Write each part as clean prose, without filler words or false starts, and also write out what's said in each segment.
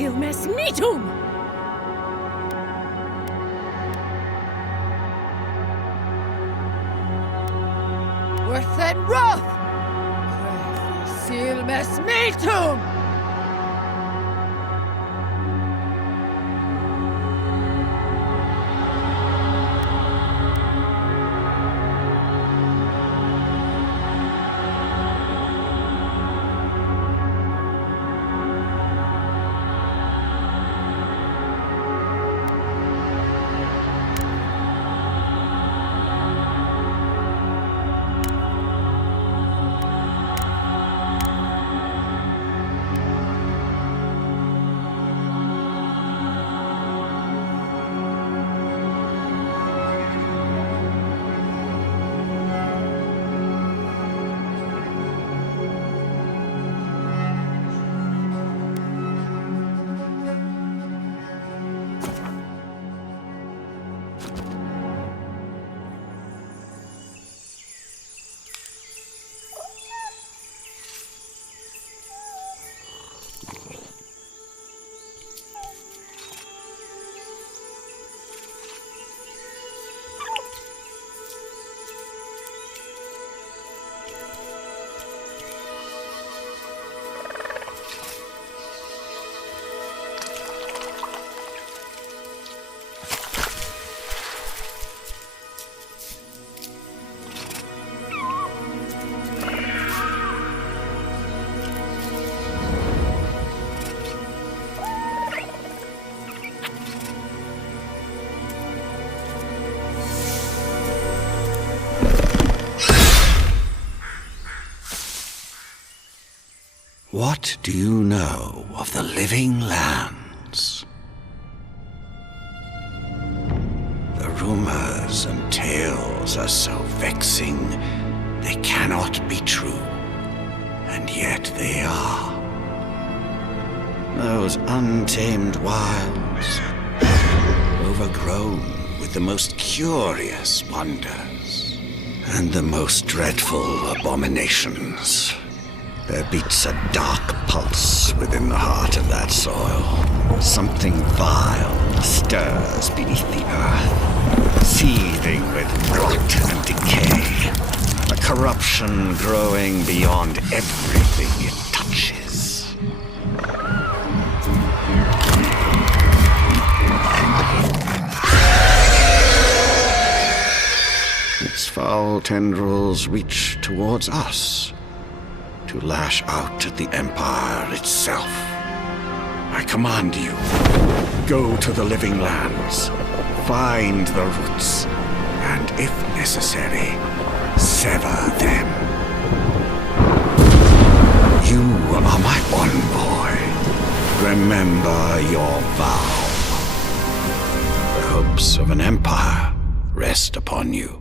Silmes mitum! Worthen Roth! Silmes mitum! What do you know of the living lands? The rumors and tales are so vexing, they cannot be true, and yet they are. Those untamed wilds, overgrown with the most curious wonders and the most dreadful abominations. There beats a dark pulse within the heart of that soil. Something vile stirs beneath the earth, seething with rot and decay. A corruption growing beyond everything it touches. Its foul tendrils reach towards us, to lash out at the Empire itself. I command you, go to the living lands, find the roots, and if necessary, sever them. You are my envoy. Remember your vow. The hopes of an empire rest upon you.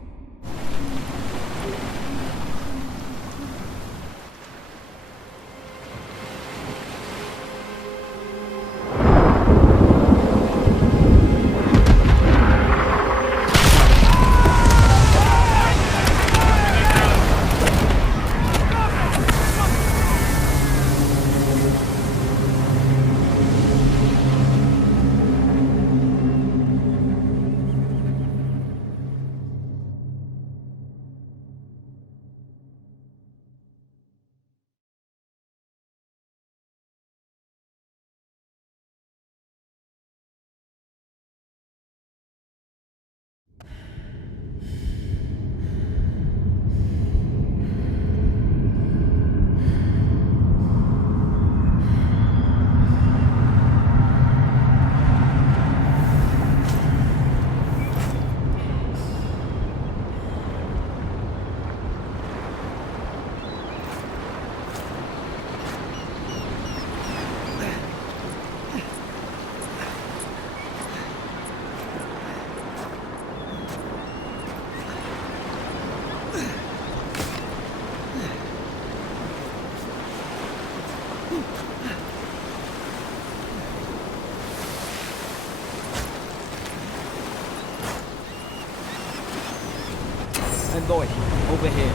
Envoy, over here.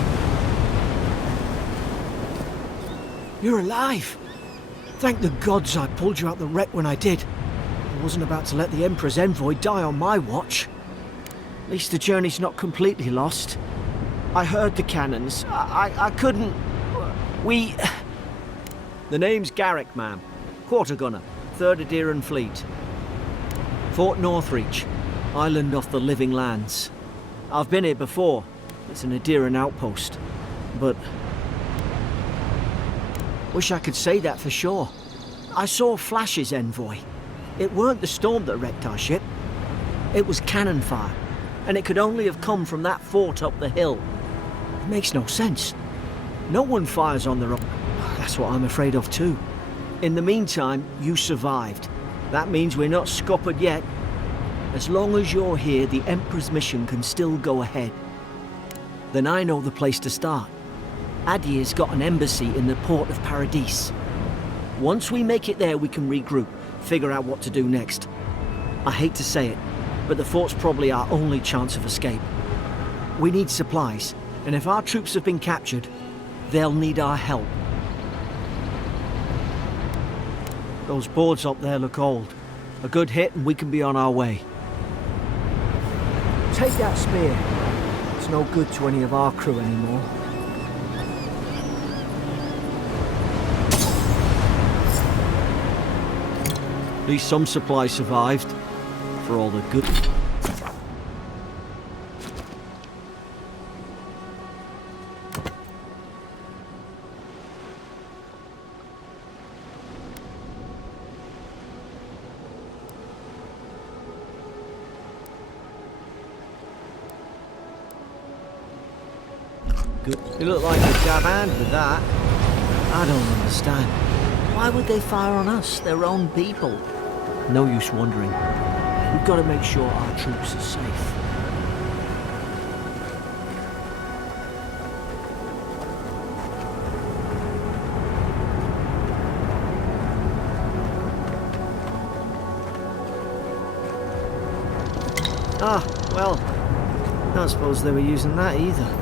You're alive! Thank the gods I pulled you out the wreck when I did. I wasn't about to let the Emperor's envoy die on my watch. At least the journey's not completely lost. I heard the cannons. I couldn't... We... The name's Garrick, ma'am. Quarter gunner, 3rd Adheran Fleet. Fort Northreach, island off the Living Lands. I've been here before. It's an Adheran outpost. But... Wish I could say that for sure. I saw flashes, envoy. It weren't the storm that wrecked our ship. It was cannon fire, and it could only have come from that fort up the hill. It makes no sense. No one fires on their own. That's what I'm afraid of too. In the meantime, you survived. That means we're not scuppered yet. As long as you're here, the Emperor's mission can still go ahead. Then I know the place to start. Adir's got an embassy in the port of Paradis. Once we make it there, we can regroup, figure out what to do next. I hate to say it, but the fort's probably our only chance of escape. We need supplies, and if our troops have been captured, they'll need our help. Those boards up there look old. A good hit and we can be on our way. Take that spear. It's no good to any of our crew anymore. At least some supplies survived, for all the good. Good. You look like a dab hand with that. I don't understand. Why would they fire on us, their own people? No use wondering. We've got to make sure our troops are safe. Ah, well, I don't suppose they were using that either.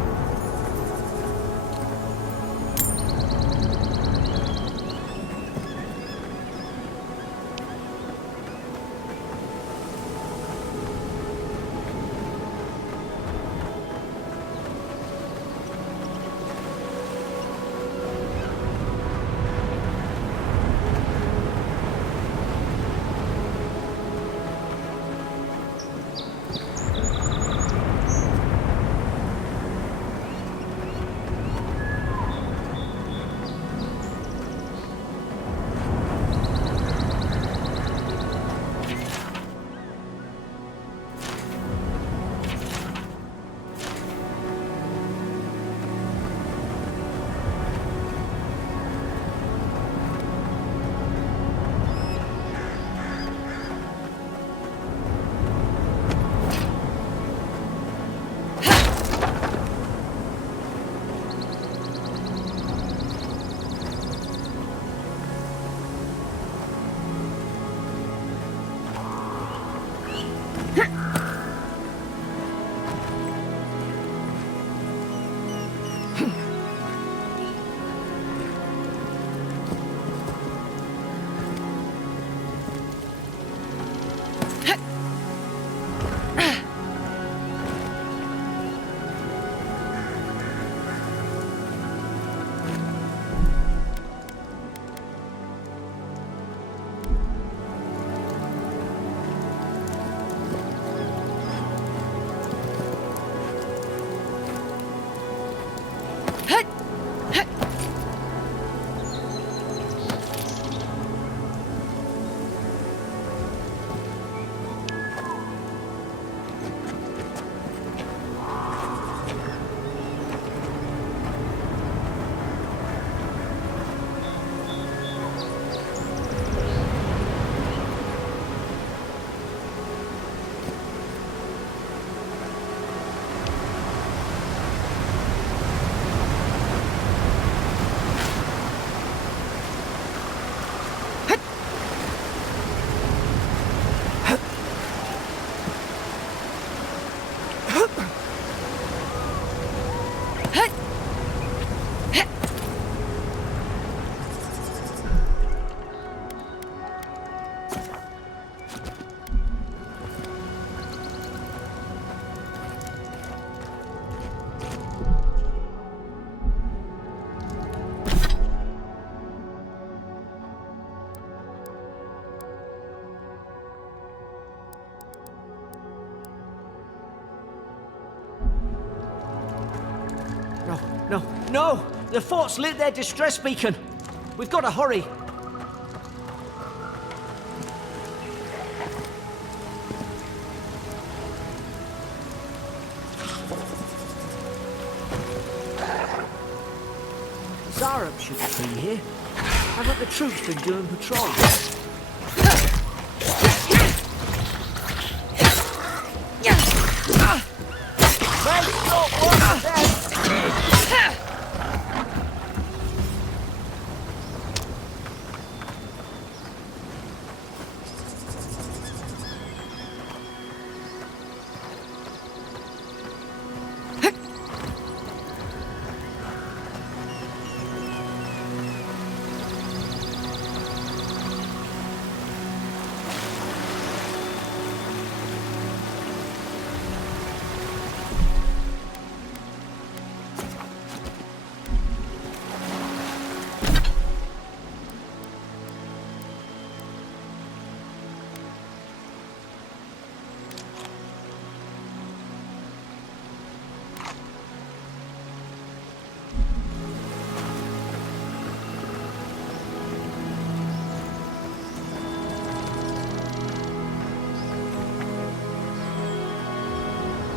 No, no! The fort's lit their distress beacon! We've got to hurry! Zarup should have been here. Haven't the troops been doing patrols?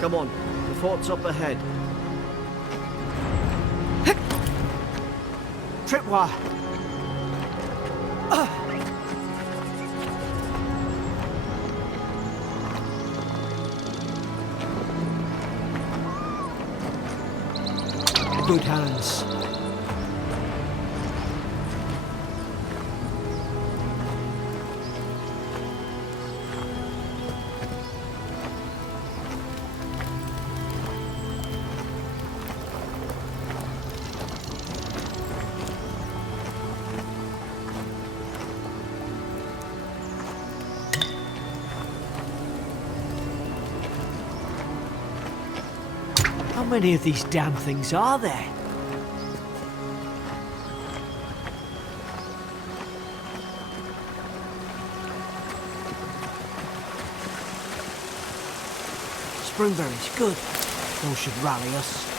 Come on, the fort's up ahead. Tripwire! Good hands. How many of these damn things are there? Springberries, good. Those should rally us.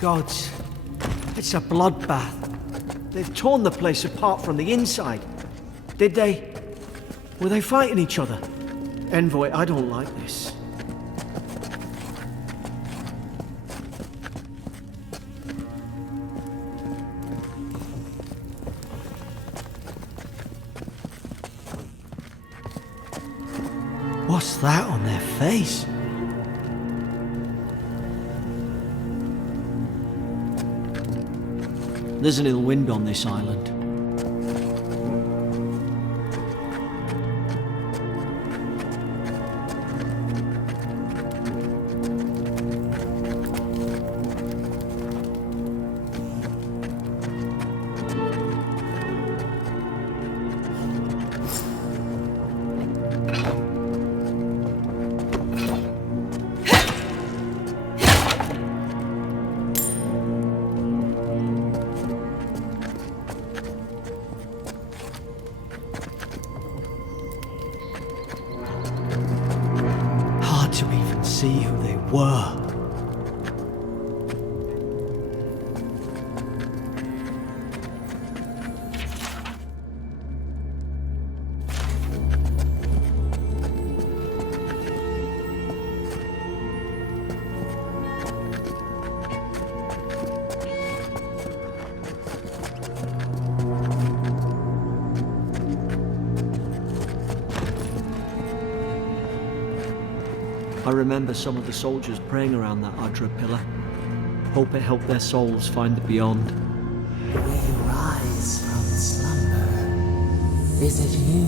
Gods, it's a bloodbath. They've torn the place apart from the inside. Did they? Were they fighting each other? Envoy, I don't like this. What's that on their face? There's an ill wind on this island. To even see who they were. I remember some of the soldiers praying around that Adra pillar. Hope it helped their souls find the beyond. We rise from slumber. Is it you?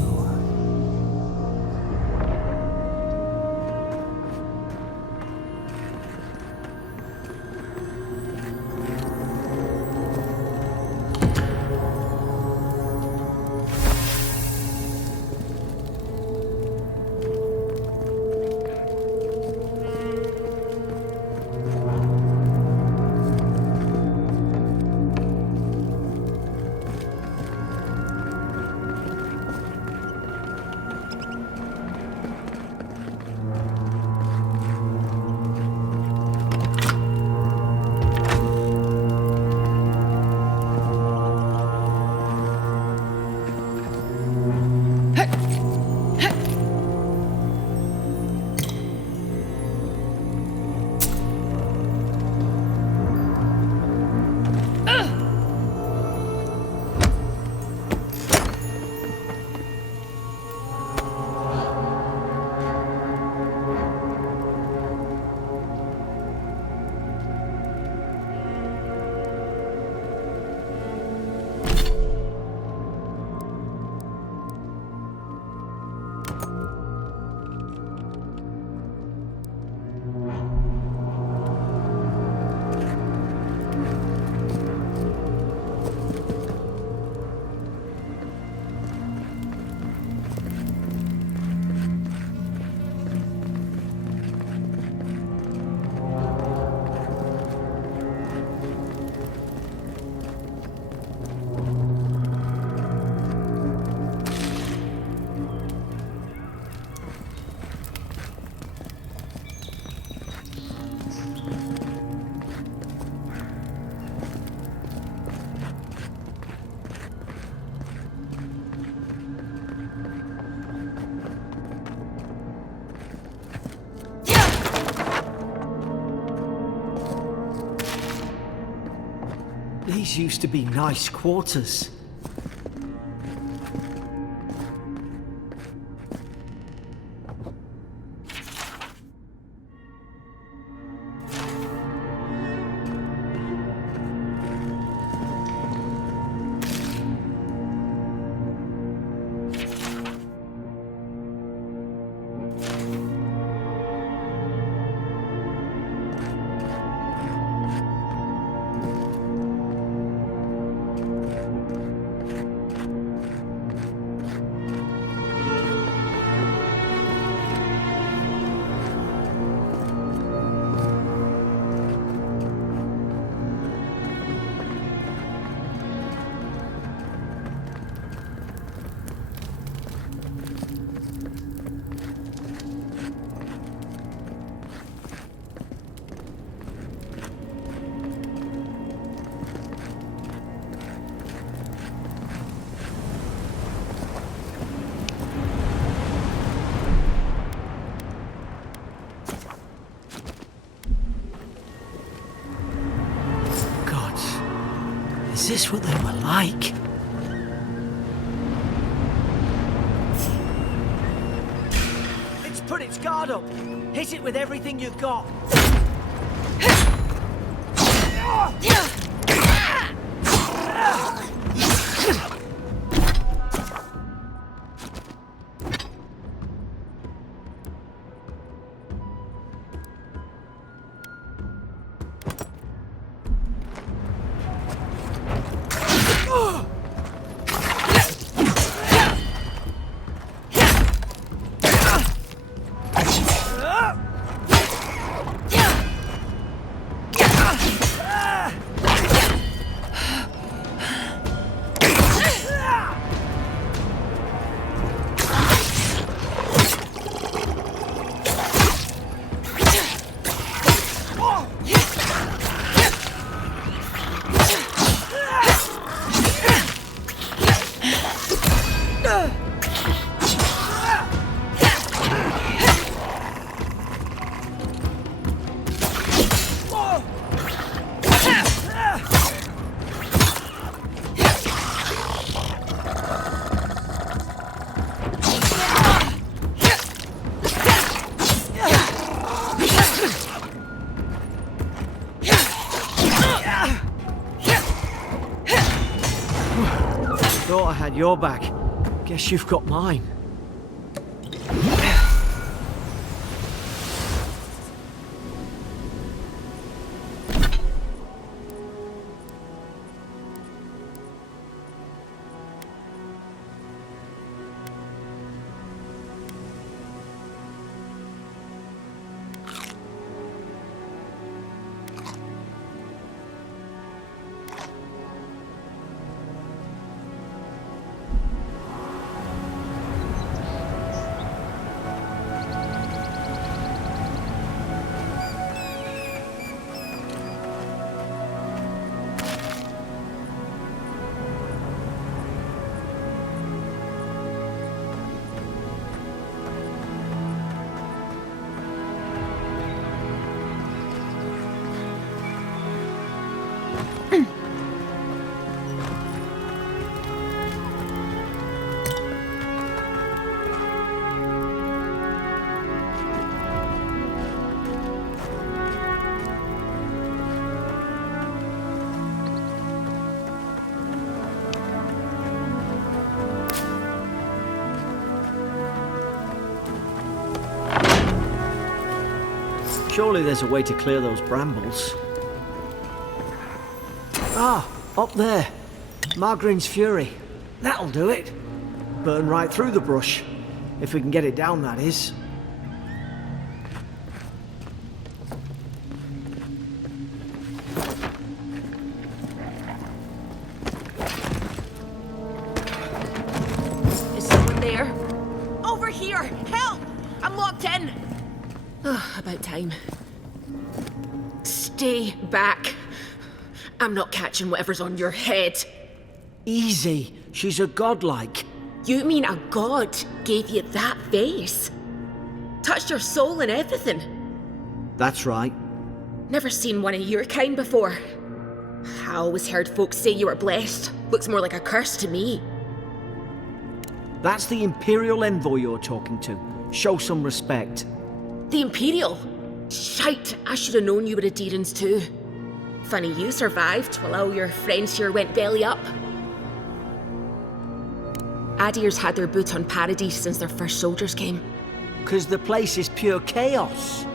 These used to be nice quarters. Is this what they were like? It's put its guard up. Hit it with everything you've got. Thought I had your back. Guess you've got mine. Surely there's a way to clear those brambles. Ah, up there. Margarine's Fury. That'll do it. Burn right through the brush. If we can get it down, that is. Is someone there? Over here! Help! I'm locked in! Oh, about time. Stay back. I'm not catching whatever's on your head. Easy. She's a godlike. You mean a god gave you that face? Touched your soul and everything? That's right. Never seen one of your kind before. I always heard folks say you were blessed. Looks more like a curse to me. That's the Imperial envoy you're talking to. Show some respect. The Imperial? Shite, I should have known you were a Deerans too. Funny you survived while all your friends here went belly up. Adir's had their boot on Paradise since their first soldiers came. 'Cause the place is pure chaos.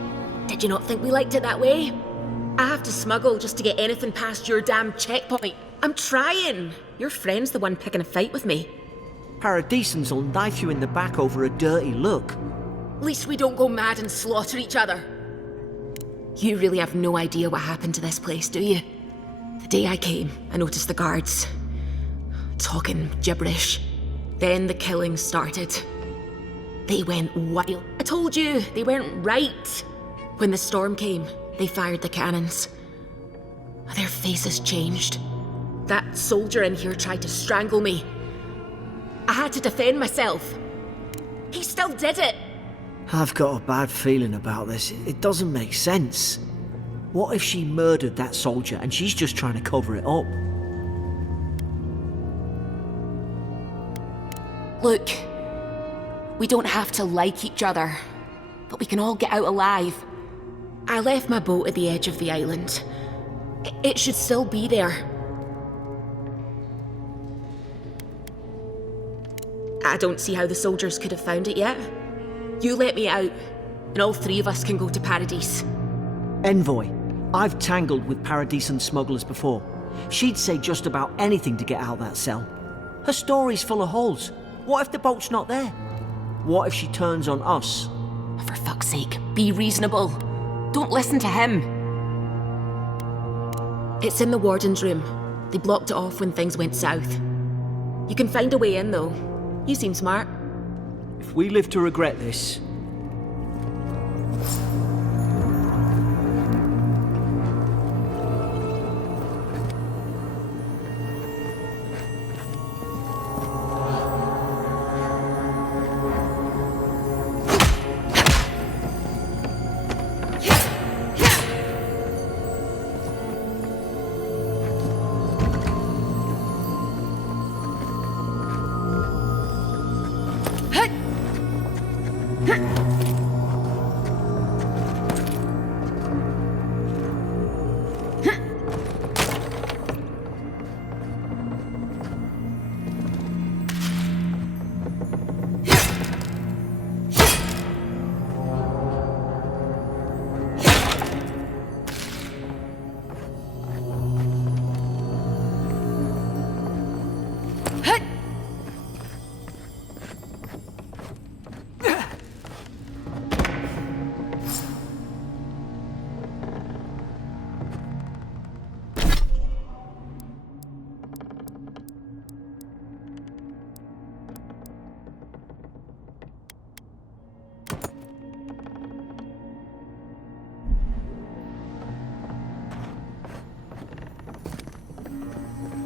Did you not think we liked it that way? I have to smuggle just to get anything past your damn checkpoint. I'm trying. Your friend's the one picking a fight with me. Paradisans will knife you in the back over a dirty look. At least we don't go mad and slaughter each other. You really have no idea what happened to this place, do you? The day I came, I noticed the guards talking gibberish. Then the killing started. They went wild. I told you, they weren't right. When the storm came, they fired the cannons. Their faces changed. That soldier in here tried to strangle me. I had to defend myself. He still did it. I've got a bad feeling about this. It doesn't make sense. What if she murdered that soldier and she's just trying to cover it up? Look, we don't have to like each other, but we can all get out alive. I left my boat at the edge of the island. It should still be there. I don't see how the soldiers could have found it yet. You let me out, and all three of us can go to Paradise. Envoy, I've tangled with Paradisan smugglers before. She'd say just about anything to get out of that cell. Her story's full of holes. What if the boat's not there? What if she turns on us? For fuck's sake, be reasonable. Don't listen to him. It's in the warden's room. They blocked it off when things went south. You can find a way in, though. You seem smart. If we live to regret this...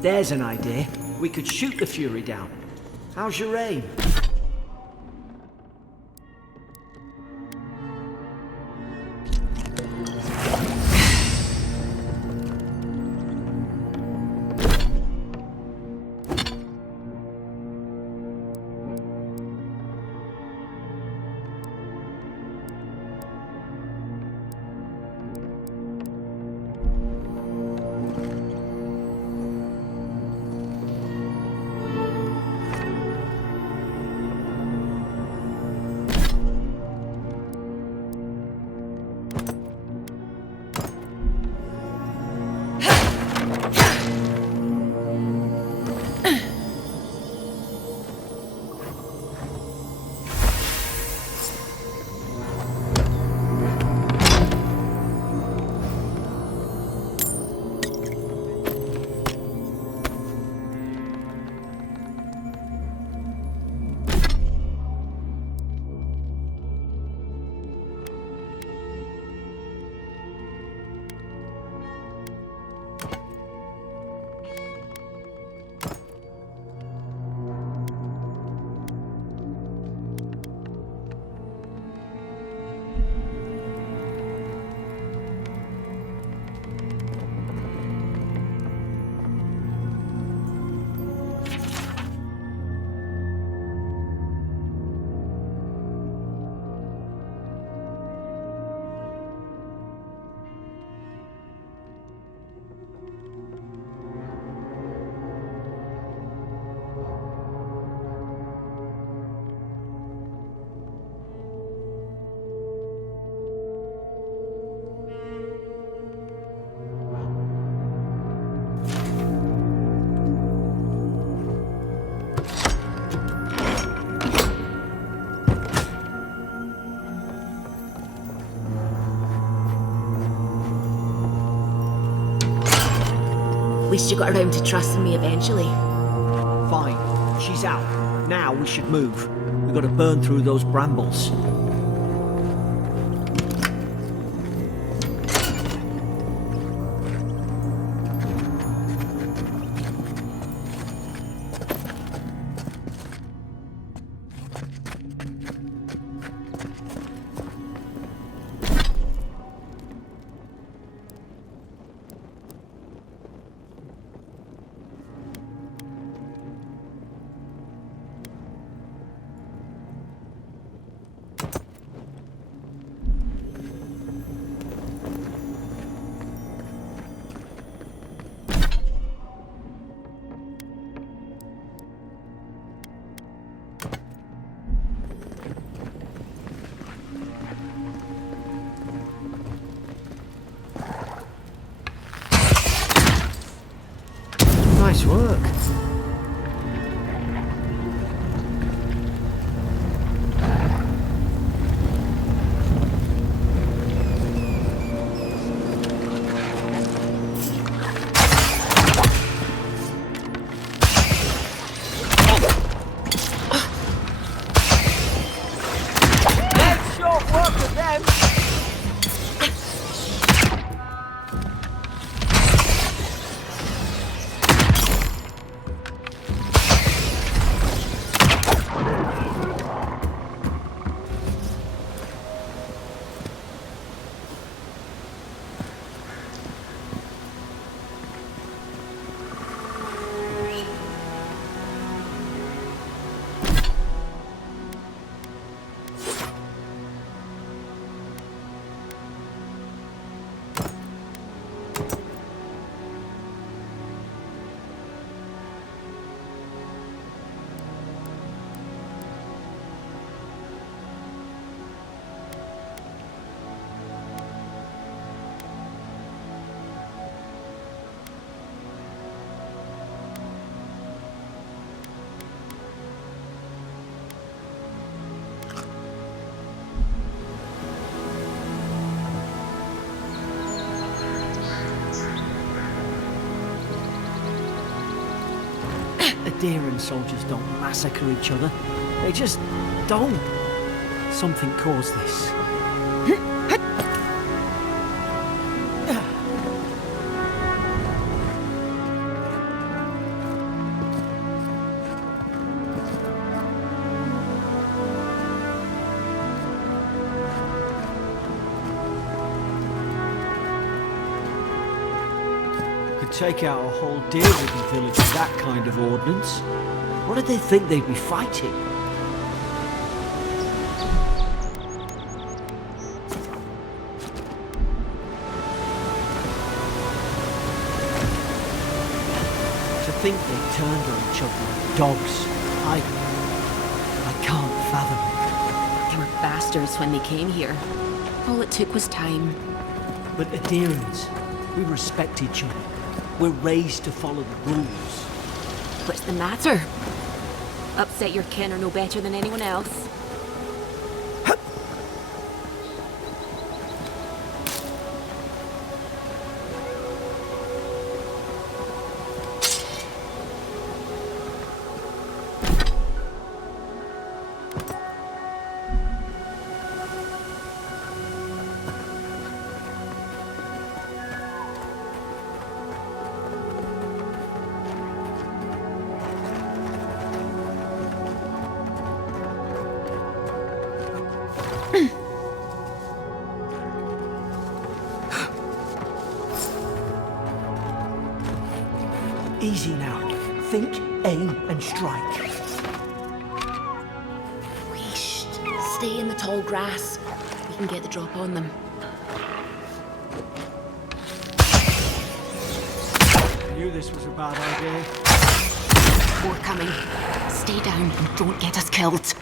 There's an idea. We could shoot the Fury down. How's your aim? least you got around to trusting me eventually. Fine. She's out. Now we should move. We've got to burn through those brambles. Nice work. Nice short work with them. Adherent soldiers don't massacre each other. They just don't. Something caused this. Could take out a whole deer-ridden village with that kind of ordnance. What did they think they'd be fighting? To think they turned on each other like dogs. I can't fathom it. They were bastards when they came here. All it took was time. But adherents, we respect each other. We're raised to follow the rules. What's the matter? Upset your kin are no better than anyone else. Easy now. Think, aim, and strike. Whoosh. Stay in the tall grass. We can get the drop on them. I knew this was a bad idea. More coming. Stay down and don't get us killed.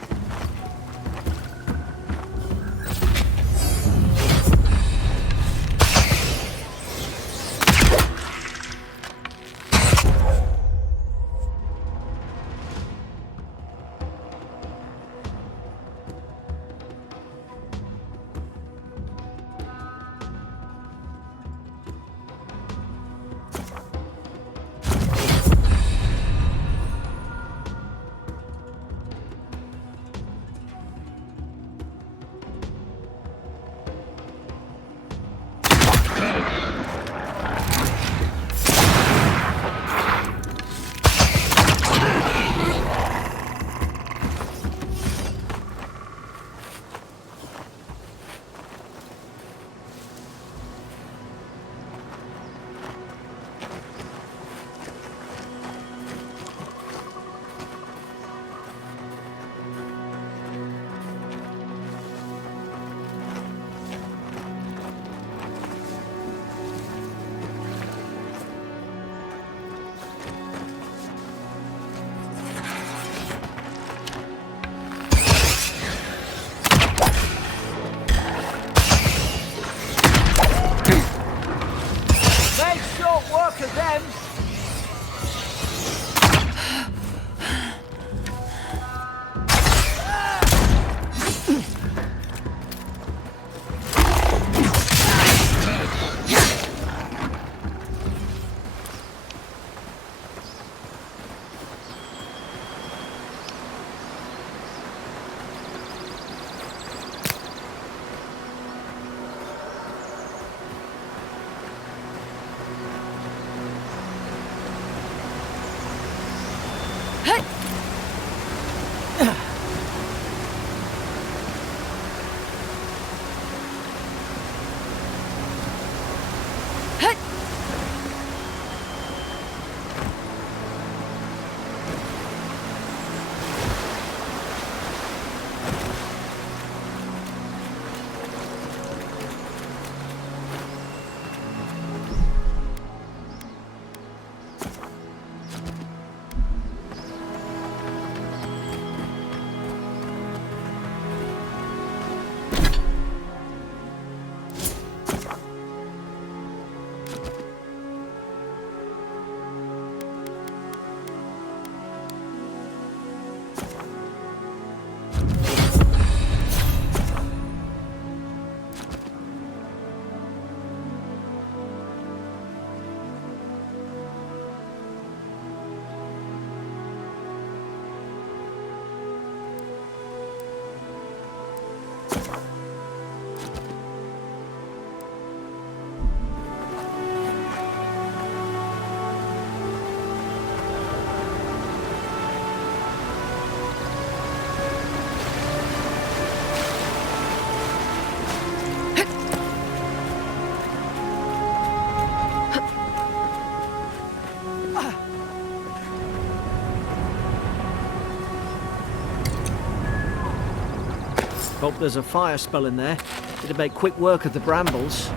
Hope there's a fire spell in there. It'd make quick work of the brambles.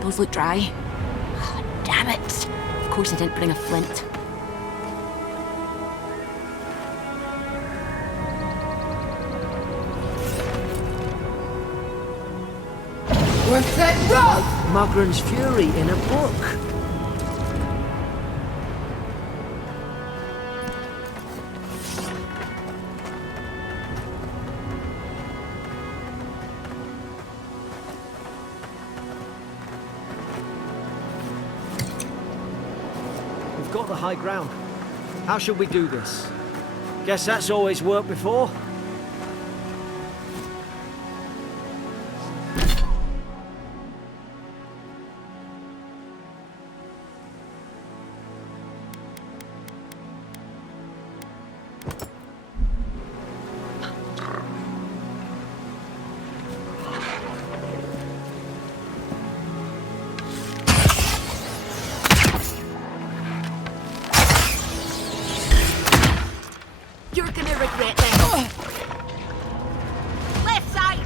Those look dry. Oh, damn it. Of course I didn't bring a flint. We're set rough! Mogren's Fury in a book. We've got the high ground. How should we do this? Guess that's always worked before. You're gonna regret this. Left side!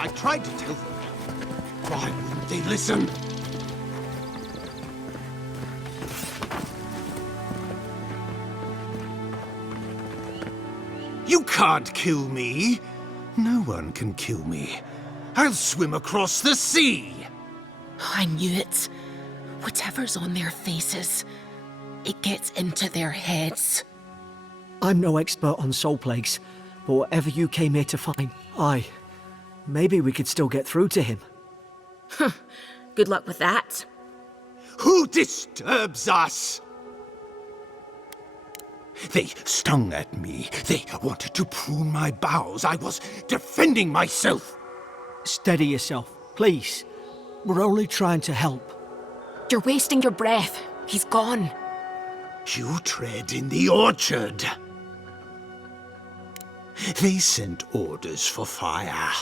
I tried to tell them. Why wouldn't they listen? You can't kill me. No one can kill me. I'll swim across the sea. I knew it. Whatever's on their faces, it gets into their heads. I'm no expert on soul plagues, but whatever you came here to find, maybe we could still get through to him. Good luck with that. Who disturbs us? They stung at me. They wanted to prune my boughs. I was defending myself. Steady yourself, please. We're only trying to help. You're wasting your breath. He's gone. You tread in the orchard. They sent orders for fire.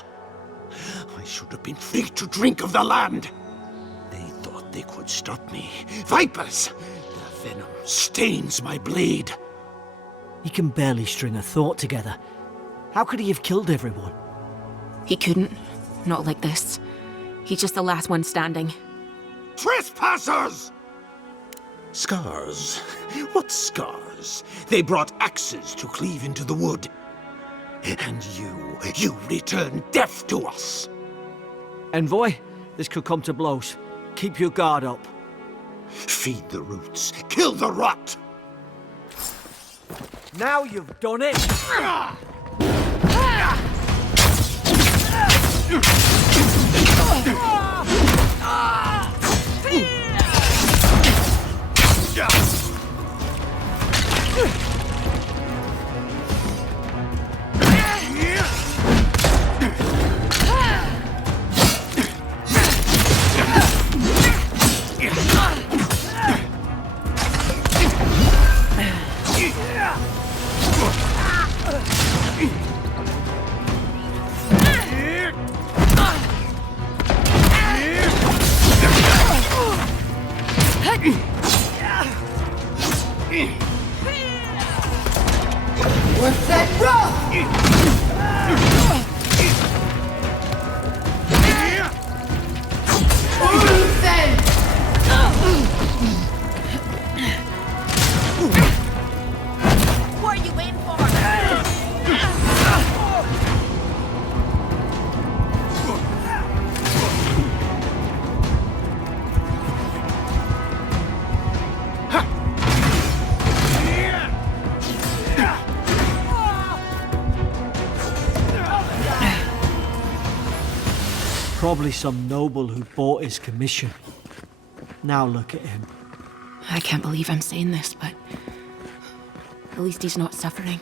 I should have been free to drink of the land. They thought they could stop me. Vipers! Their venom stains my blade. He can barely string a thought together. How could he have killed everyone? He couldn't. Not like this. He's just the last one standing. Trespassers! Scars? What scars? They brought axes to cleave into the wood. And you return death to us. Envoy, this could come to blows. Keep your guard up. Feed the roots. Kill the rot! Now you've done it! What's that rough? Then. What are you waiting for? Probably some noble who bought his commission. Now look at him. I can't believe I'm saying this, but at least he's not suffering.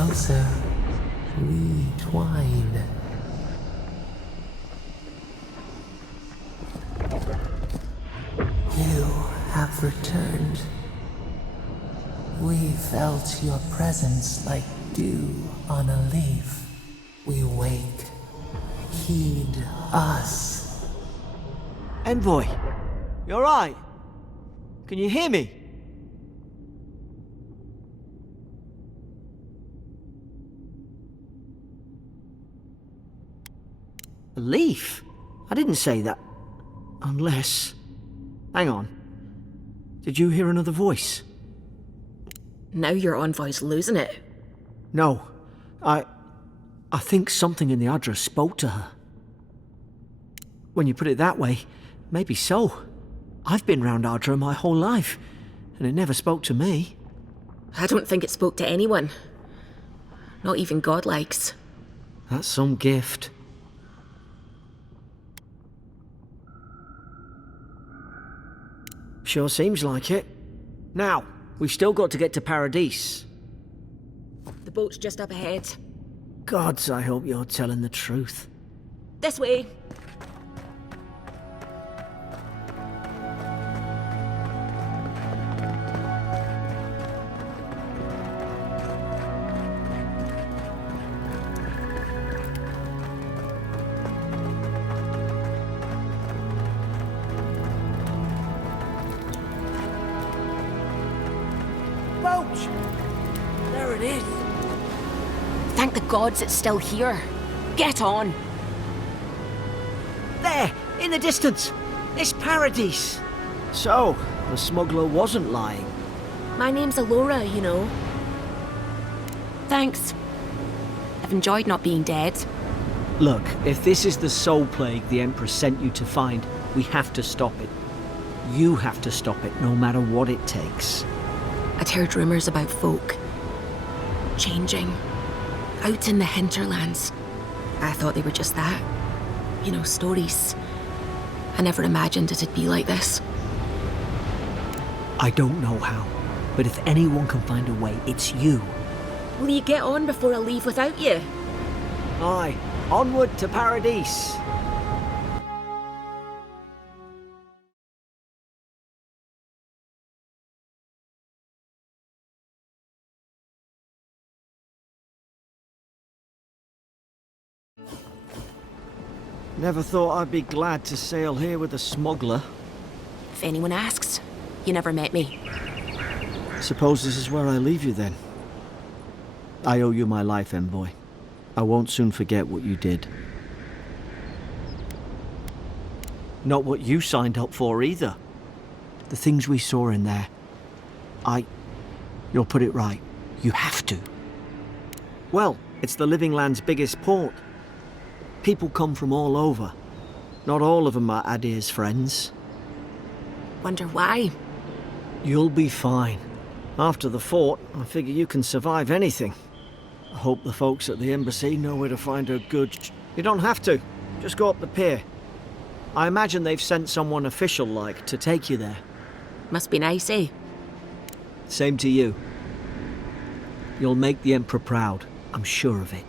Closer, we twine. You have returned. We felt your presence like dew on a leaf. We wake. Heed us. Envoy, you alright? Can you hear me? A leaf? I didn't say that. Unless... Hang on. Did you hear another voice? Now your envoy's losing it. No. I think something in the address spoke to her. When you put it that way, maybe so. I've been round Ardra my whole life, and it never spoke to me. I don't think it spoke to anyone. Not even godlikes. That's some gift. Sure seems like it. Now, we've still got to get to Paradise. The boat's just up ahead. Gods, I hope you're telling the truth. This way. Boat! There it is. Thank the gods it's still here. Get on. There, in the distance. It's Paradise. So, the smuggler wasn't lying. My name's Alora, you know. Thanks. I've enjoyed not being dead. Look, if this is the soul plague the Empress sent you to find, we have to stop it. You have to stop it, no matter what it takes. I'd heard rumours about folk changing out in the hinterlands. I thought they were just that. You know, stories. I never imagined it'd be like this. I don't know how, but if anyone can find a way, it's you. Will you get on before I leave without you? Aye, onward to Paradise. Never thought I'd be glad to sail here with a smuggler. If anyone asks, you never met me. Suppose this is where I leave you then. I owe you my life, Envoy. I won't soon forget what you did. Not what you signed up for either. The things we saw in there. You'll put it right. You have to. Well, it's the Living Land's biggest port. People come from all over. Not all of them are Adir's friends. Wonder why? You'll be fine. After the fort, I figure you can survive anything. I hope the folks at the embassy know where to find a good... You don't have to. Just go up the pier. I imagine they've sent someone official-like to take you there. Must be nice, eh? Same to you. You'll make the Emperor proud. I'm sure of it.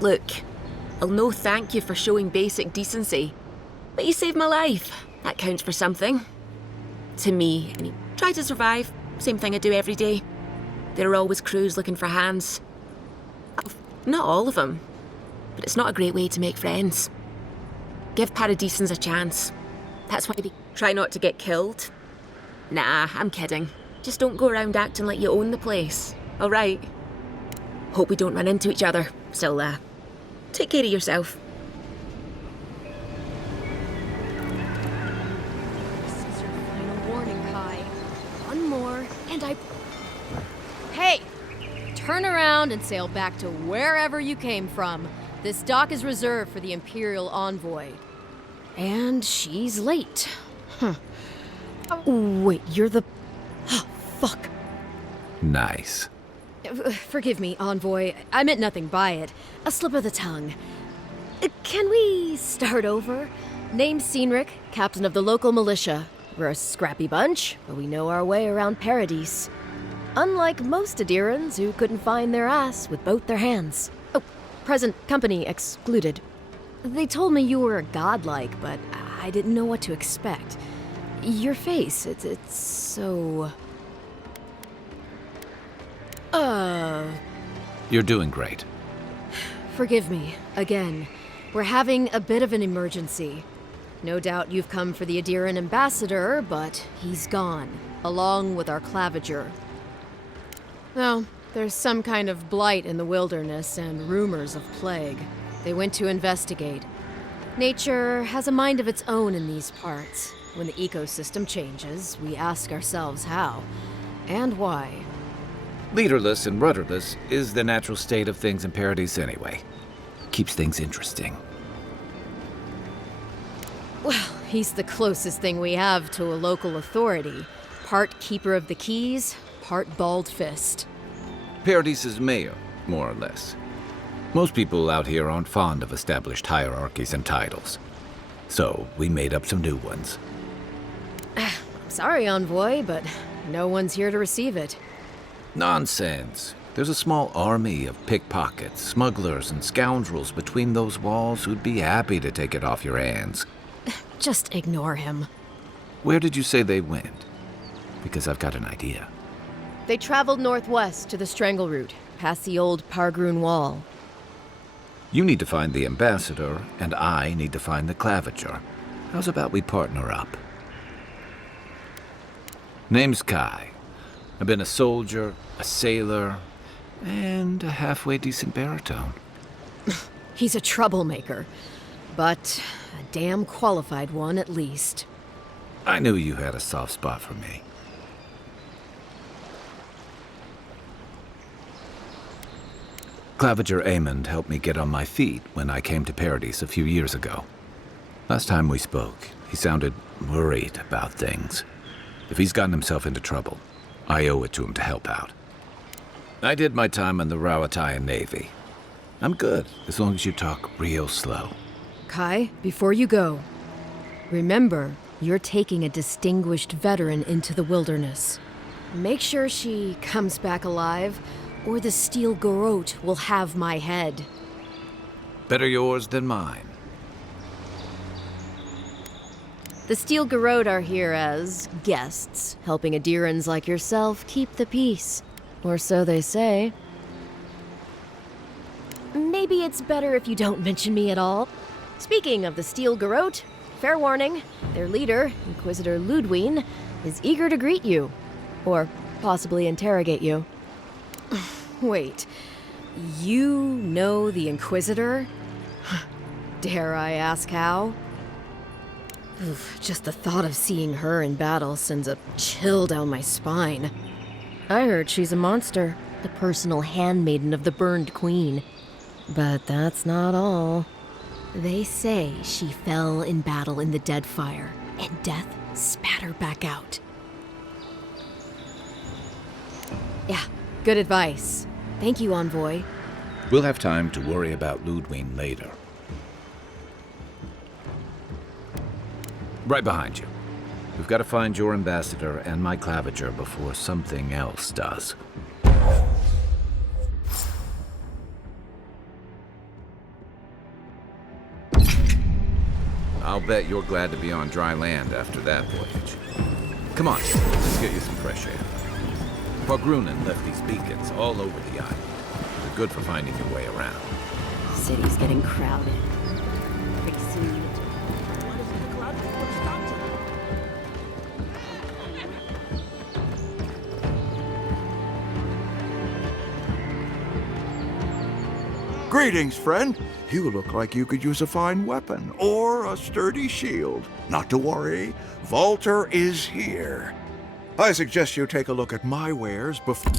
Look, I'll no thank you for showing basic decency. But you saved my life. That counts for something. To me, I mean, try to survive. Same thing I do every day. There are always crews looking for hands. Not all of them. But it's not a great way to make friends. Give Paradisans a chance. That's why they try not to get killed. Nah, I'm kidding. Just don't go around acting like you own the place. All right? Hope we don't run into each other. Still, take care of yourself. This is your final warning, Kai. One more, and I... Hey! Turn around and sail back to wherever you came from. This dock is reserved for the Imperial Envoy. And she's late. Huh. Wait, you're the... Fuck. Nice. Forgive me, Envoy. I meant nothing by it. A slip of the tongue. Can we start over? Name's Cynric, captain of the local militia. We're a scrappy bunch, but we know our way around Paradise. Unlike most Adirans who couldn't find their ass with both their hands. Oh, present company excluded. They told me you were godlike, but I didn't know what to expect. Your face, it's so... You're doing great. Forgive me, again. We're having a bit of an emergency. No doubt you've come for the Adiran ambassador, but he's gone, along with our claviger. Well, there's some kind of blight in the wilderness and rumors of plague. They went to investigate. Nature has a mind of its own in these parts. When the ecosystem changes, we ask ourselves how and why. Leaderless and rudderless is the natural state of things in Paradise anyway. Keeps things interesting. Well, he's the closest thing we have to a local authority. Part keeper of the keys, part bald fist. Paradise's mayor, more or less. Most people out here aren't fond of established hierarchies and titles. So we made up some new ones. I'm sorry, Envoy, but no one's here to receive it. Nonsense. There's a small army of pickpockets, smugglers, and scoundrels between those walls who'd be happy to take it off your hands. Just ignore him. Where did you say they went? Because I've got an idea. They traveled northwest to the Strangle Route, past the old Pargroon Wall. You need to find the ambassador, and I need to find the claviger. How's about we partner up? Name's Kai. I've been a soldier, a sailor, and a halfway decent baritone. He's a troublemaker, but a damn qualified one at least. I knew you had a soft spot for me. Claviger Amond helped me get on my feet when I came to Paradise a few years ago. Last time we spoke, he sounded worried about things. If he's gotten himself into trouble, I owe it to him to help out. I did my time in the Rawatayan Navy. I'm good, as long as you talk real slow. Kai, before you go, remember, you're taking a distinguished veteran into the wilderness. Make sure she comes back alive, or the Steel Garrote will have my head. Better yours than mine. The Steel Garrote are here as guests, helping Adirans like yourself keep the peace. Or so they say. Maybe it's better if you don't mention me at all. Speaking of the Steel Garrote, fair warning, their leader, Inquisitor Ludwine, is eager to greet you. Or possibly interrogate you. Wait, you know the Inquisitor? Dare I ask how? Oof, just the thought of seeing her in battle sends a chill down my spine. I heard she's a monster, the personal handmaiden of the Burned Queen. But that's not all. They say she fell in battle in the Deadfire, and death spat her back out. Yeah, good advice. Thank you, Envoy. We'll have time to worry about Ludwine later. Right behind you. We've got to find your ambassador and my claviger before something else does. I'll bet you're glad to be on dry land after that voyage. Come on, let's get you some fresh air. Pargrunen left these beacons all over the island. They're good for finding your way around. City's getting crowded. Received. Greetings, friend. You look like you could use a fine weapon or a sturdy shield. Not to worry, Volter is here. I suggest you take a look at my wares before...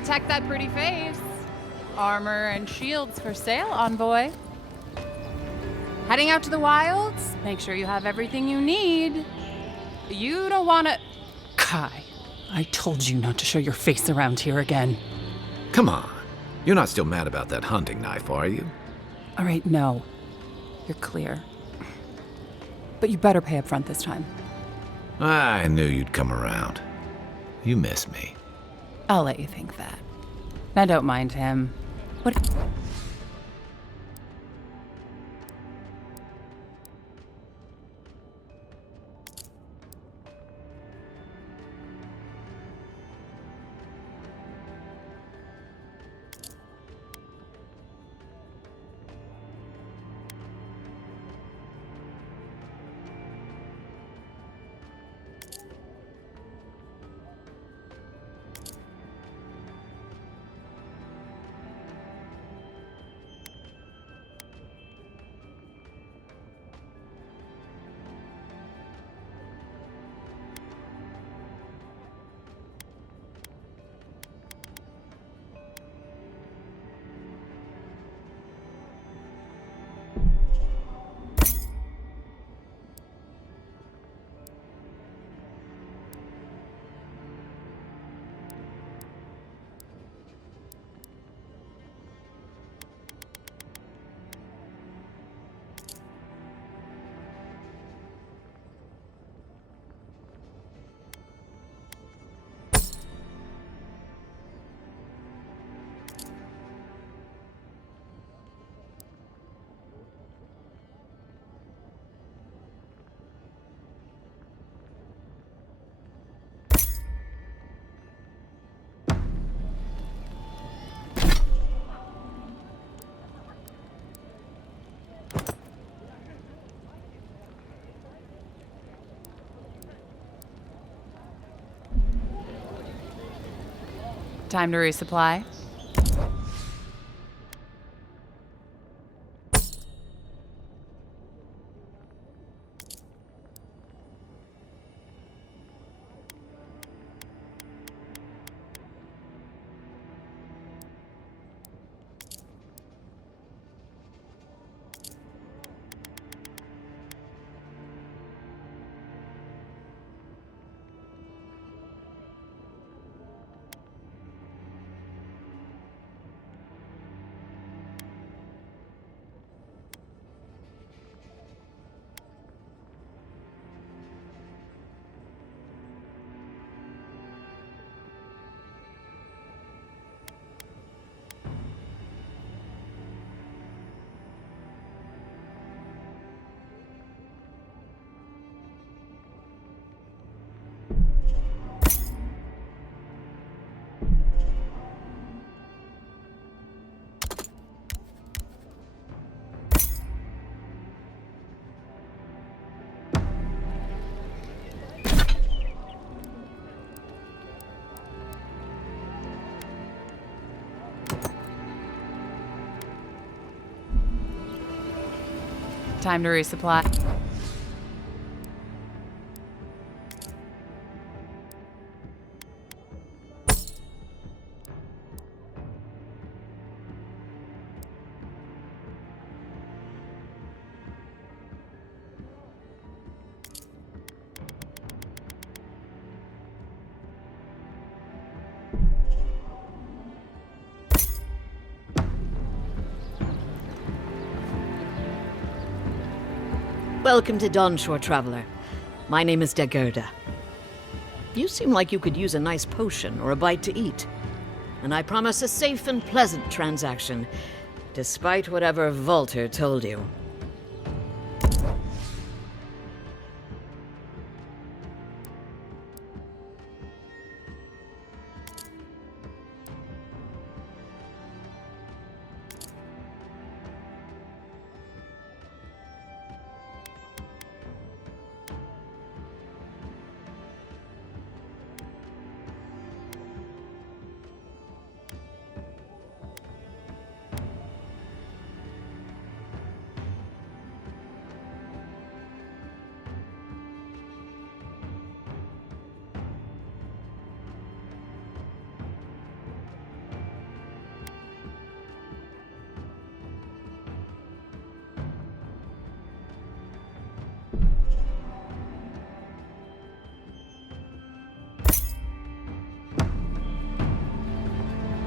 Protect that pretty face. Armor and shields for sale, envoy. Heading out to the wilds? Make sure you have everything you need. You don't want to... Kai, I told you not to show your face around here again. Come on. You're not still mad about that hunting knife, are you? All right, no. You're clear. But you better pay up front this time. I knew you'd come around. You miss me. I'll let you think that. Now don't mind him. What... Time to resupply? Time to resupply. Welcome to Dawnshore, Traveler. My name is Dagerda. You seem like you could use a nice potion or a bite to eat. And I promise a safe and pleasant transaction, despite whatever Volter told you.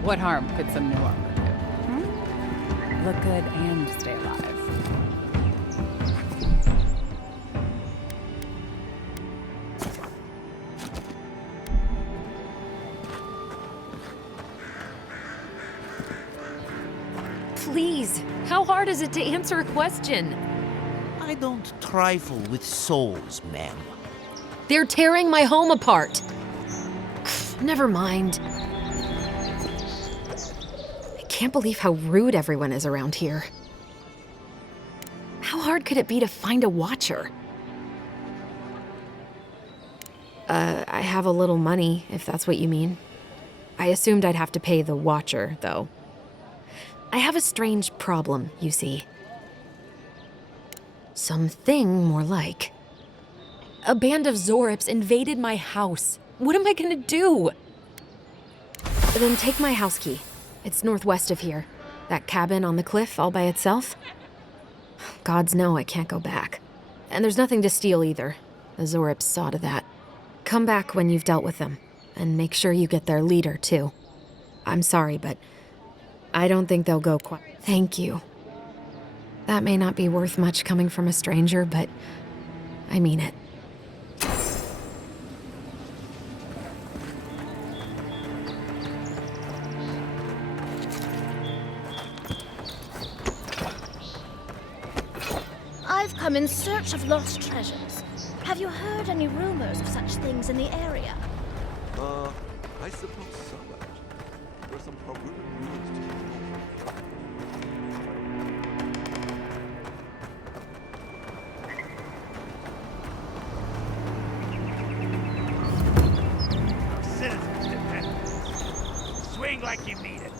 What harm could some new armor do? Hmm? Look good and stay alive. Please, how hard is it to answer a question? I don't trifle with souls, ma'am. They're tearing my home apart. Never mind. I can't believe how rude everyone is around here. How hard could it be to find a watcher? I have a little money, if that's what you mean. I assumed I'd have to pay the watcher, though. I have a strange problem, you see. Something more like. A band of Zorips invaded my house. What am I gonna do? Then take my house key. It's northwest of here. That cabin on the cliff all by itself. Gods know I can't go back. And there's nothing to steal either. The Zorips saw to that. Come back when you've dealt with them. And make sure you get their leader, too. I'm sorry, but I don't think they'll go quite. Thank you. That may not be worth much coming from a stranger, but I mean it. I've come in search of lost treasures. Have you heard any rumors of such things in the area? I suppose so. There's some rumors Citizens' defenders. Swing like you mean it.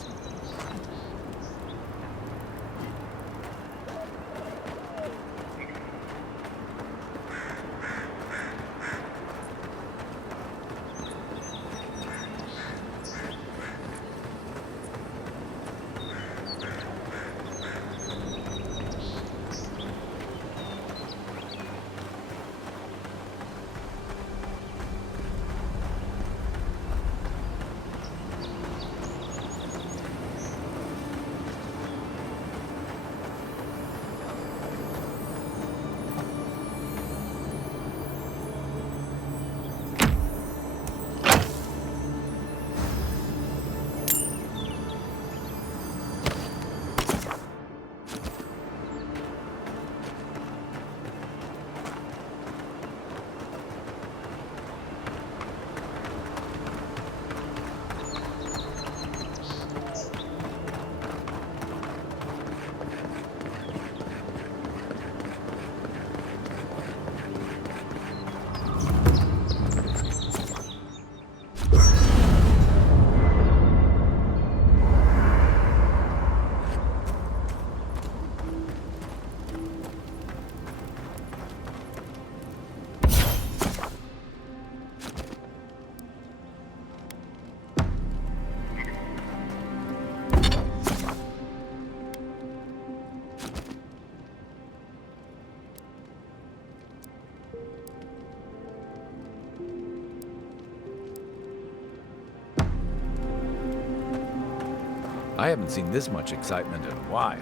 I haven't seen this much excitement in a while.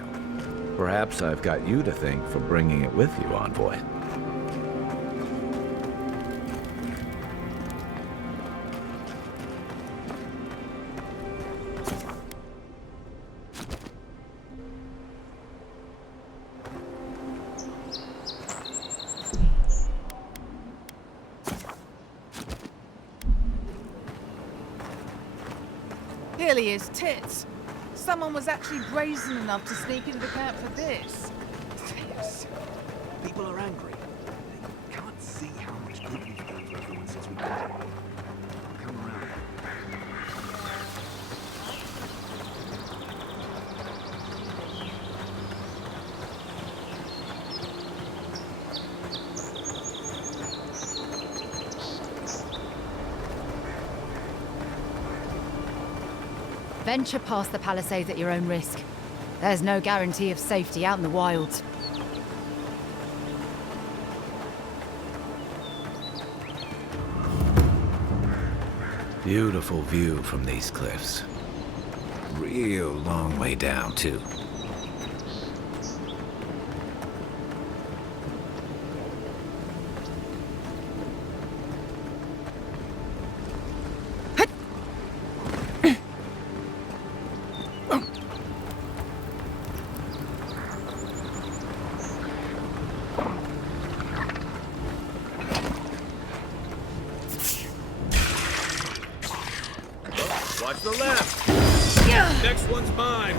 Perhaps I've got you to thank for bringing it with you, Envoy. Clearly his tits. Someone was actually brazen enough to sneak into the camp for this. Yes. People are angry. They can't see how much good we've done for everyone since we got here. They'll come around. Venture past the palisades at your own risk. There's no guarantee of safety out in the wilds. Beautiful view from these cliffs. real long way down, too. Watch the left. Next one's mine.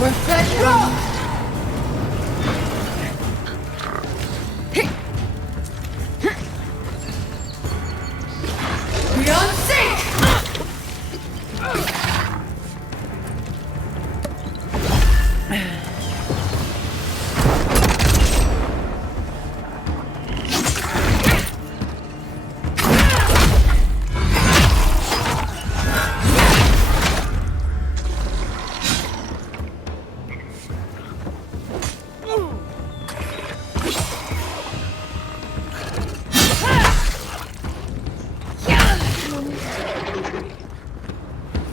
We're fed. Beyond sync.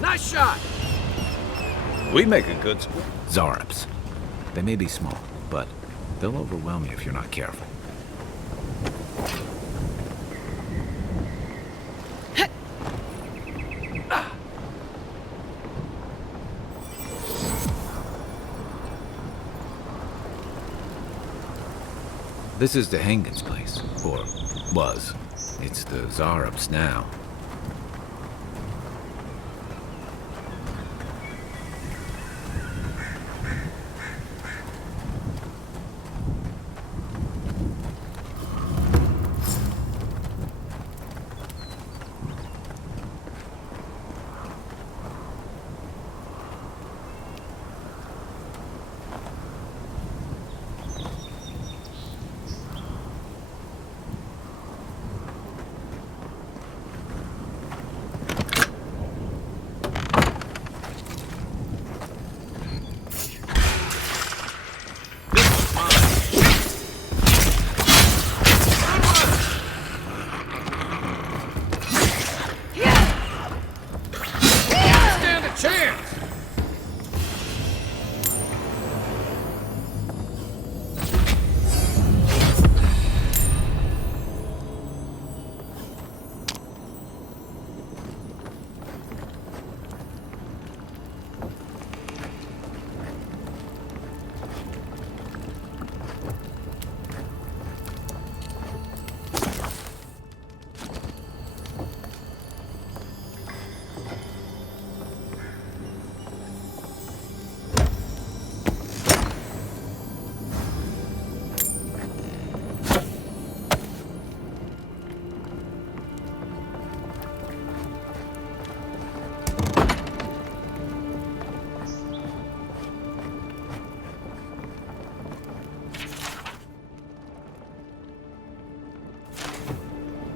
Nice shot. We make a good squad. Zarops. They may be small, but they'll overwhelm you if you're not careful. This is the Hengen's place, or was. It's the Zarops now.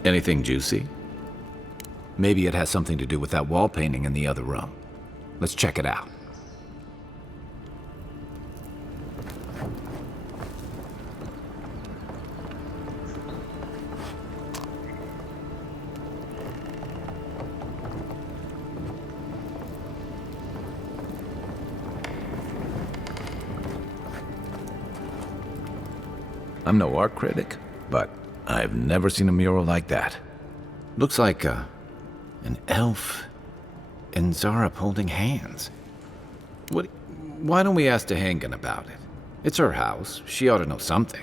Anything juicy? Maybe it has something to do with that wall painting in the other room. Let's check it out. I'm no art critic, but I've never seen a mural like that. Looks like an elf and Zarop holding hands. Why don't we ask Tehangan about it? It's her house. She ought to know something.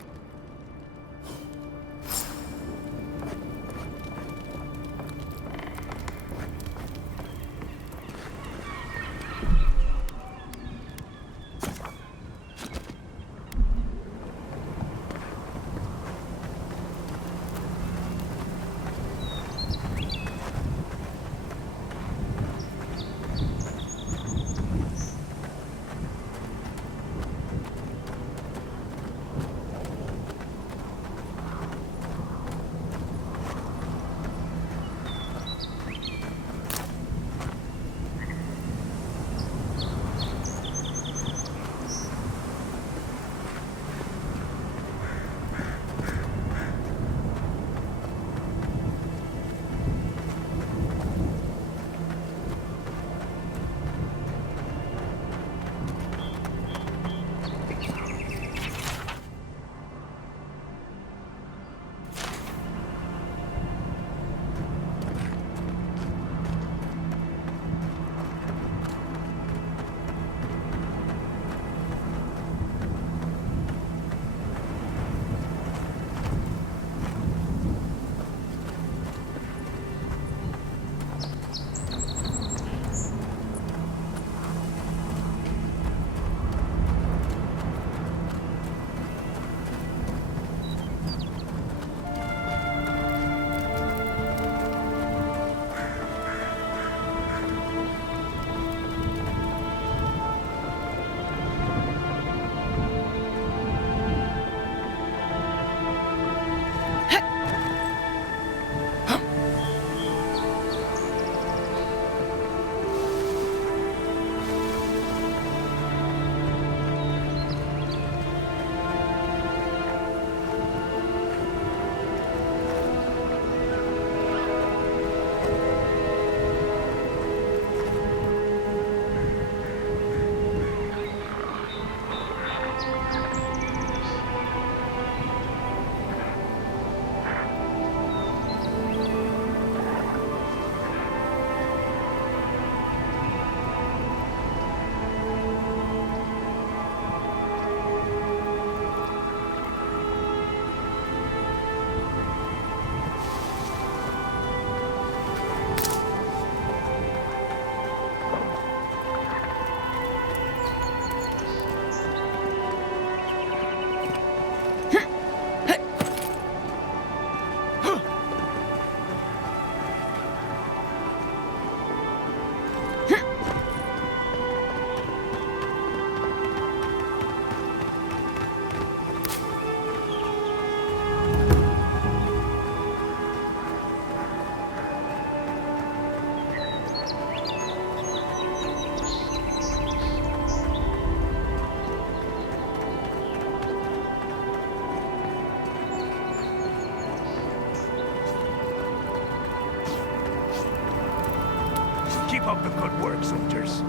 Good work, soldiers.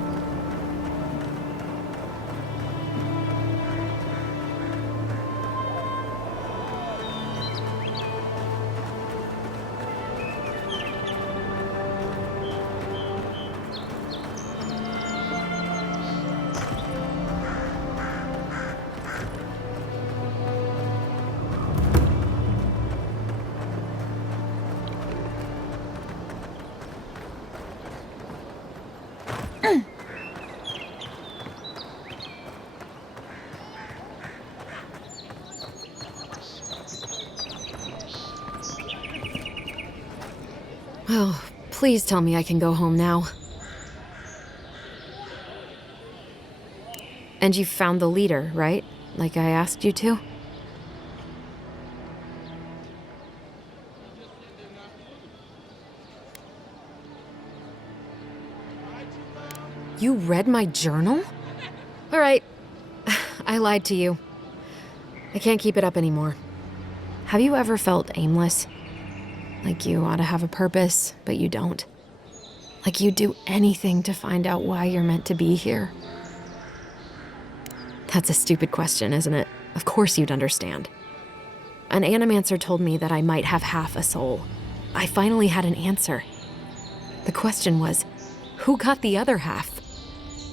Oh, please tell me I can go home now. And you found the leader, right? Like I asked you to? You read my journal? All right. I lied to you. I can't keep it up anymore. Have you ever felt aimless? Like you ought to have a purpose, but you don't? Like you'd do anything to find out why you're meant to be here? That's a stupid question, isn't it? Of course you'd understand. An animancer told me that I might have half a soul. I finally had an answer. The question was, who got the other half?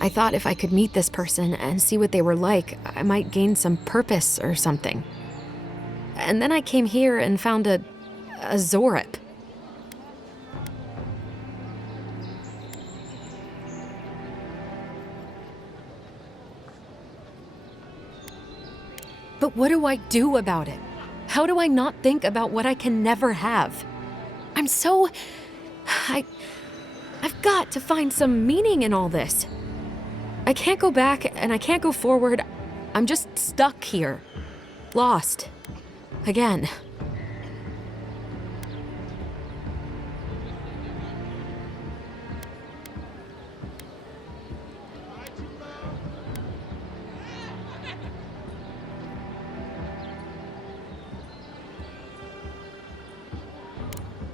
I thought if I could meet this person and see what they were like, I might gain some purpose or something. And then I came here and found a Zorip. But what do I do about it? How do I not think about what I can never have? I've got to find some meaning in all this. I can't go back and I can't go forward. I'm just stuck here. Lost. Again.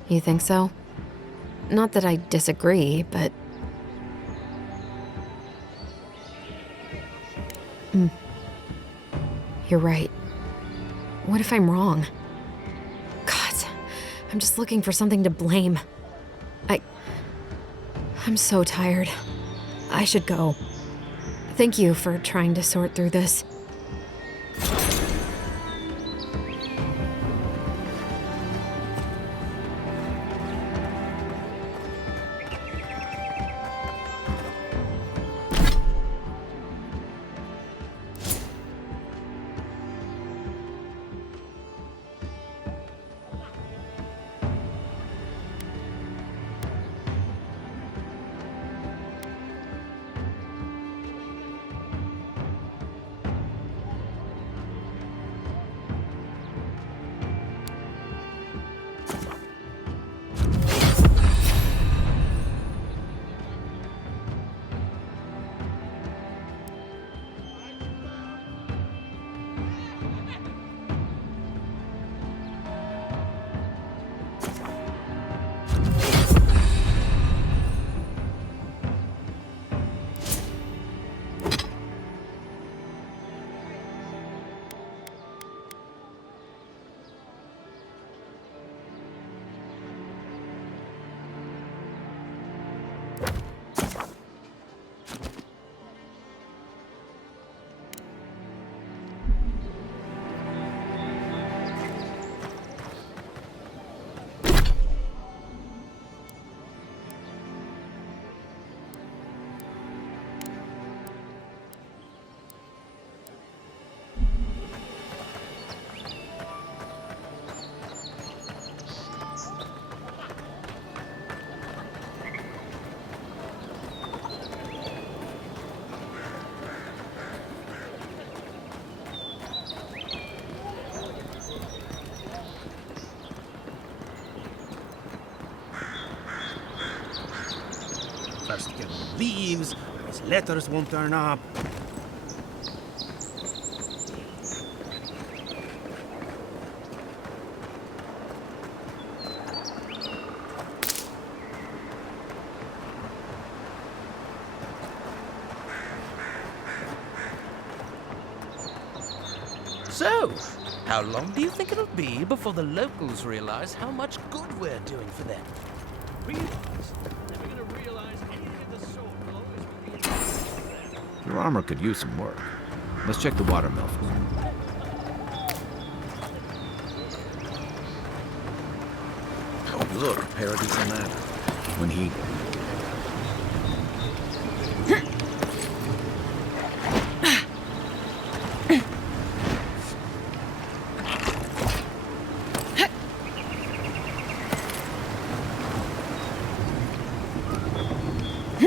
You think so? Not that I disagree, but... You're right. What if I'm wrong? God, I'm just looking for something to blame. I'm so tired. I should go. Thank you for trying to sort through this. First get leaves, these letters won't turn up. So, how long do you think it'll be before the locals realize how much good we're doing for them? Your armor could use some work. Let's check the watermill first. Oh, look, Parody's a ladder. When he...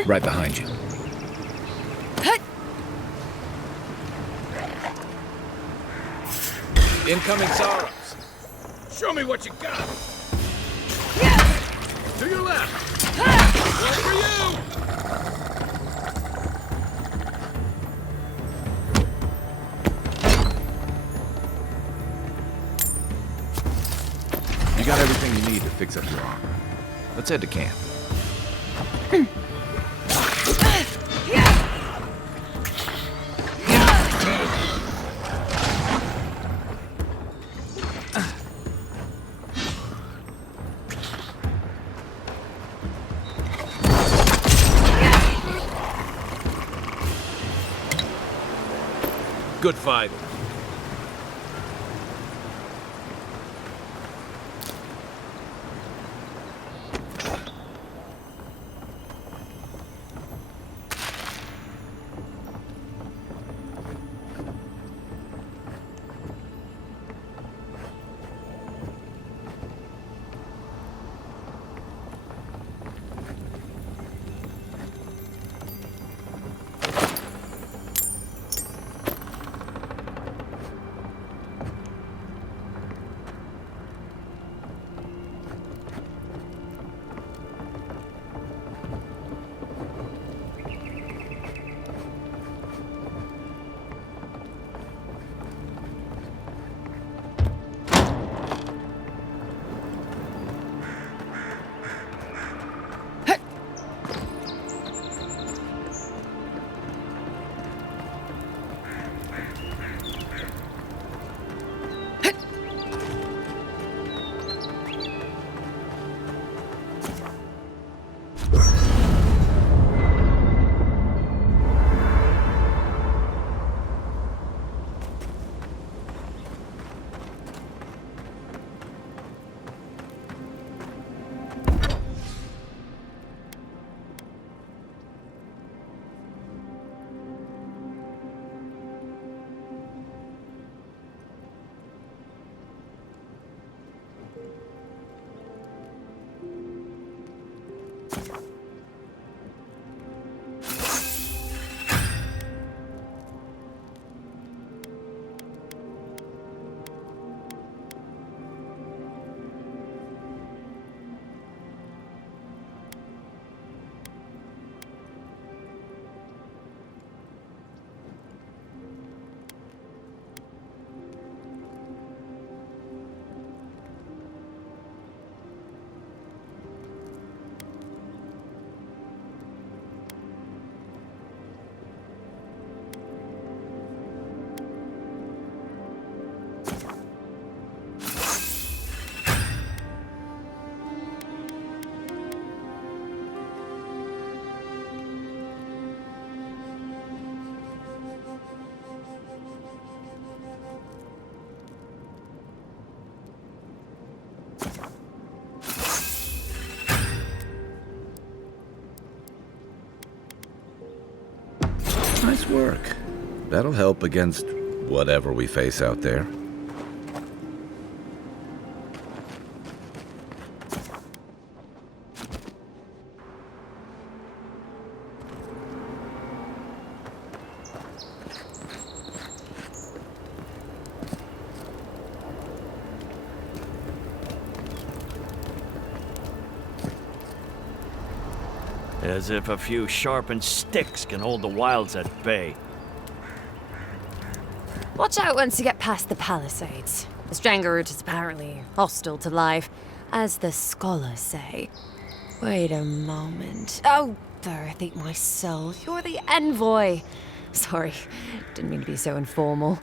Right behind you. Incoming Sorrows. Show me what you got. To your left. One for you. You got everything you need to fix up your armor. Let's head to camp. Good fight. Nice work. That'll help against whatever we face out there. As if a few sharpened sticks can hold the wilds at bay. Watch out once you get past the palisades. The Strangerroot is apparently hostile to life, as the scholars say. Wait a moment. Oh, Birth, eat my soul. You're the envoy. Sorry, didn't mean to be so informal.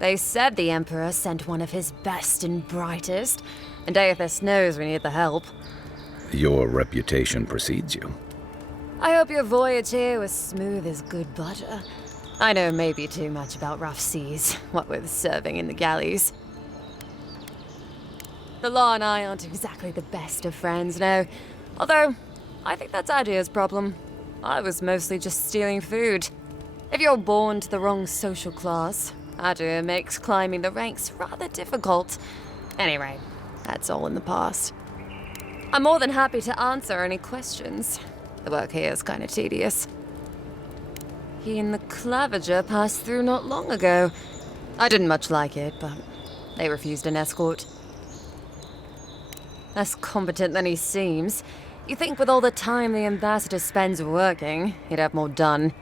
They said the Emperor sent one of his best and brightest, and Aethys knows we need the help. Your reputation precedes you. I hope your voyage here was smooth as good butter. I know maybe too much about rough seas, what with serving in the galleys. The law and I aren't exactly the best of friends, no. Although, I think that's Adia's problem. I was mostly just stealing food. If you're born to the wrong social class, Adia makes climbing the ranks rather difficult. Anyway, that's all in the past. I'm more than happy to answer any questions. The work here is kind of tedious. He and the Clavager passed through not long ago. I didn't much like it, but they refused an escort. Less competent than he seems. You think with all the time the ambassador spends working, he'd have more done.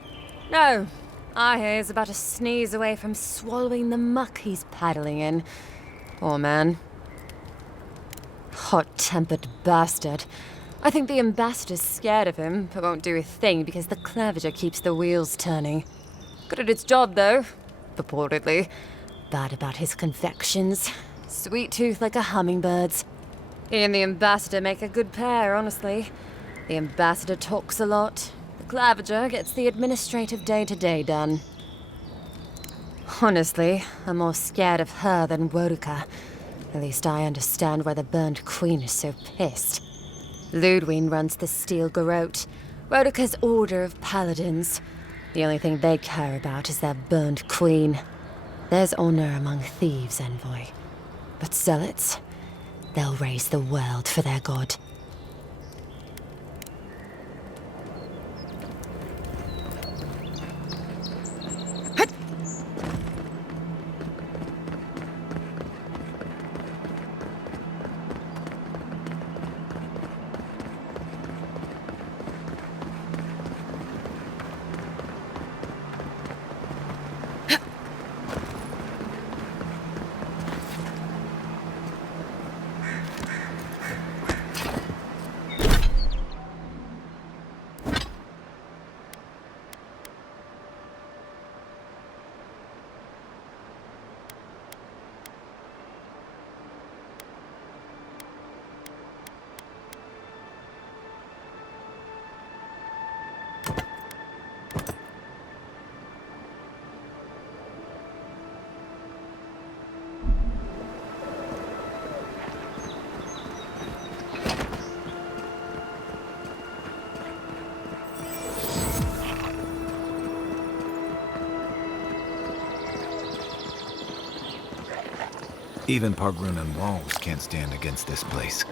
No, I hear he's about to sneeze away from swallowing the muck he's paddling in. Poor man. Hot-tempered bastard. I think the ambassador's scared of him, but won't do a thing because the Clavager keeps the wheels turning. Good at its job, though, purportedly. Bad about his confections. Sweet tooth like a hummingbird's. He and the ambassador make a good pair, honestly. The ambassador talks a lot. The Clavager gets the administrative day-to-day done. Honestly, I'm more scared of her than Wodika. At least I understand why the Burned Queen is so pissed. Ludwig runs the Steel Garrote, Wodika's order of paladins. The only thing they care about is their Burned Queen. There's honor among thieves, Envoy. But zealots, they'll raise the world for their god. Even Pargrunan walls can't stand against this place.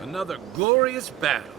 Another glorious battle.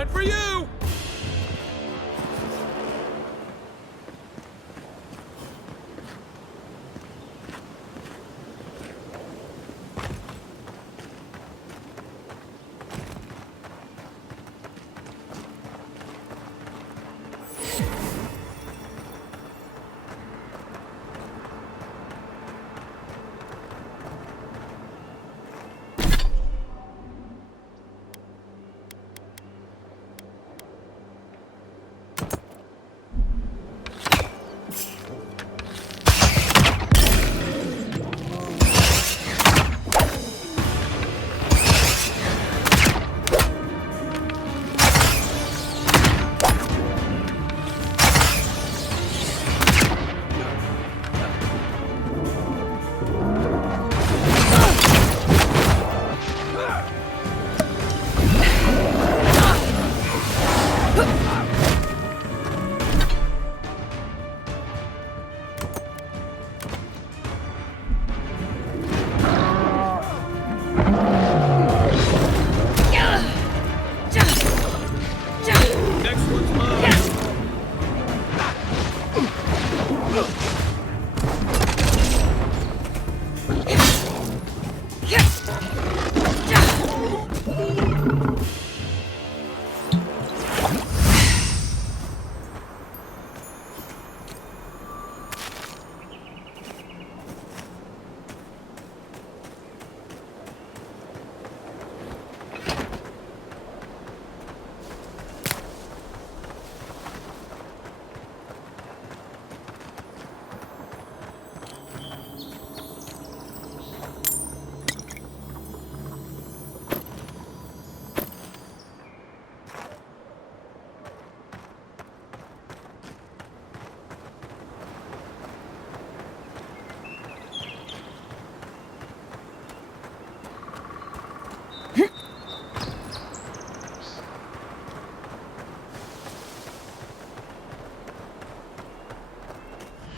point for you!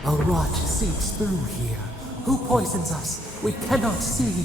A rot seeps through here. Who poisons us? We cannot see.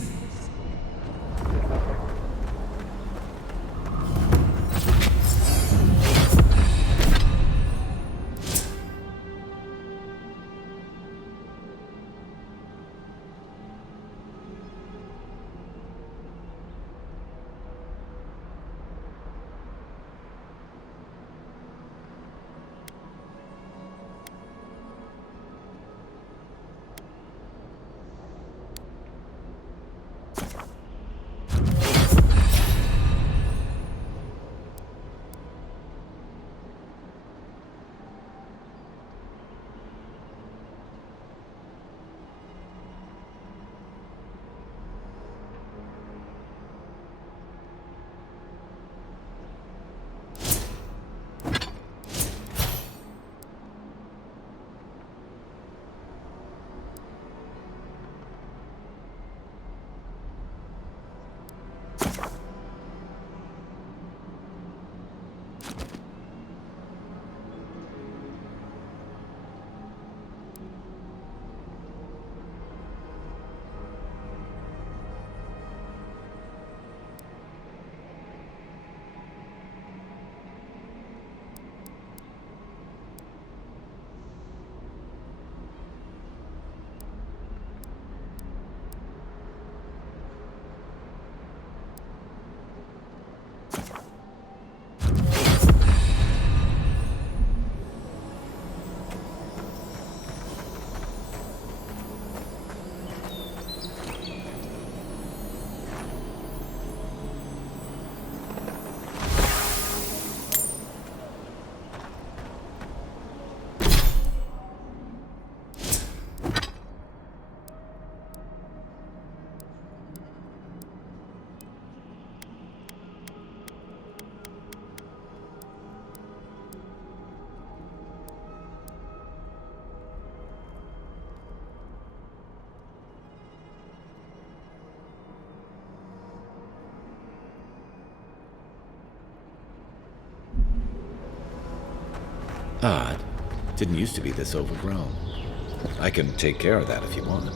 Odd. Didn't used to be this overgrown. I can take care of that if you want.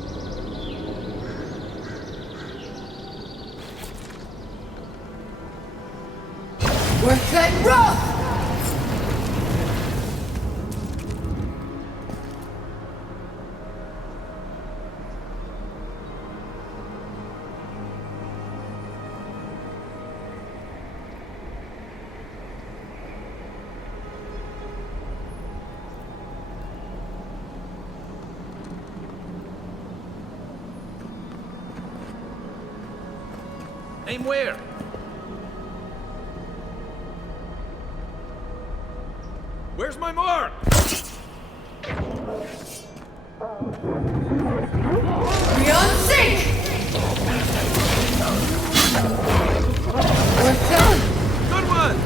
We're getting rough! Aim where? Where's my mark? We on sync! We're done! Good one!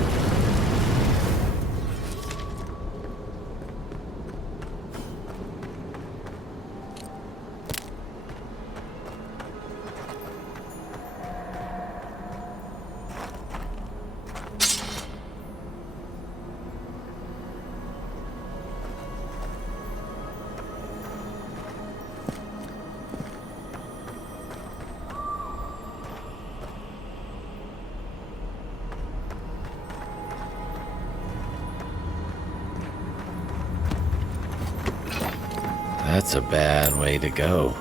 That's a bad way to go.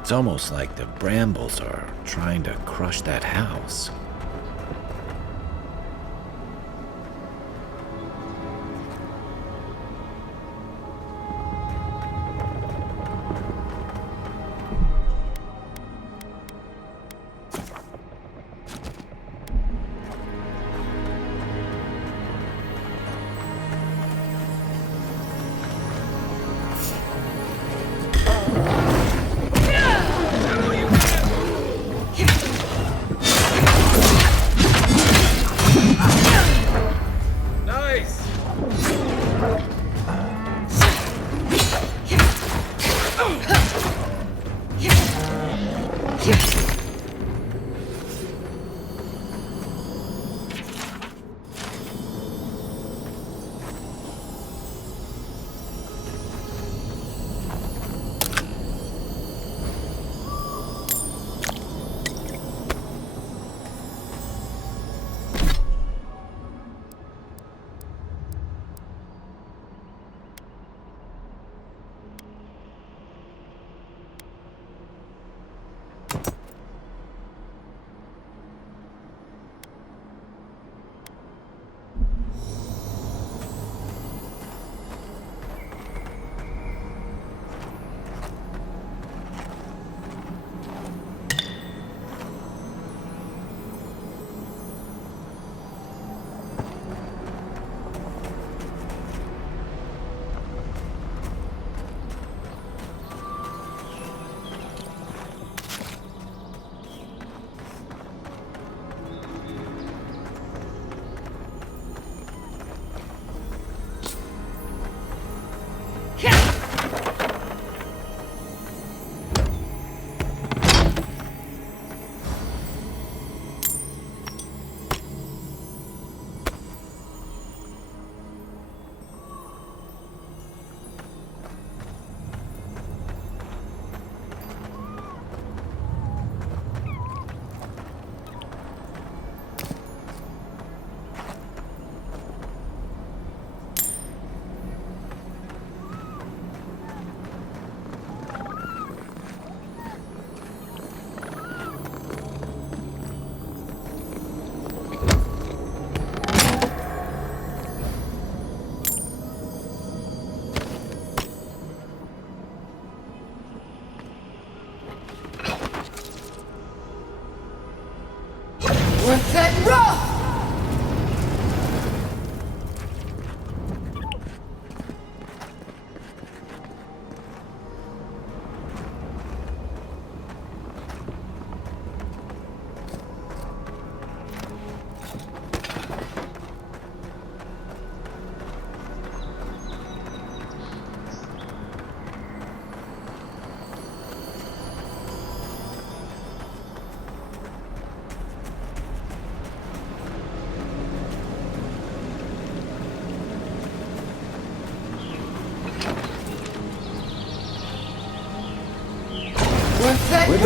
It's almost like the brambles are trying to crush that house.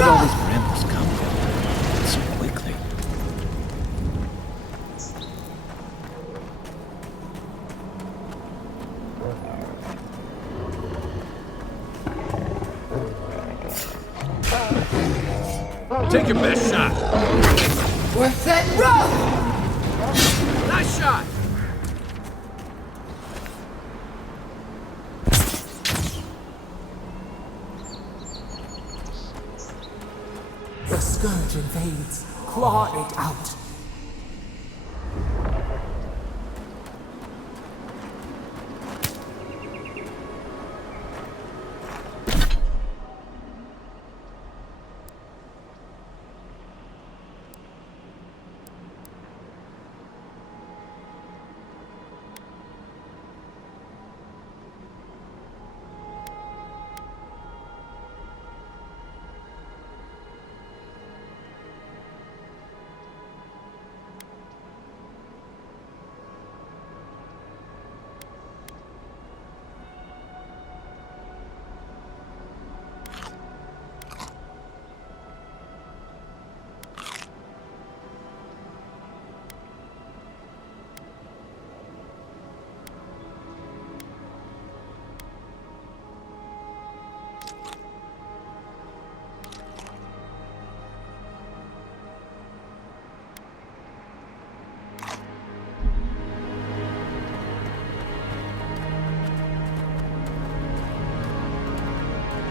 did all these brambles come so quickly? Take your best shot. Worth it, rough! Nice shot. The scourge invades. Claw it out.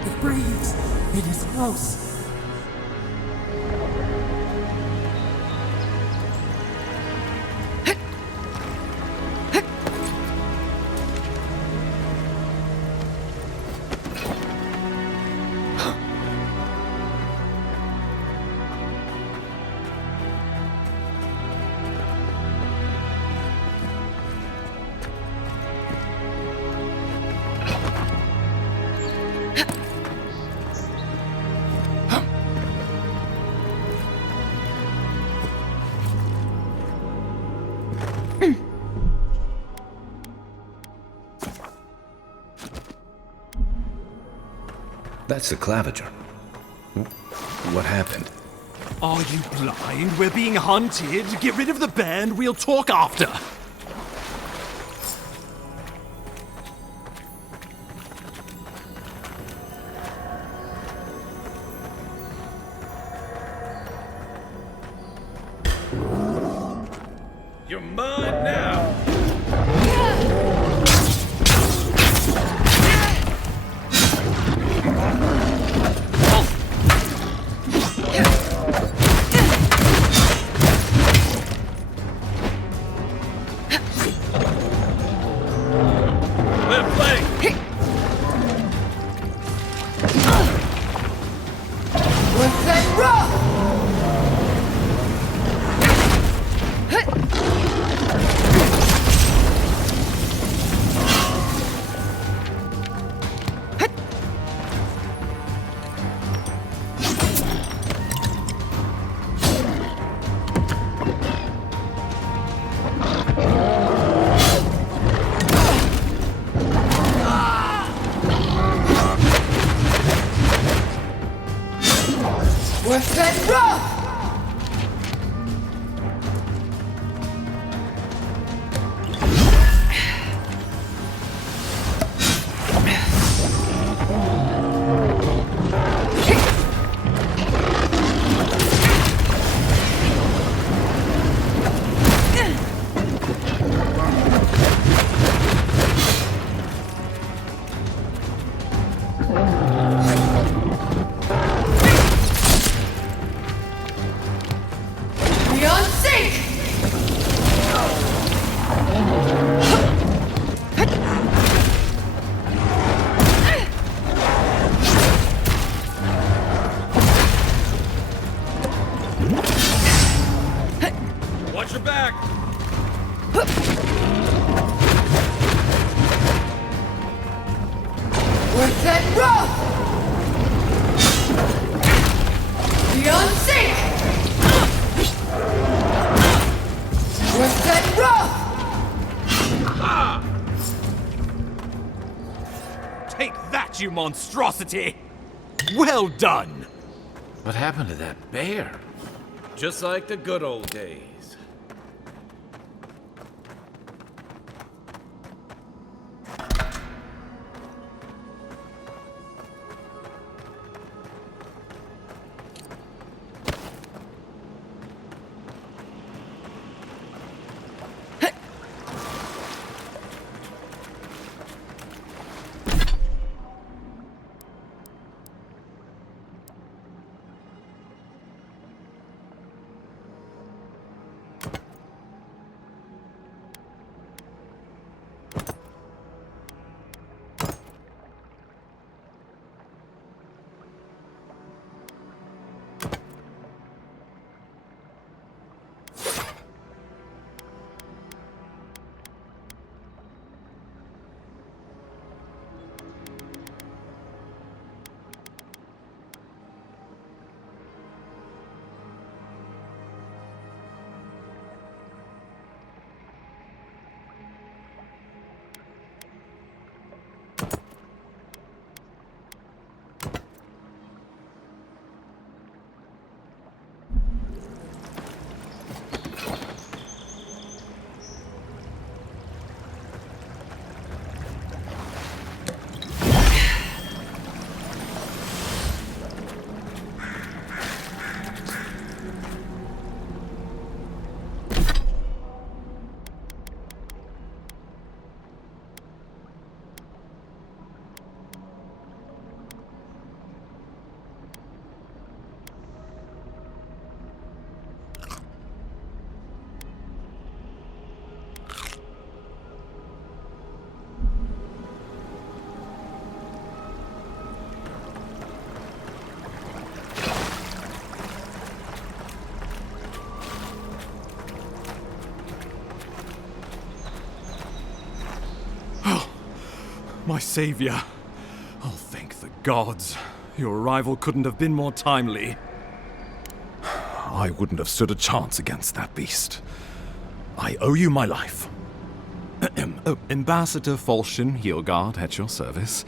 It breathes. It is close. That's the claviger. What happened? Are you blind? We're being hunted. Get rid of the band. We'll talk after. You're mine now. Worth it, rough! Watch your back. Worth it, rough! Beyond sync! Worth it, rough! Take that, you monstrosity! Well done! What happened to that bear? Just like the good old days. My savior. Oh, thank the gods. Your arrival couldn't have been more timely. I wouldn't have stood a chance against that beast. I owe you my life. Ambassador Falchion Heelguard at your service.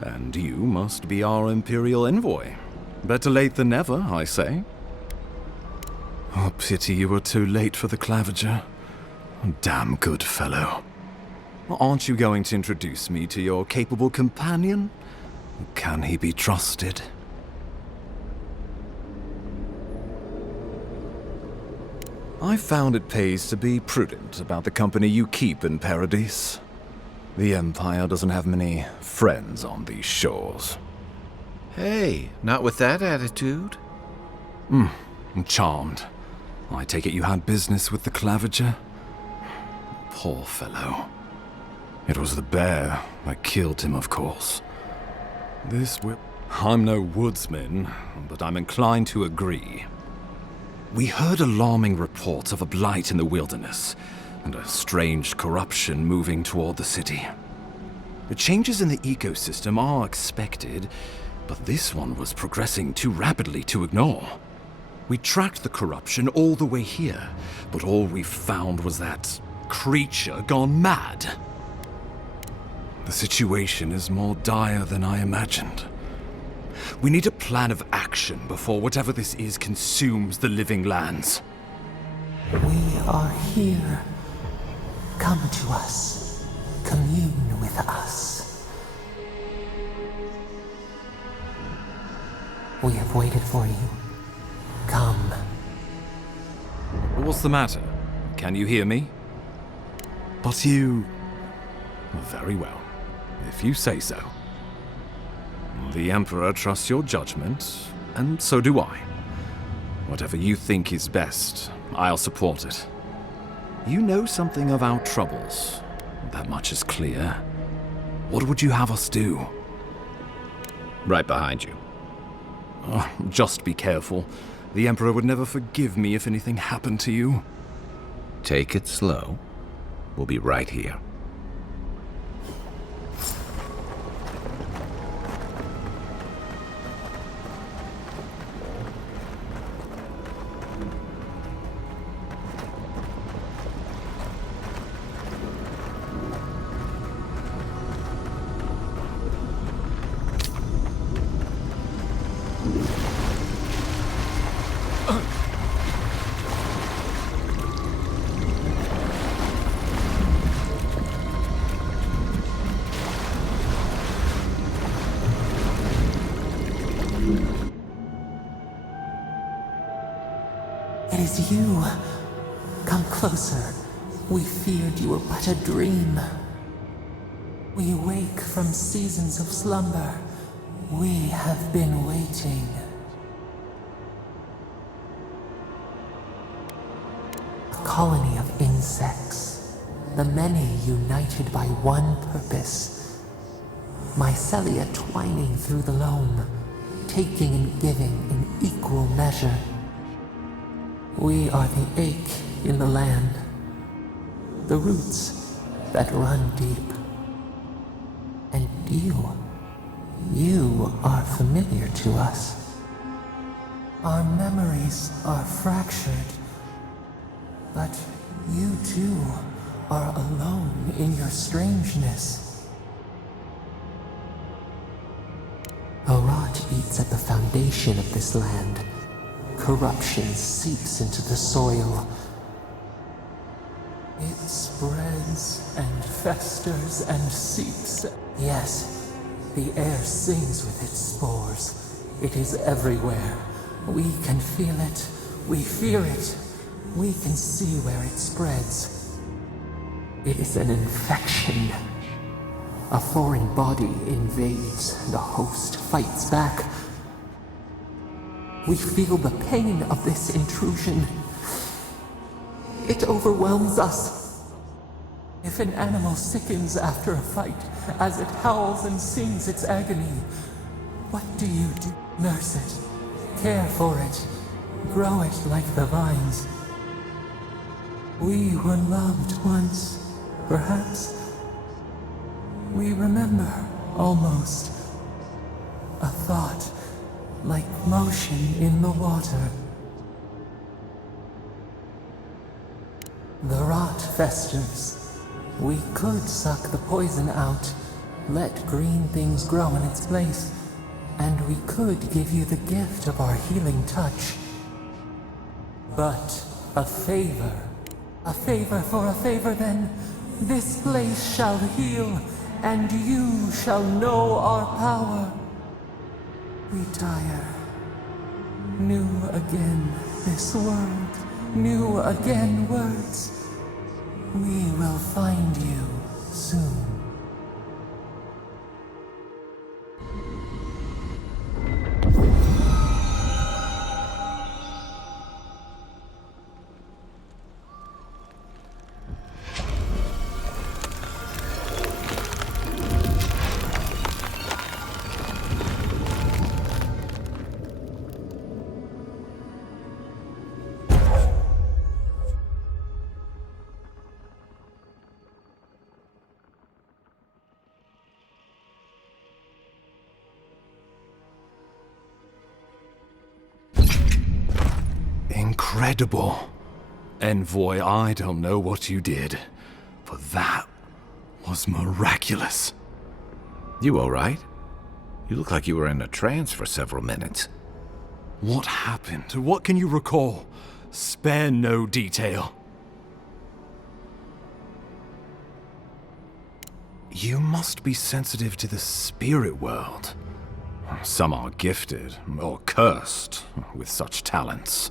And you must be our Imperial envoy. Better late than never, I say. Oh, pity you were too late for the claviger. Damn good fellow. Aren't you going to introduce me to your capable companion? Can he be trusted? I found it pays to be prudent about the company you keep in Paradise. The Empire doesn't have many friends on these shores. Hey, not with that attitude. I'm charmed. I take it you had business with the claviger? Poor fellow. It was the bear that killed him, of course. I'm no woodsman, but I'm inclined to agree. We heard alarming reports of a blight in the wilderness, and a strange corruption moving toward the city. The changes in the ecosystem are expected, but this one was progressing too rapidly to ignore. We tracked the corruption all the way here, but all we found was that creature gone mad. The situation is more dire than I imagined. We need a plan of action before whatever this is consumes the living lands. We are here. Come to us. Commune with us. We have waited for you. Come. What's the matter? Can you hear me? But you... Very well. If you say so. The Emperor trusts your judgment, and so do I. Whatever you think is best, I'll support it. You know something of our troubles. That much is clear. What would you have us do? Right behind you. Just be careful. The Emperor would never forgive me if anything happened to you. Take it slow. We'll be right here. it you? Come closer. We feared you were but a dream. We wake from seasons of slumber. We have been waiting. A colony of insects. The many united by one purpose. Mycelia twining through the loam, taking and giving in equal measure. We are the ache in the land, the roots that run deep. And you are familiar to us. Our memories are fractured, but you too are alone in your strangeness. A rot eats at the foundation of this land. Corruption seeps into the soil. It spreads and festers and seeps. Yes, the air sings with its spores. It is everywhere. We can feel it. We fear it. We can see where it spreads. It is an infection. A foreign body invades, the host fights back. We feel the pain of this intrusion. It overwhelms us. If an animal sickens after a fight, as it howls and sings its agony, what do you do? Nurse it, care for it, grow it like the vines. We were loved once, perhaps. We remember, almost. A thought, like motion in the water. The rot festers. We could suck the poison out, let green things grow in its place, and we could give you the gift of our healing touch. But a favor for a favor then, this place shall heal, and you shall know our power. We tire. New again this world, new again words. We will find you soon. Incredible. Envoy, I don't know what you did, but that was miraculous. You all right? You look like you were in a trance for several minutes. What happened? What can you recall? Spare no detail. You must be sensitive to the spirit world. Some are gifted, or cursed, with such talents.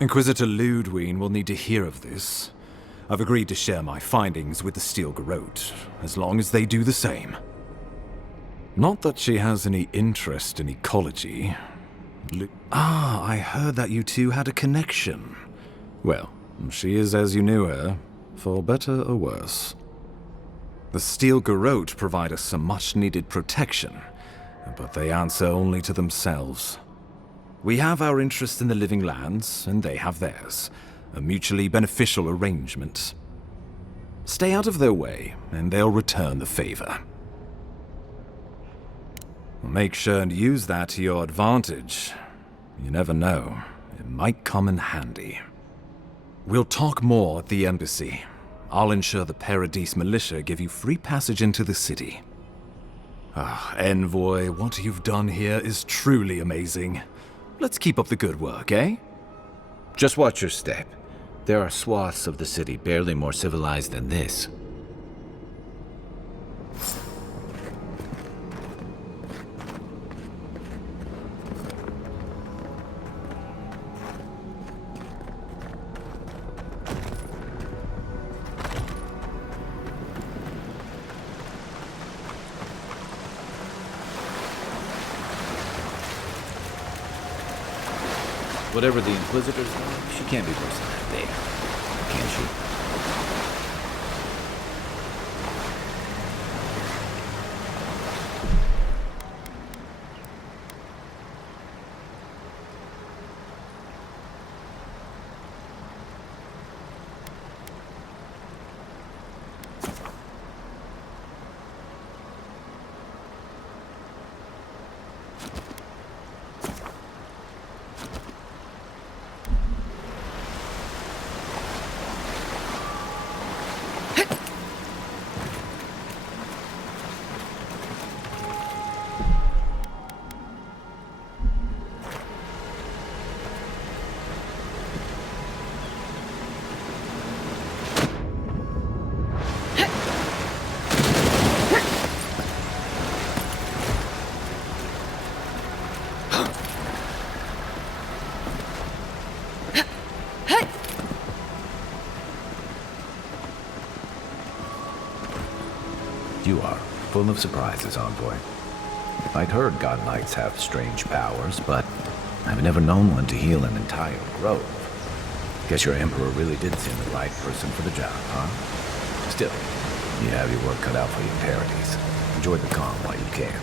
Inquisitor Ludwine will need to hear of this. I've agreed to share my findings with the Steel Garrote, as long as they do the same. Not that she has any interest in ecology. I heard that you two had a connection. Well, she is as you knew her, for better or worse. The Steel Garrote provide us some much-needed protection, but they answer only to themselves. We have our interest in the living lands, and they have theirs. A mutually beneficial arrangement. Stay out of their way, and they'll return the favor. Make sure and use that to your advantage. You never know. It might come in handy. We'll talk more at the embassy. I'll ensure the Paradise militia give you free passage into the city. Envoy, what you've done here is truly amazing. Let's keep up the good work, eh? Just watch your step. There are swaths of the city barely more civilized than this. Whatever the Inquisitors know, she can't be worse than that there. Can she? You are full of surprises, Envoy. I'd heard God Knights have strange powers, but I've never known one to heal an entire grove. Guess your Emperor really did send the right person for the job, huh? Still, you have your work cut out for you, Parodies. Enjoy the calm while you can.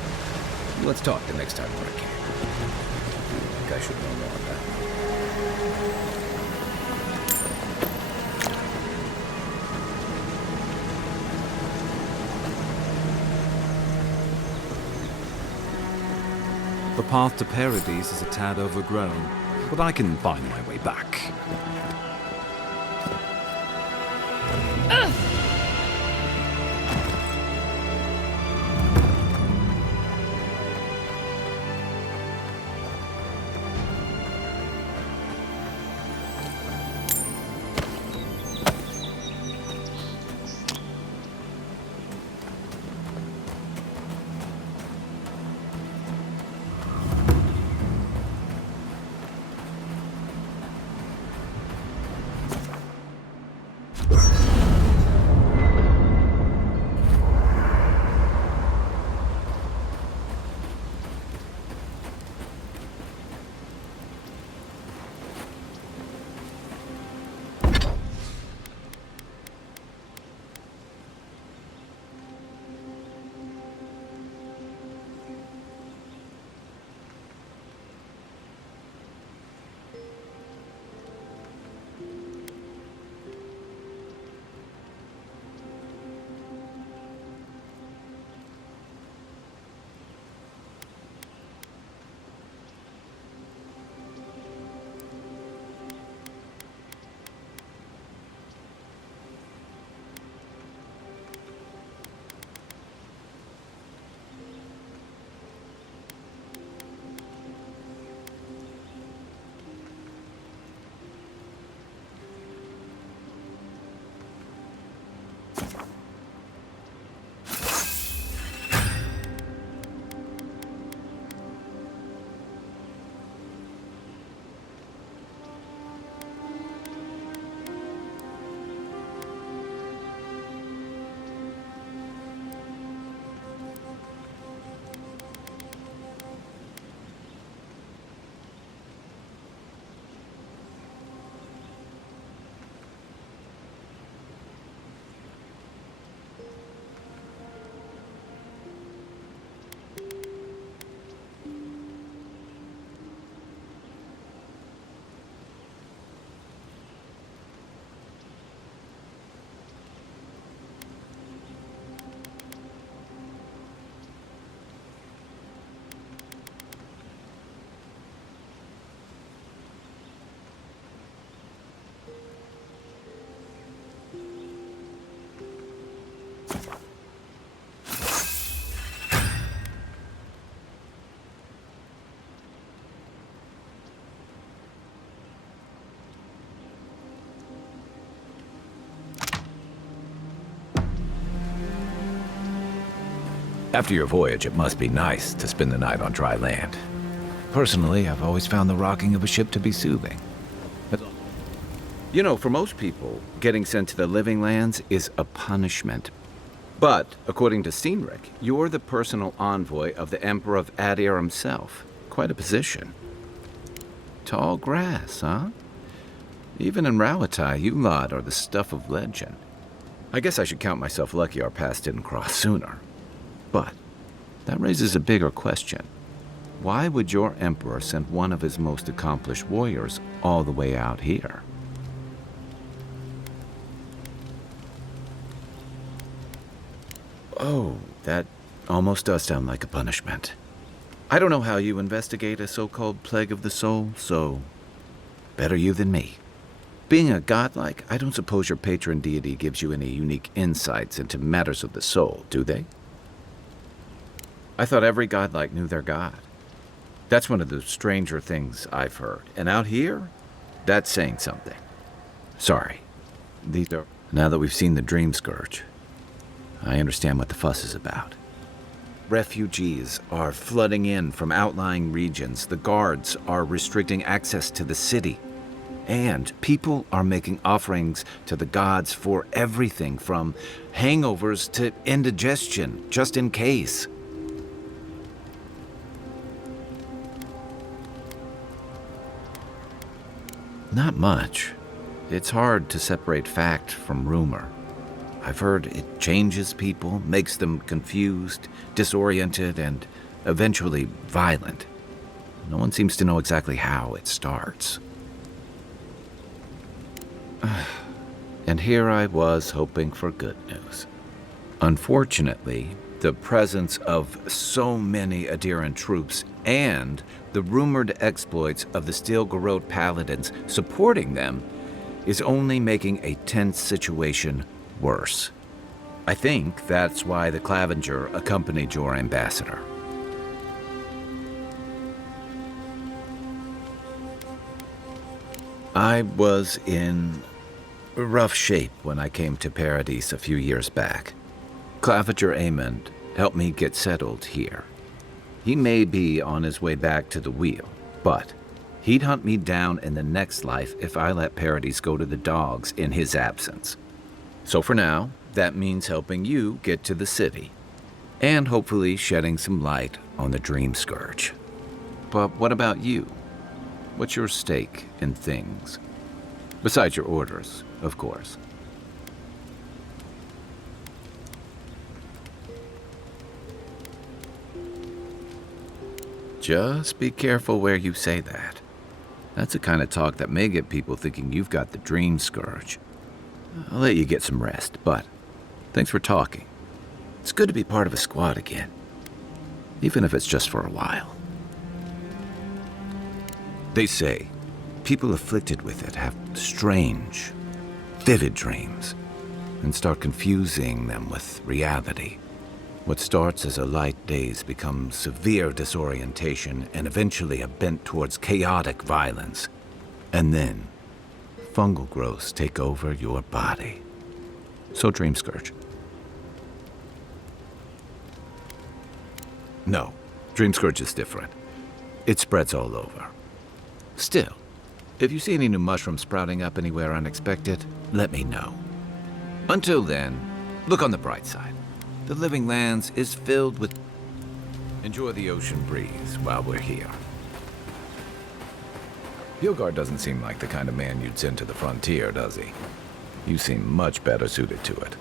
Let's talk the next time we're at camp. I think I should know more of that. The path to Parodies is a tad overgrown, but I can find my way back. After your voyage, it must be nice to spend the night on dry land. Personally, I've always found the rocking of a ship to be soothing. You know, for most people, getting sent to the living lands is a punishment. But, according to Cynric, you're the personal envoy of the Emperor of Adir himself. Quite a position. Tall grass, huh? Even in Rawatai, you lot are the stuff of legend. I guess I should count myself lucky our paths didn't cross sooner. But that raises a bigger question. Why would your emperor send one of his most accomplished warriors all the way out here? Oh, that almost does sound like a punishment. I don't know how you investigate a so-called plague of the soul, so better you than me. Being a godlike, I don't suppose your patron deity gives you any unique insights into matters of the soul, do they? I thought every godlike knew their god. That's one of the stranger things I've heard. And out here, that's saying something. Sorry. Now that we've seen the Dream Scourge, I understand what the fuss is about. Refugees are flooding in from outlying regions. The guards are restricting access to the city. And people are making offerings to the gods for everything from hangovers to indigestion, just in case. Not much. It's hard to separate fact from rumor. I've heard it changes people, makes them confused, disoriented, and eventually violent. No one seems to know exactly how it starts. And here I was hoping for good news. Unfortunately, the presence of so many Adiran troops and the rumored exploits of the Steel-Garrod paladins supporting them is only making a tense situation worse. I think that's why the Clavenger accompanied your ambassador. I was in rough shape when I came to Paradise a few years back. Clavenger Amond helped me get settled here. He may be on his way back to the wheel, but he'd hunt me down in the next life if I let Paradise go to the dogs in his absence. So for now, that means helping you get to the city, and hopefully shedding some light on the Dream Scourge. But what about you? What's your stake in things? Besides your orders, of course. Just be careful where you say that. That's the kind of talk that may get people thinking you've got the Dream Scourge. I'll let you get some rest, but thanks for talking. It's good to be part of a squad again, even if it's just for a while. They say people afflicted with it have strange, vivid dreams and start confusing them with reality. What starts as a light daze becomes severe disorientation and eventually a bent towards chaotic violence. And then, fungal growths take over your body. So Dream Scourge. No, Dream Scourge is different. It spreads all over. Still, if you see any new mushrooms sprouting up anywhere unexpected, let me know. Until then, look on the bright side. The Living Lands is filled with... Enjoy the ocean breeze while we're here. Hilgard doesn't seem like the kind of man you'd send to the frontier, does he? You seem much better suited to it.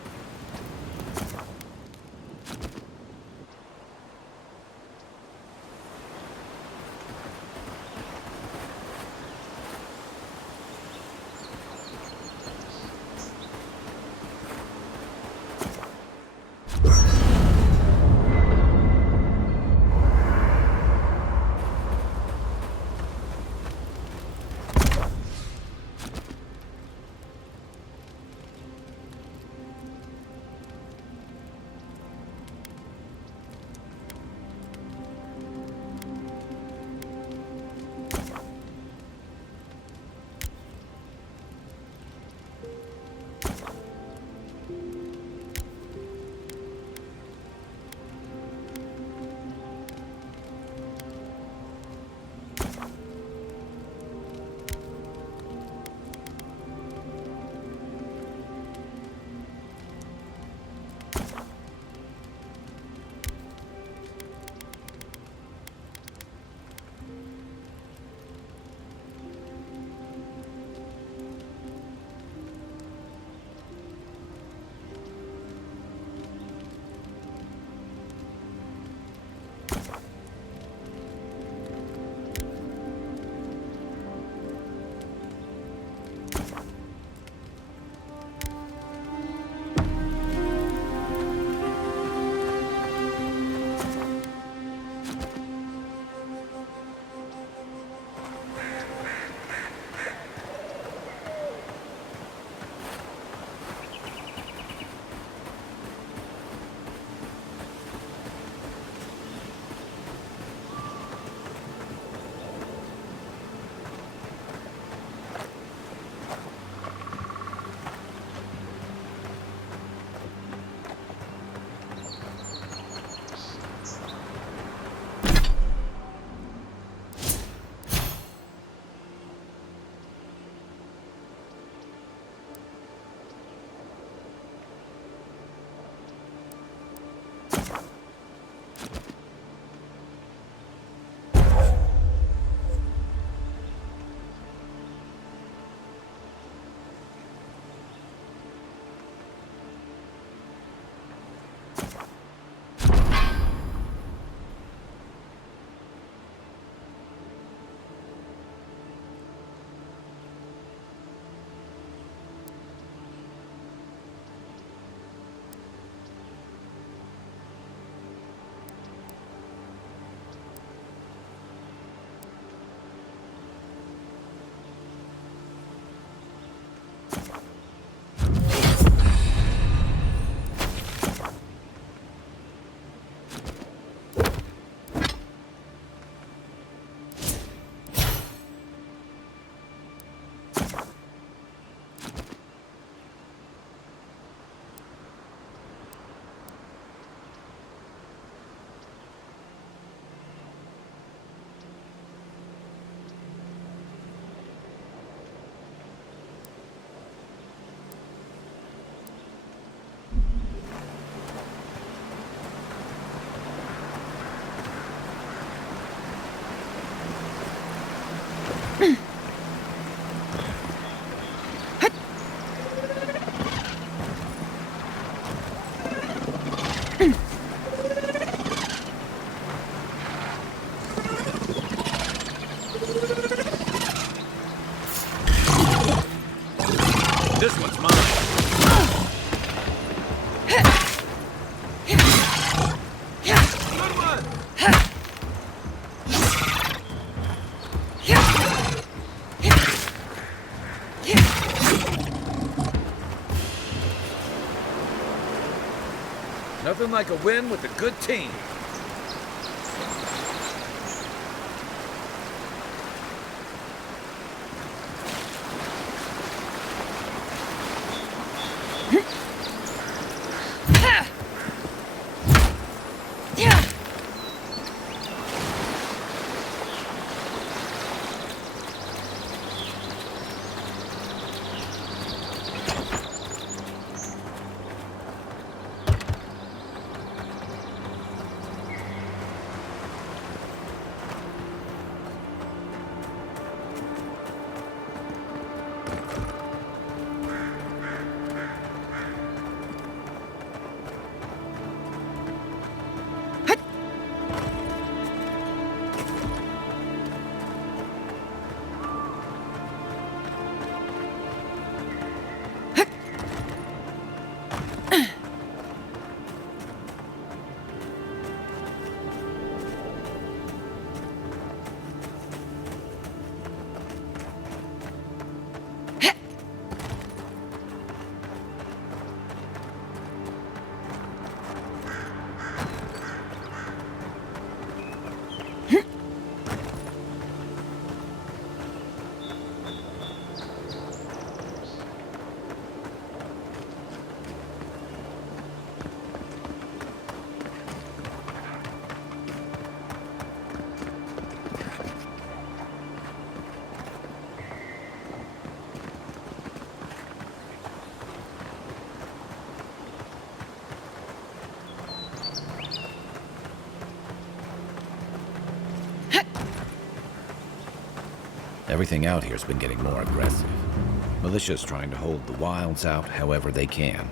Nothing like a win with a good team. Everything out here's been getting more aggressive. Militia's trying to hold the wilds out however they can.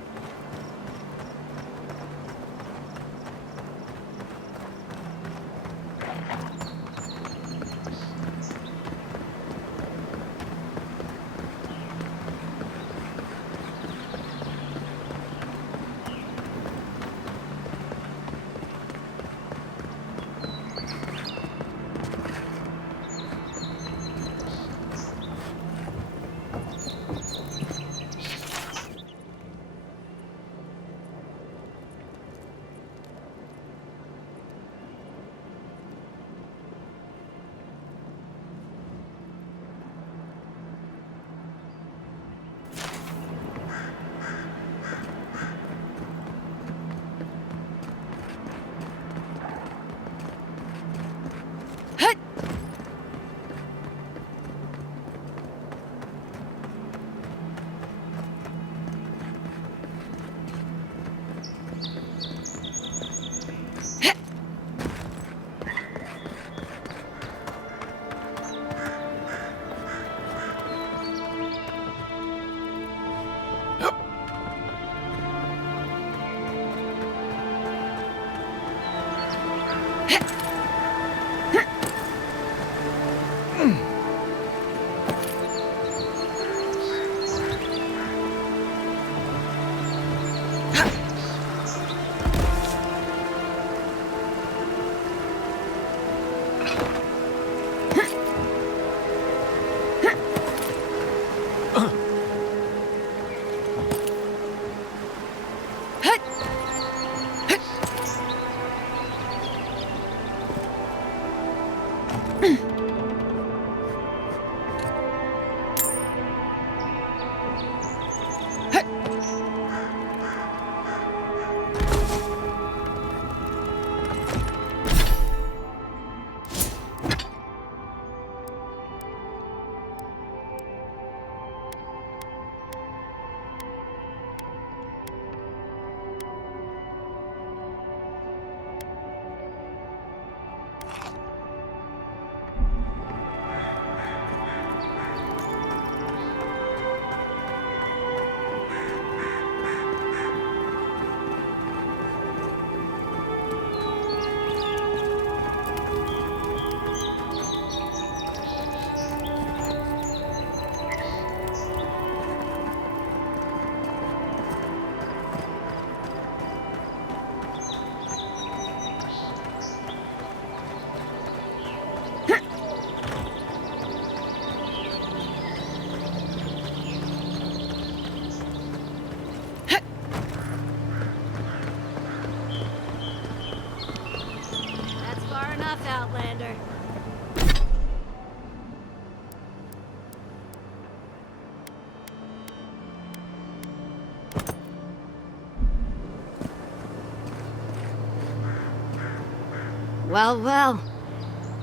Well, well.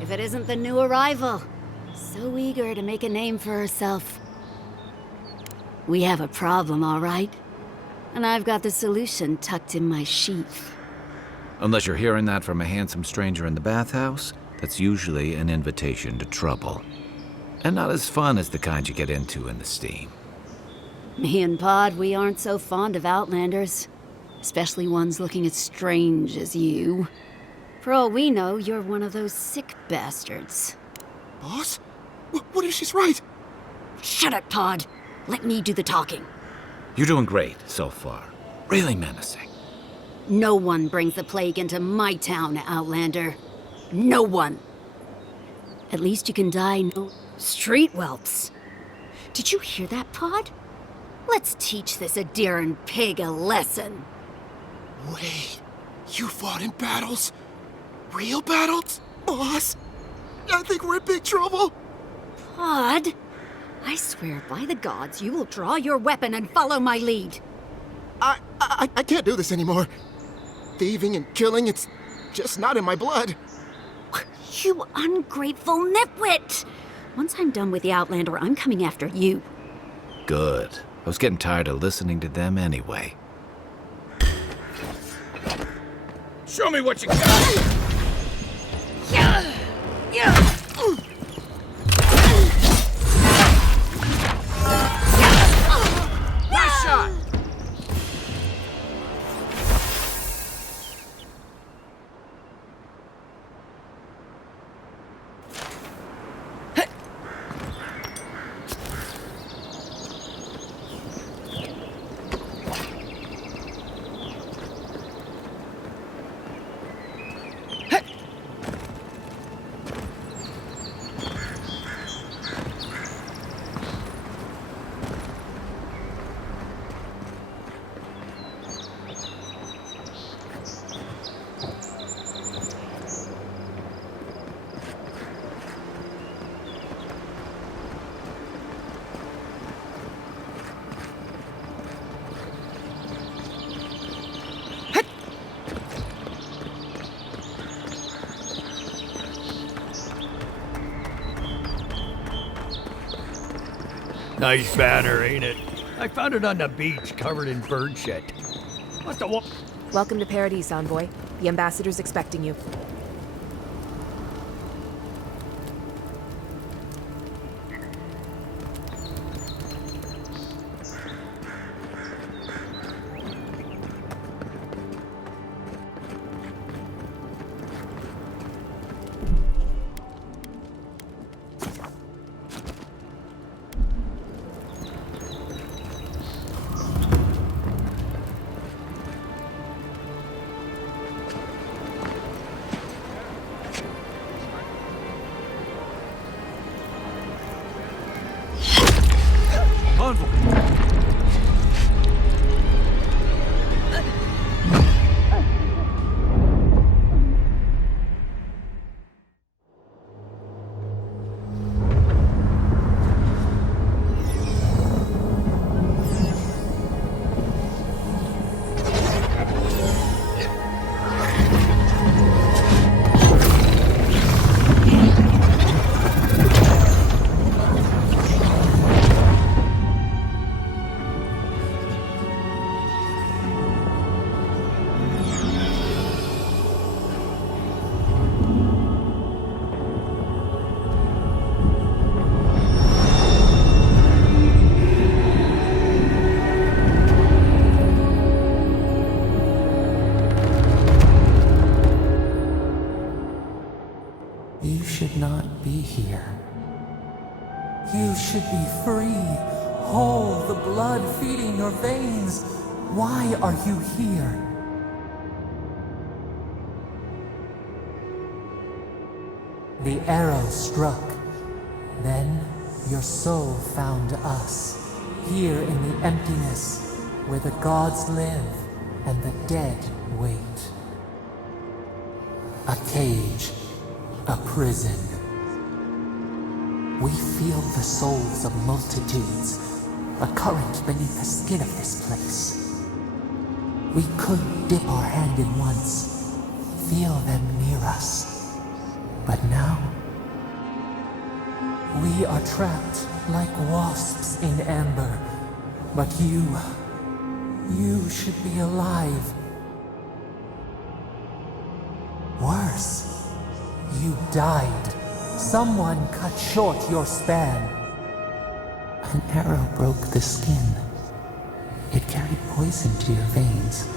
If it isn't the new arrival. So eager to make a name for herself. We have a problem, all right? And I've got the solution tucked in my sheath. Unless you're hearing that from a handsome stranger in the bathhouse, that's usually an invitation to trouble. And not as fun as the kind you get into in the steam. Me and Pod, we aren't so fond of Outlanders. Especially ones looking as strange as you. For all we know, you're one of those sick bastards. Boss? What if she's right? Shut it, Pod. Let me do the talking. You're doing great so far. Really menacing. No one brings the plague into my town, Outlander. No one. At least you can die no street whelps. Did you hear that, Pod? Let's teach this Adiran pig a lesson. Wait, you fought in battles? Real battles? Boss? I think we're in big trouble. Pod, I swear by the gods you will draw your weapon and follow my lead. I can't do this anymore. Thieving and killing, it's just not in my blood. You ungrateful nitwit! Once I'm done with the Outlander, I'm coming after you. Good. I was getting tired of listening to them anyway. Show me what you got! Nice shot! Nice banner, ain't it? I found it on the beach, covered in bird shit. Must have Welcome to Paradise, Envoy. The ambassador's expecting you. You should not be here. You should be free, whole, the blood feeding your veins. Why are you here? The arrow struck. Then your soul found us, here in the emptiness, where the gods live and the dead wait. A cage, a prison. We feel the souls of multitudes, a current beneath the skin of this place. We could dip our hand in once, feel them near us. But now, we are trapped like wasps in amber. But you should be alive. Worse, you died. Someone cut short your span. An arrow broke the skin. It carried poison to your veins.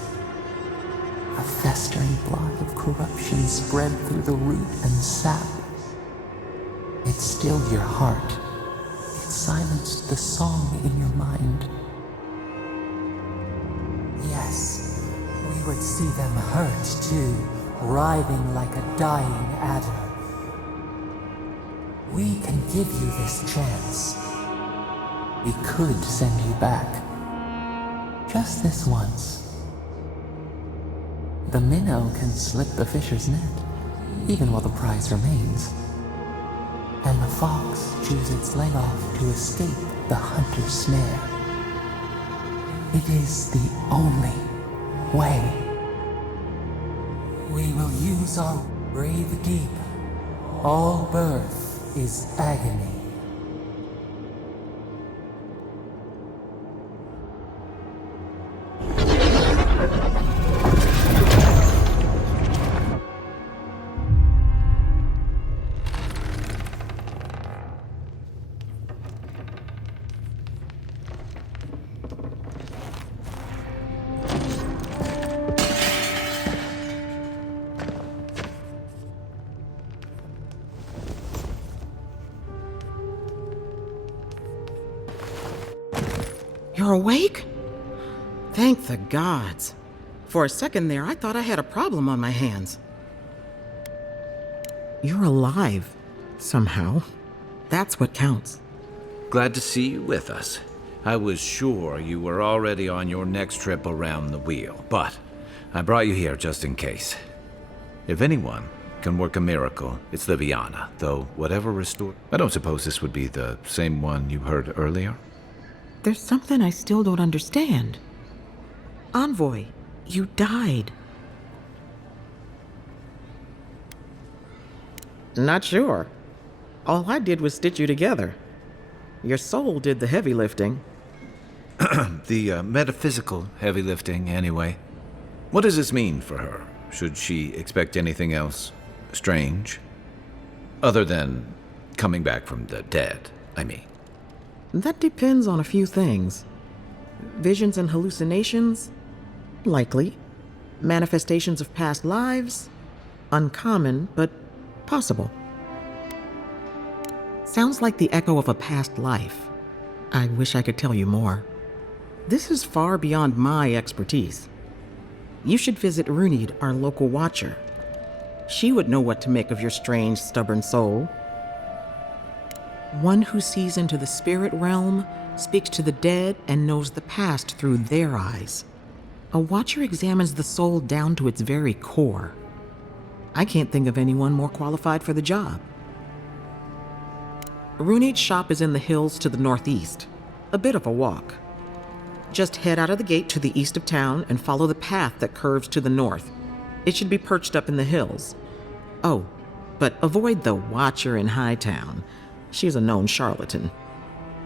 A festering blot of corruption spread through the root and sap. It stilled your heart. It silenced the song in your mind. Yes, we would see them hurt too, writhing like a dying adder. We can give you this chance. We could send you back. Just this once. The minnow can slip the fisher's net, even while the prize remains. And the fox chews its leg off to escape the hunter's snare. It is the only way. We will use our breathe deep. All birth is agony. You're awake? Thank the gods. For a second there, I thought I had a problem on my hands. You're alive, somehow. That's what counts. Glad to see you with us. I was sure you were already on your next trip around the wheel, but I brought you here just in case. If anyone can work a miracle, it's Liviana, though whatever restored... I don't suppose this would be the same one you heard earlier? There's something I still don't understand. Envoy, you died. Not sure. All I did was stitch you together. Your soul did the heavy lifting. The metaphysical heavy lifting, anyway. What does this mean for her? Should she expect anything else strange? Other than coming back from the dead, I mean. That depends on a few things. Visions and hallucinations? Likely. Manifestations of past lives? Uncommon, but possible. Sounds like the echo of a past life. I wish I could tell you more. This is far beyond my expertise. You should visit Runid, our local watcher. She would know what to make of your strange, stubborn soul. One who sees into the spirit realm, speaks to the dead, and knows the past through their eyes. A watcher examines the soul down to its very core. I can't think of anyone more qualified for the job. Runid's shop is in the hills to the northeast. A bit of a walk. Just head out of the gate to the east of town and follow the path that curves to the north. It should be perched up in the hills. Oh, but avoid the watcher in Hightown. She's a known charlatan.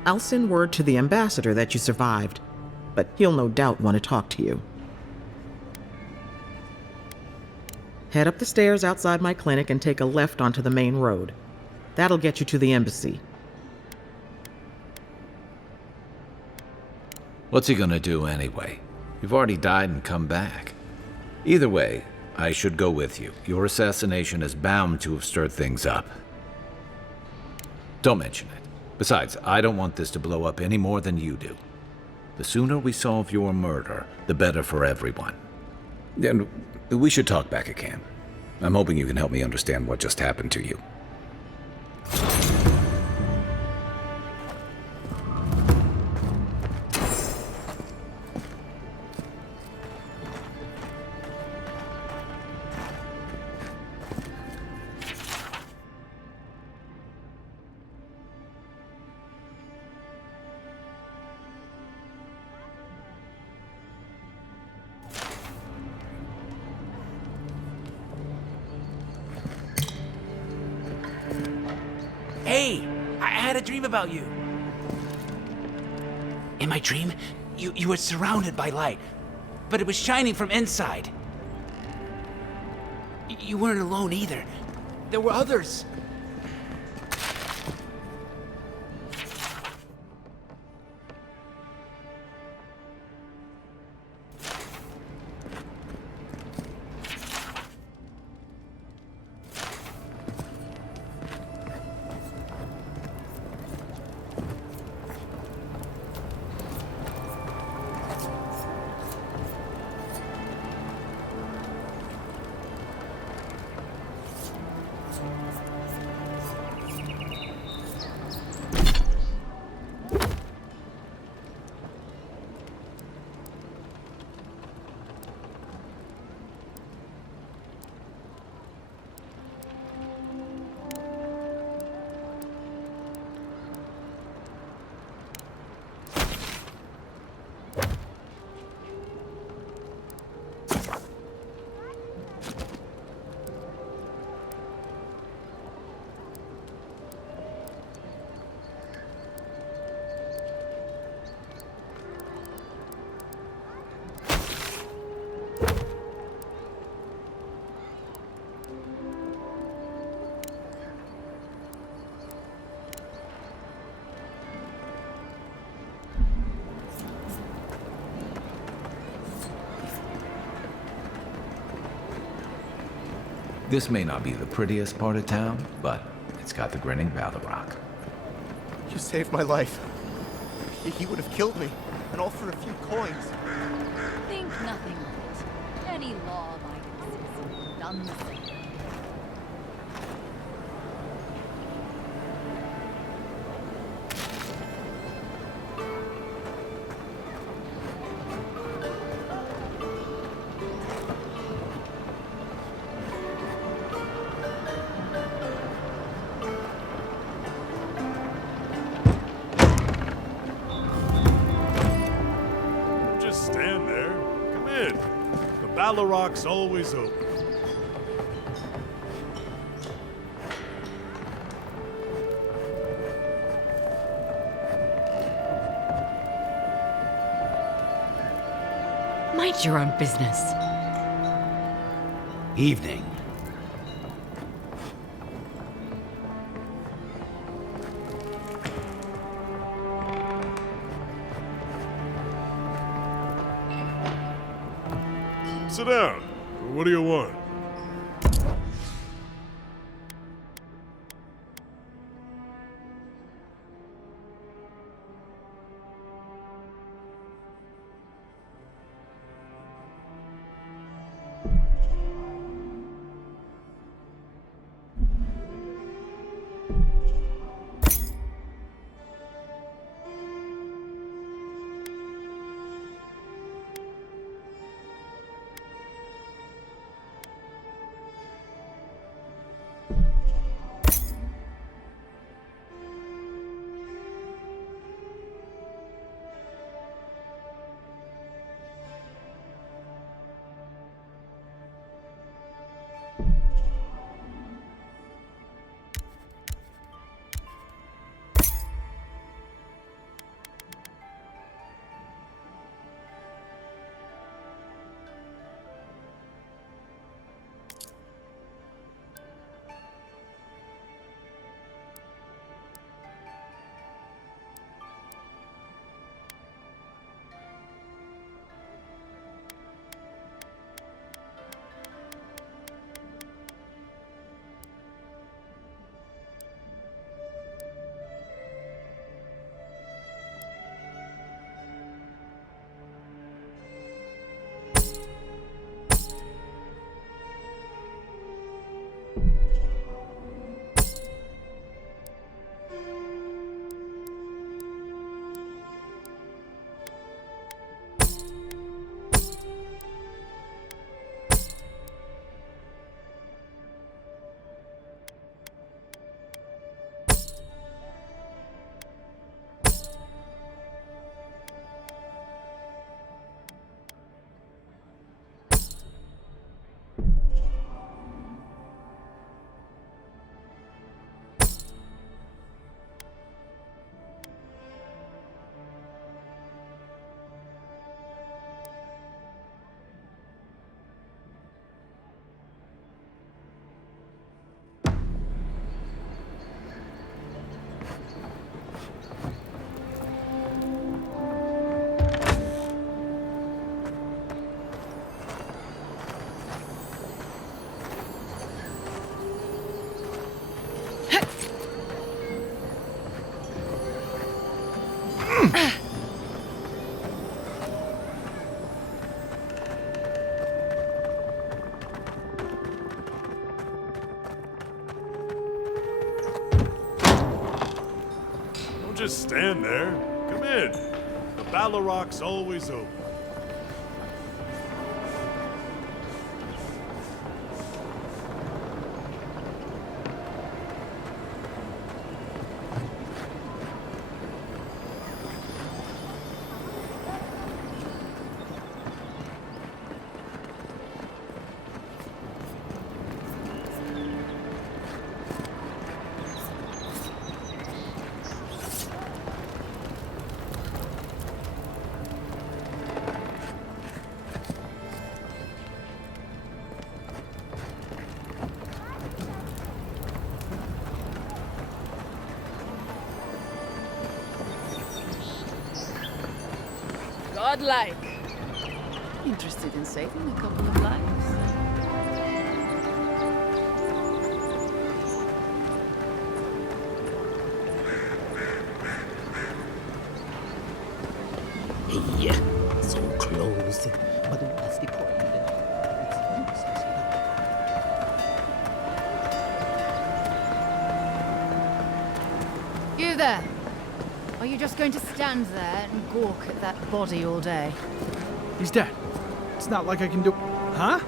I'll send word to the ambassador that you survived, but he'll no doubt want to talk to you. Head up the stairs outside my clinic and take a left onto the main road. That'll get you to the embassy. What's he gonna do anyway? You've already died and come back. Either way, I should go with you. Your assassination is bound to have stirred things up. Don't mention it. Besides, I don't want this to blow up any more than you do. The sooner we solve your murder, the better for everyone. And we should talk back at camp. I'm hoping you can help me understand what just happened to you. Hey, I had a dream about you. In my dream, you were surrounded by light, but it was shining from inside. You weren't alone either. There were others. This may not be the prettiest part of town, but it's got the grinning Balrog. You saved my life. He would have killed me, and all for a few coins. Think nothing of it. Any law-abiding citizen would have done the same. Just stand there. Come in. The Balrog's always open. Mind your own business. Evening. Sit down. What do you want? just stand there. Come in. The Ballaroc's always open. Godlike. Interested in saving a couple of lives? Hey, so close. But what's the point? You there! Are you just going to stand there and gawk at that body all day? He's dead. It's not like I can do... Huh?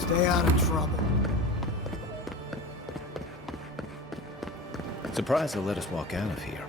Stay out of trouble. Surprised they'll let us walk out of here.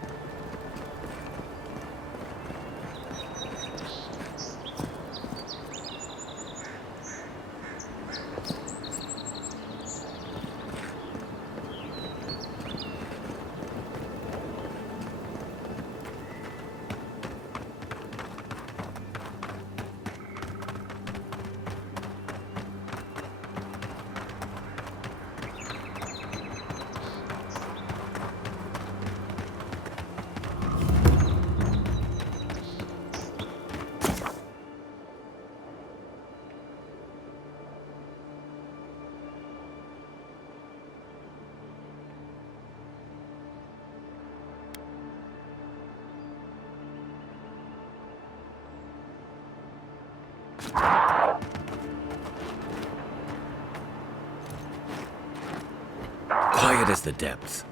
Quiet as the depths.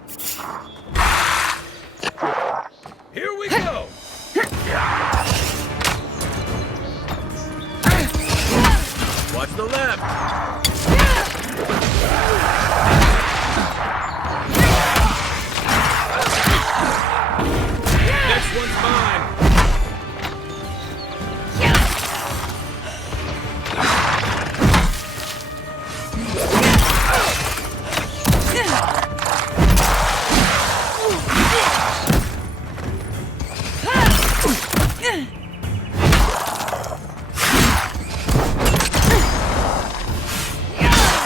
Here we go! Watch the left! Next one's mine!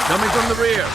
Coming from the rear.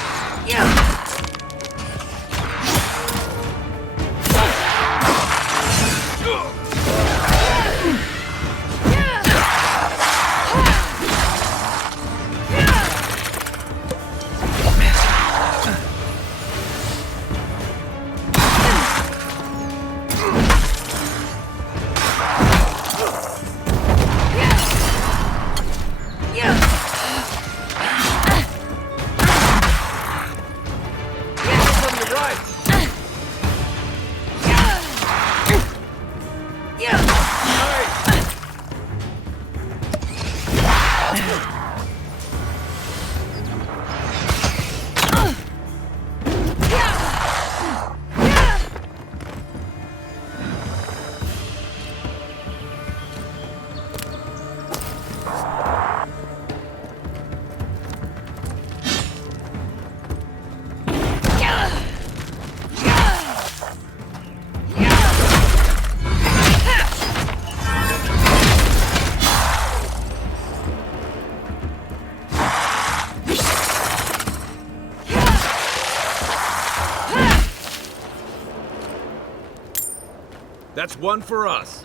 That's one for us.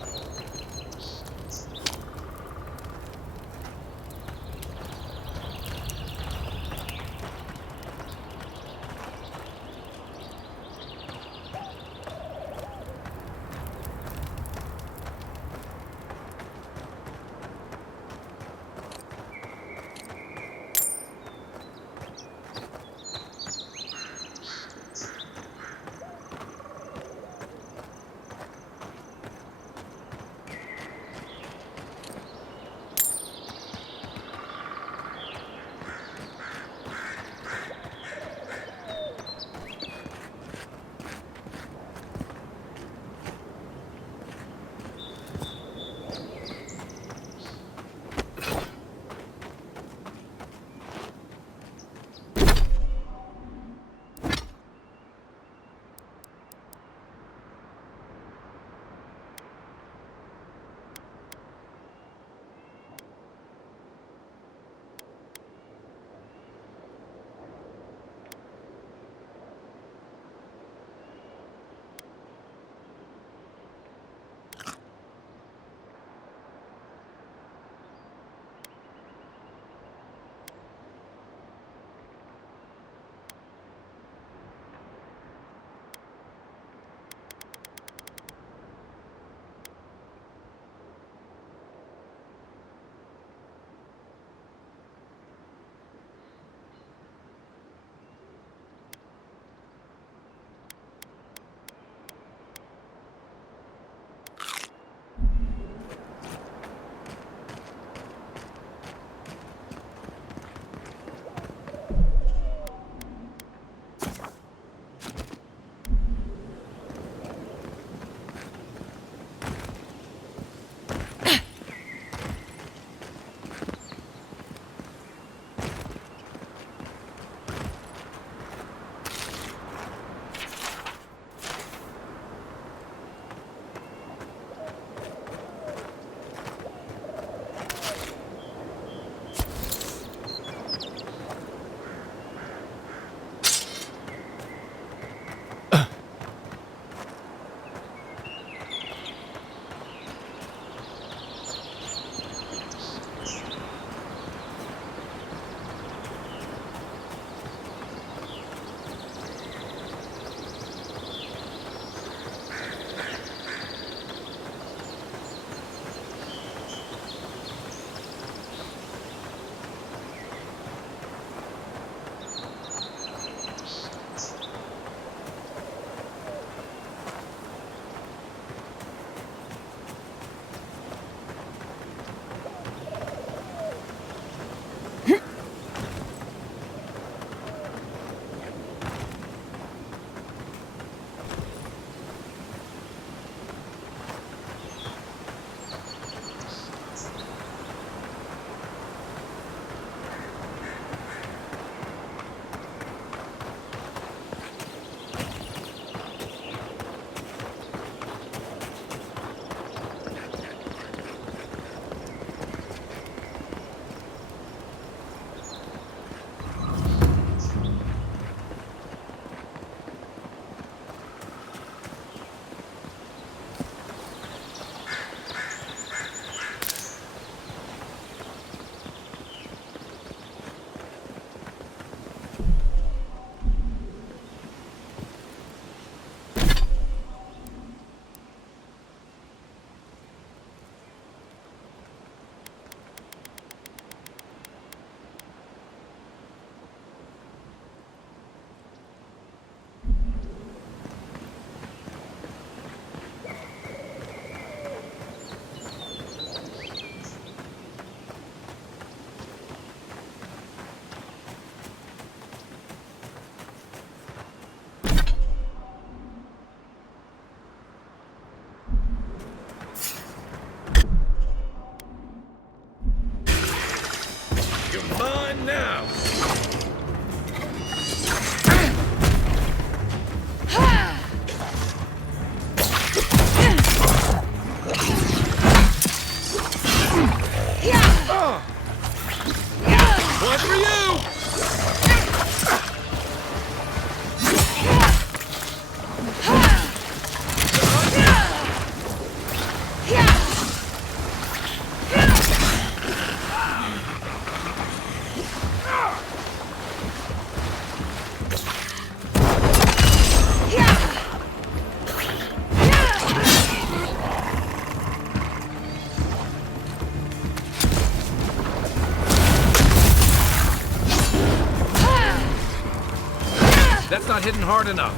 not hitting hard enough.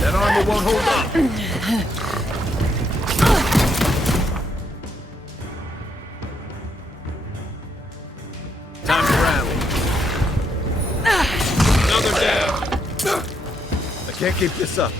That armor won't hold up. Time to rally. Another down. I can't keep this up.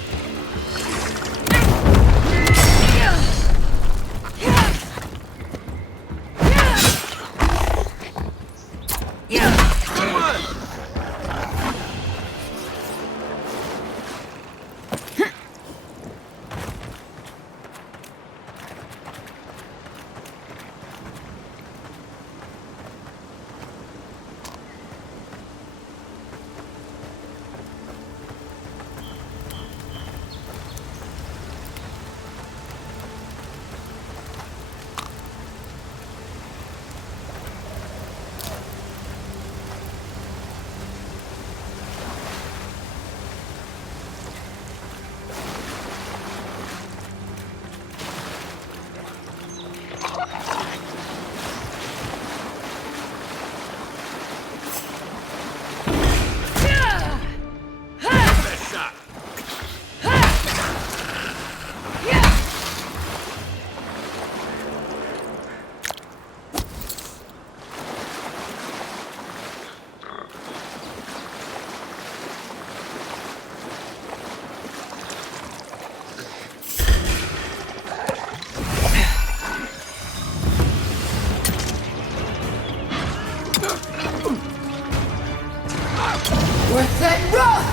Worth it, rough!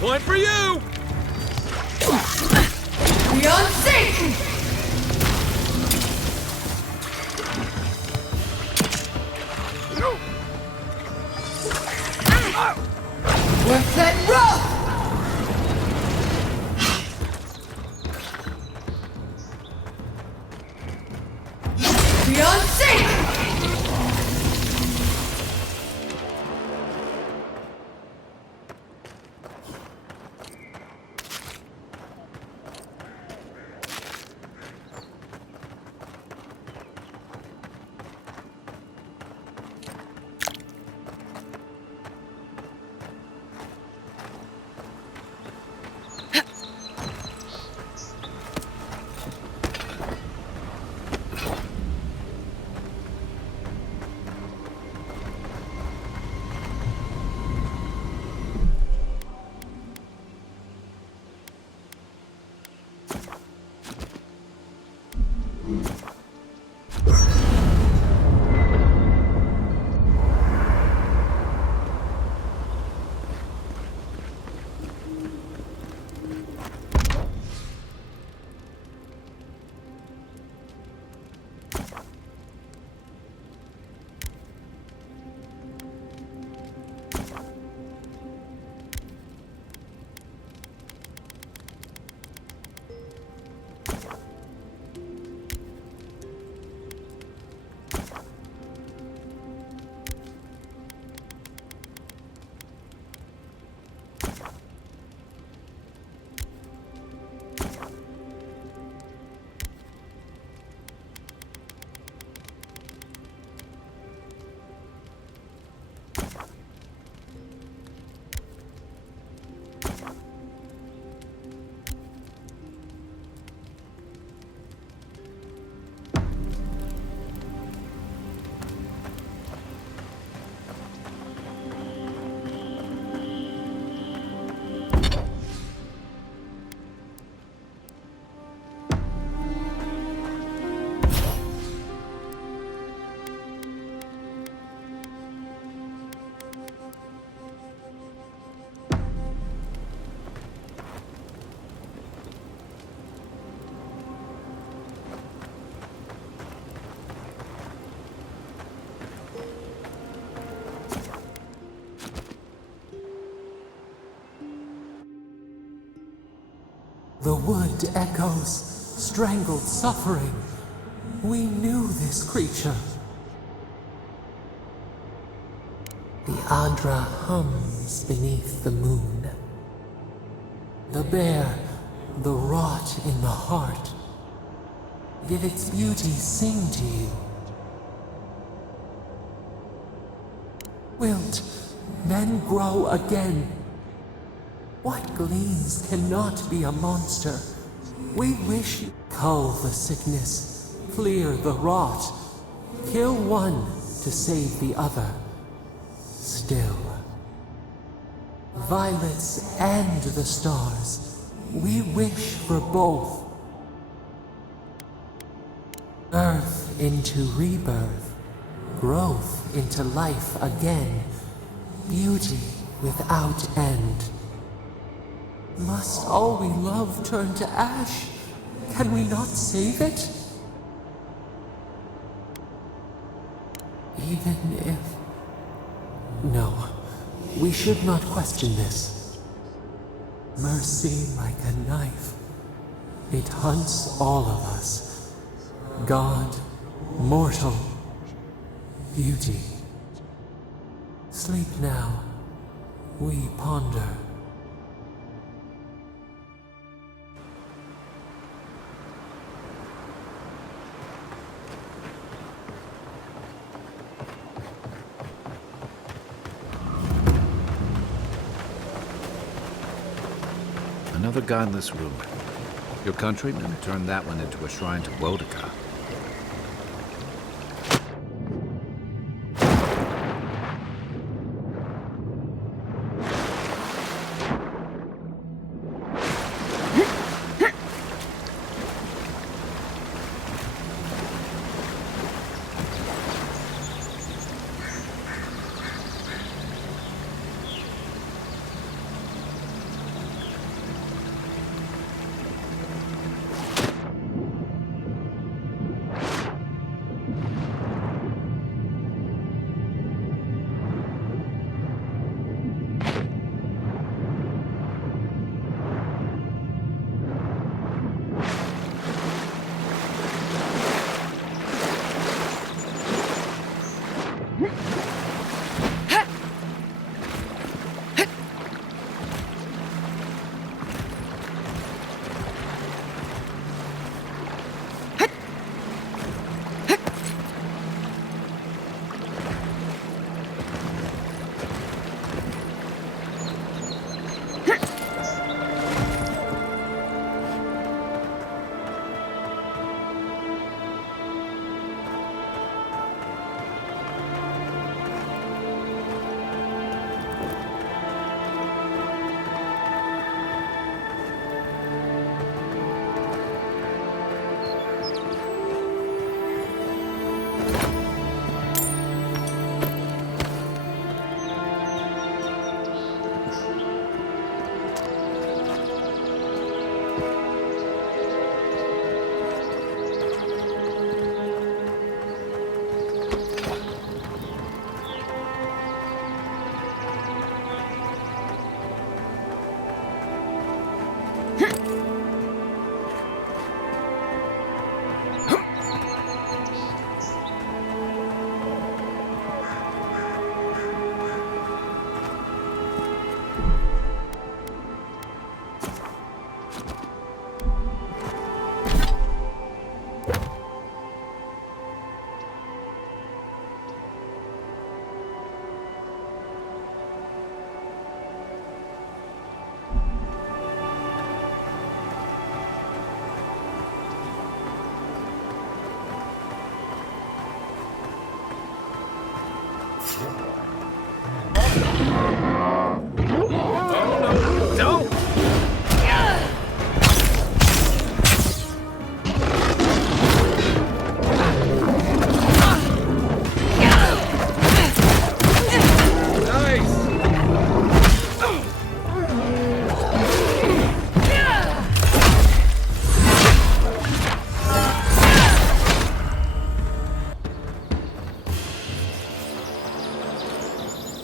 Point for you! Beyond Satan! Worth it, rough! Beyond Satan! The wood echoes, strangled suffering. We knew this creature. The Adra hums beneath the moon. The bear, the rot in the heart. Did its beauty sing to you? wilt, then grow again. What gleams cannot be a monster? We wish you cull the sickness, clear the rot, kill one to save the other. Still, violets and the stars, we wish for both. Birth into rebirth, growth into life again, beauty without end. Must all we love turn to ash? Can we not save it? Even if... No, we should not question this. Mercy like a knife. It hunts all of us. God, mortal, beauty. Sleep now. We ponder. Another godless ruin. Your countrymen turned that one into a shrine to Wodaka.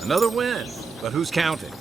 Another win, but who's counting?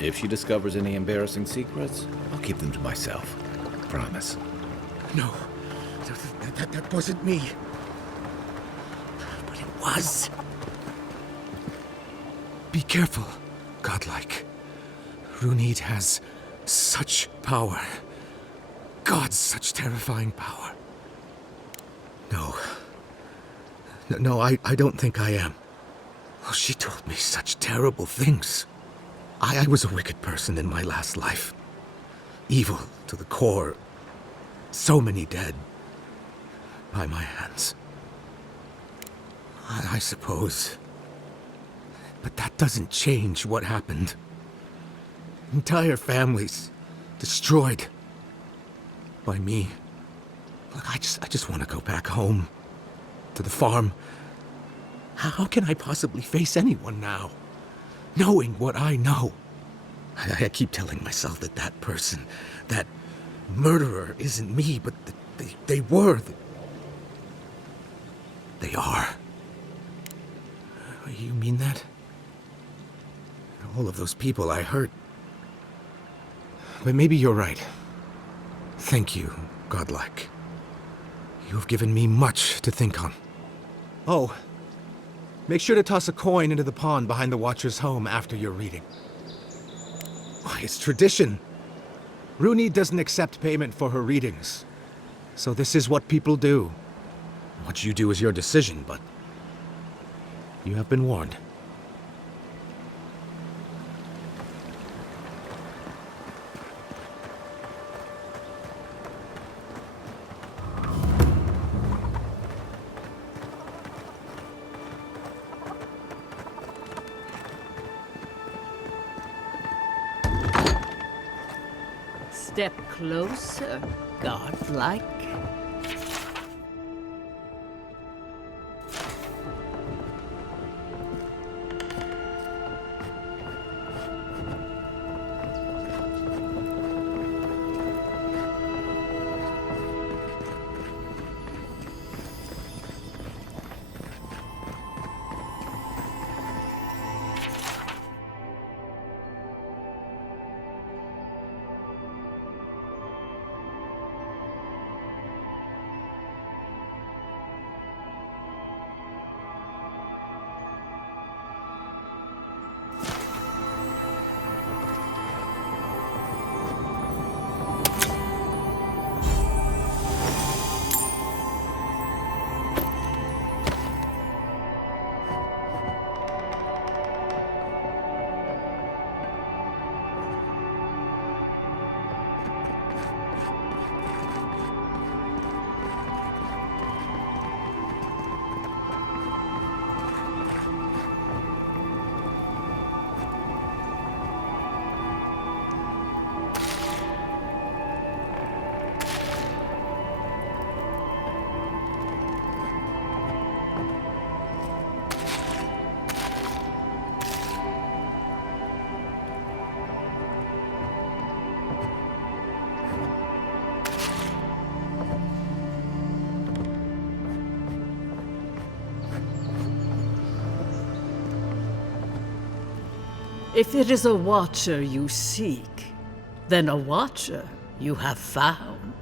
If she discovers any embarrassing secrets, I'll keep them to myself. Promise. No, that wasn't me. But it was. Be careful, godlike. Runid has such power. God, such terrifying power. No, I don't think I am. Oh, she told me such terrible things. I was a wicked person in my last life. Evil to the core. So many dead. By my hands. I suppose. But that doesn't change what happened. Entire families destroyed. By me. Look, I just want to go back home. To the farm. How can I possibly face anyone now? Knowing what I know. I keep telling myself that that person, that murderer isn't me, but they were. They are. You mean that? All of those people I hurt. But maybe you're right. Thank you, godlike. You have given me much to think on. Oh, make sure to toss a coin into the pond behind the Watcher's home after your reading. Why, it's tradition. Rooney doesn't accept payment for her readings. So this is what people do. What you do is your decision, but you have been warned. Step closer, godlike. If it is a watcher you seek, then a watcher you have found.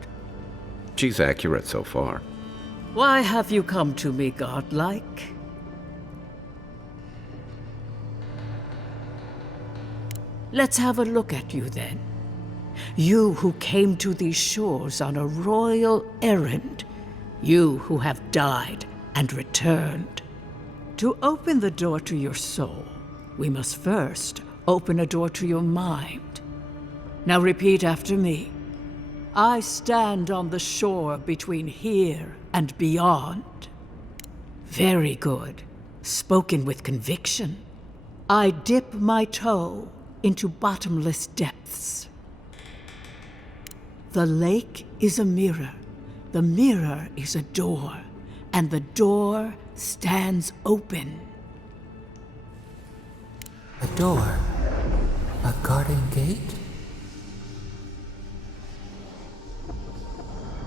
She's accurate so far. Why have you come to me, godlike? Let's have a look at you then. You who came to these shores on a royal errand. You who have died and returned. To open the door to your soul, we must first open a door to your mind. Now repeat after me. I stand on the shore between here and beyond. Very good. Spoken with conviction. I dip my toe into bottomless depths. The lake is a mirror. The mirror is a door. And the door stands open. A door? A garden gate?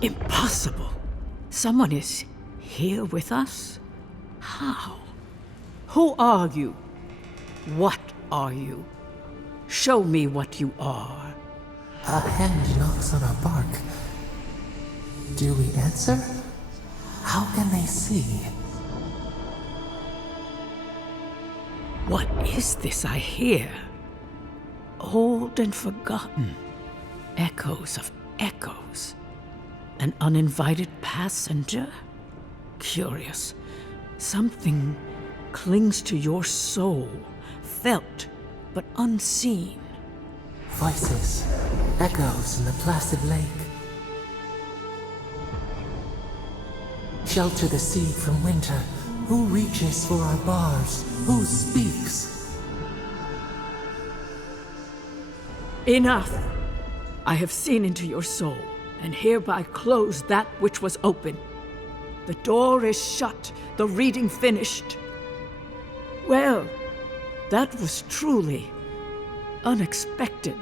Impossible. Someone is here with us? How? Who are you? What are you? Show me what you are. A hand knocks on our bark. Do we answer? How can they see? What is this I hear? Old and forgotten. Echoes of echoes. An uninvited passenger? Curious. Something clings to your soul, felt but unseen. Voices, echoes in the placid lake. Shelter the sea from winter. Who reaches for our bars? Who speaks? Enough! I have seen into your soul, and hereby close that which was open. The door is shut, the reading finished. Well, that was truly unexpected.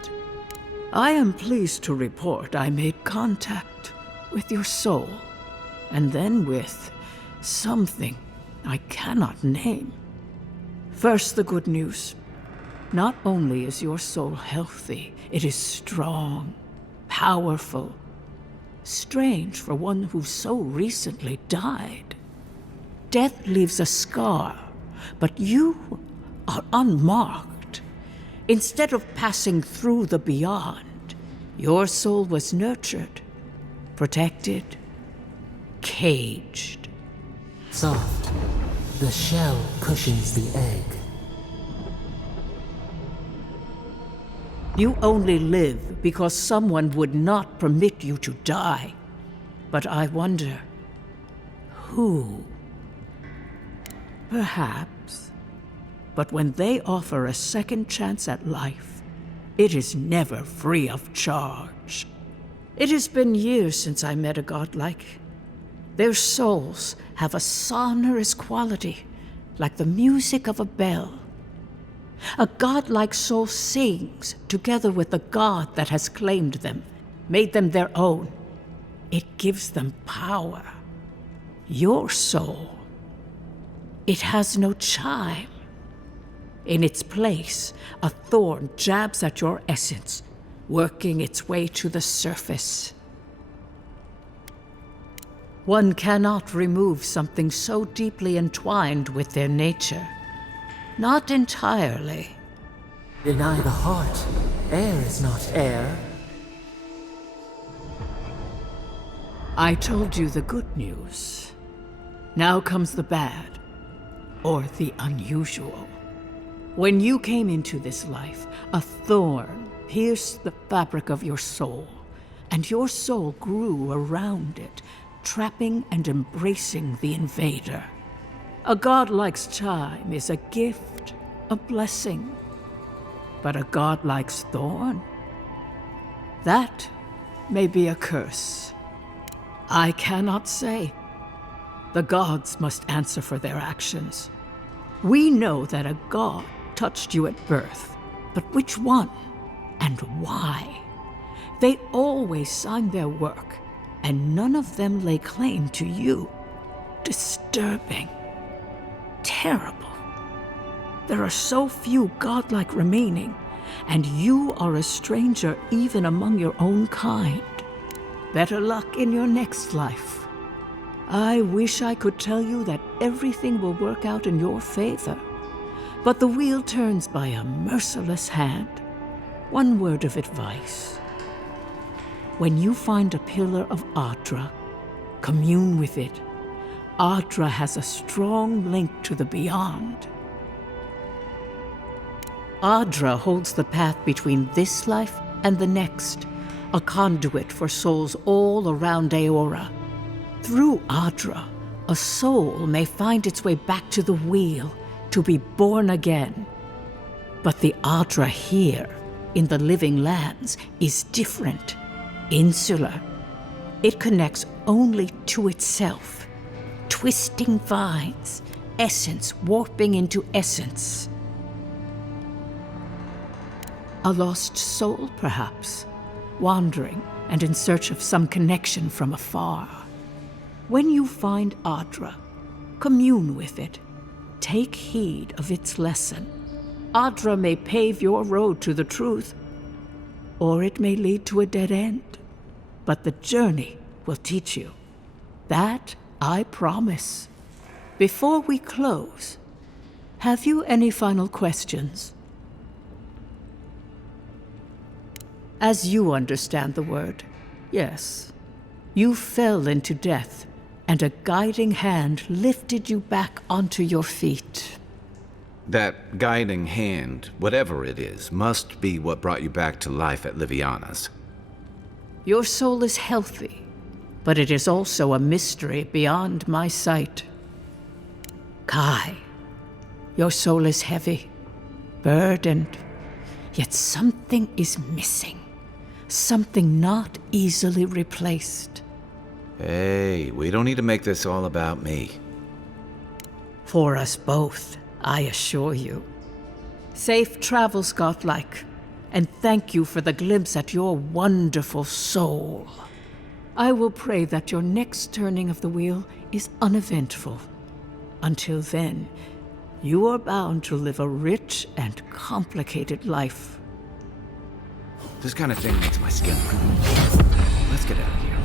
I am pleased to report I made contact with your soul, and then with something I cannot name. First, the good news. Not only is your soul healthy, it is strong, powerful. Strange for one who so recently died. Death leaves a scar, but you are unmarked. Instead of passing through the beyond, your soul was nurtured, protected, caged. Soft. The shell cushions the egg. You only live because someone would not permit you to die. But I wonder, who? Perhaps. But when they offer a second chance at life, it is never free of charge. It has been years since I met a godlike. Their souls have a sonorous quality, like the music of a bell. A godlike soul sings together with the god that has claimed them, made them their own. It gives them power. Your soul, it has no chime. In its place, a thorn jabs at your essence, working its way to the surface. One cannot remove something so deeply entwined with their nature. Not entirely. Deny the heart. Air is not air. I told you the good news. Now comes the bad, or the unusual. When you came into this life, a thorn pierced the fabric of your soul, and your soul grew around it, trapping and embracing the invader. A godlike's chime is a gift, a blessing. But a godlike's thorn? That may be a curse. I cannot say. The gods must answer for their actions. We know that a god touched you at birth, but which one and why? They always signed their work, and none of them lay claim to you. Disturbing. Terrible. There are so few godlike remaining, and you are a stranger even among your own kind. Better luck in your next life. I wish I could tell you that everything will work out in your favor, but the wheel turns by a merciless hand. One word of advice. When you find a pillar of Adra, commune with it. Adra has a strong link to the beyond. Adra holds the path between this life and the next, a conduit for souls all around Aora. Through Adra, a soul may find its way back to the wheel to be born again. But the Adra here, in the living lands, is different, insular. It connects only to itself. Twisting vines, essence warping into essence. A lost soul, perhaps, wandering and in search of some connection from afar. When you find Adra, commune with it. Take heed of its lesson. Adra may pave your road to the truth, or it may lead to a dead end. But the journey will teach you. That I promise. Before we close, have you any final questions? As you understand the word, yes. You fell into death, and a guiding hand lifted you back onto your feet. That guiding hand, whatever it is, must be what brought you back to life at Liviana's. Your soul is healthy, but it is also a mystery beyond my sight. Kai, your soul is heavy, burdened, yet something is missing. Something not easily replaced. Hey, we don't need to make this all about me. For us both, I assure you. Safe travels, Godlike, and thank you for the glimpse at your wonderful soul. I will pray that your next turning of the wheel is uneventful. Until then, you are bound to live a rich and complicated life. This kind of thing makes my skin crawl. Let's get out of here.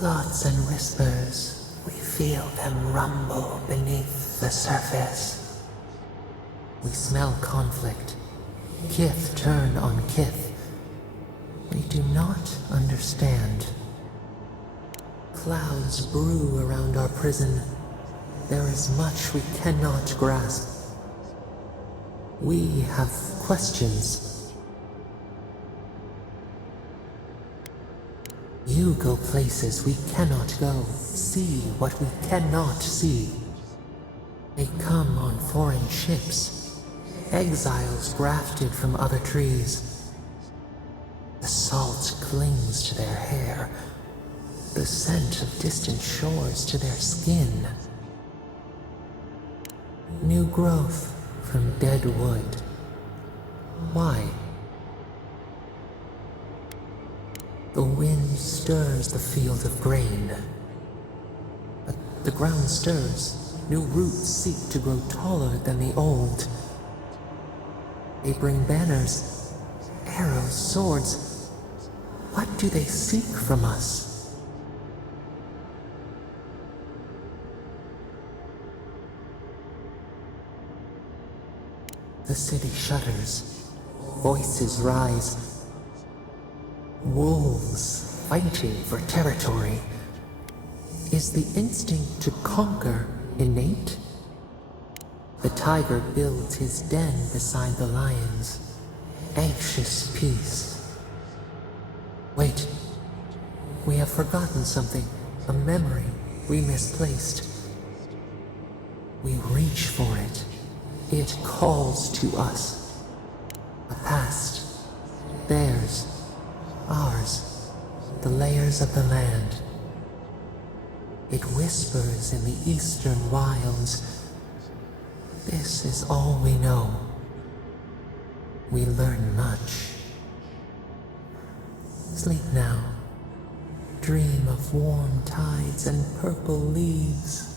Thoughts and whispers, we feel them rumble beneath the surface. We smell conflict. Kith turn on kith. We do not understand. Clouds brew around our prison. There is much we cannot grasp. We have questions. You go places we cannot go, see what we cannot see. They come on foreign ships, exiles grafted from other trees. The salt clings to their hair, the scent of distant shores to their skin. New growth from dead wood. Why? The wind stirs the field of grain. But the ground stirs. New roots seek to grow taller than the old. They bring banners, arrows, swords. What do they seek from us? The city shudders. Voices rise. Wolves fighting for territory. Is the instinct to conquer innate? The tiger builds his den beside the lions. Anxious peace. Wait. We have forgotten something. A memory we misplaced. We reach for it. It calls to us. A past. Theirs. Ours. The layers of the land. It whispers in the eastern wilds. This is all we know. We learn much. Sleep now. Dream of warm tides and purple leaves.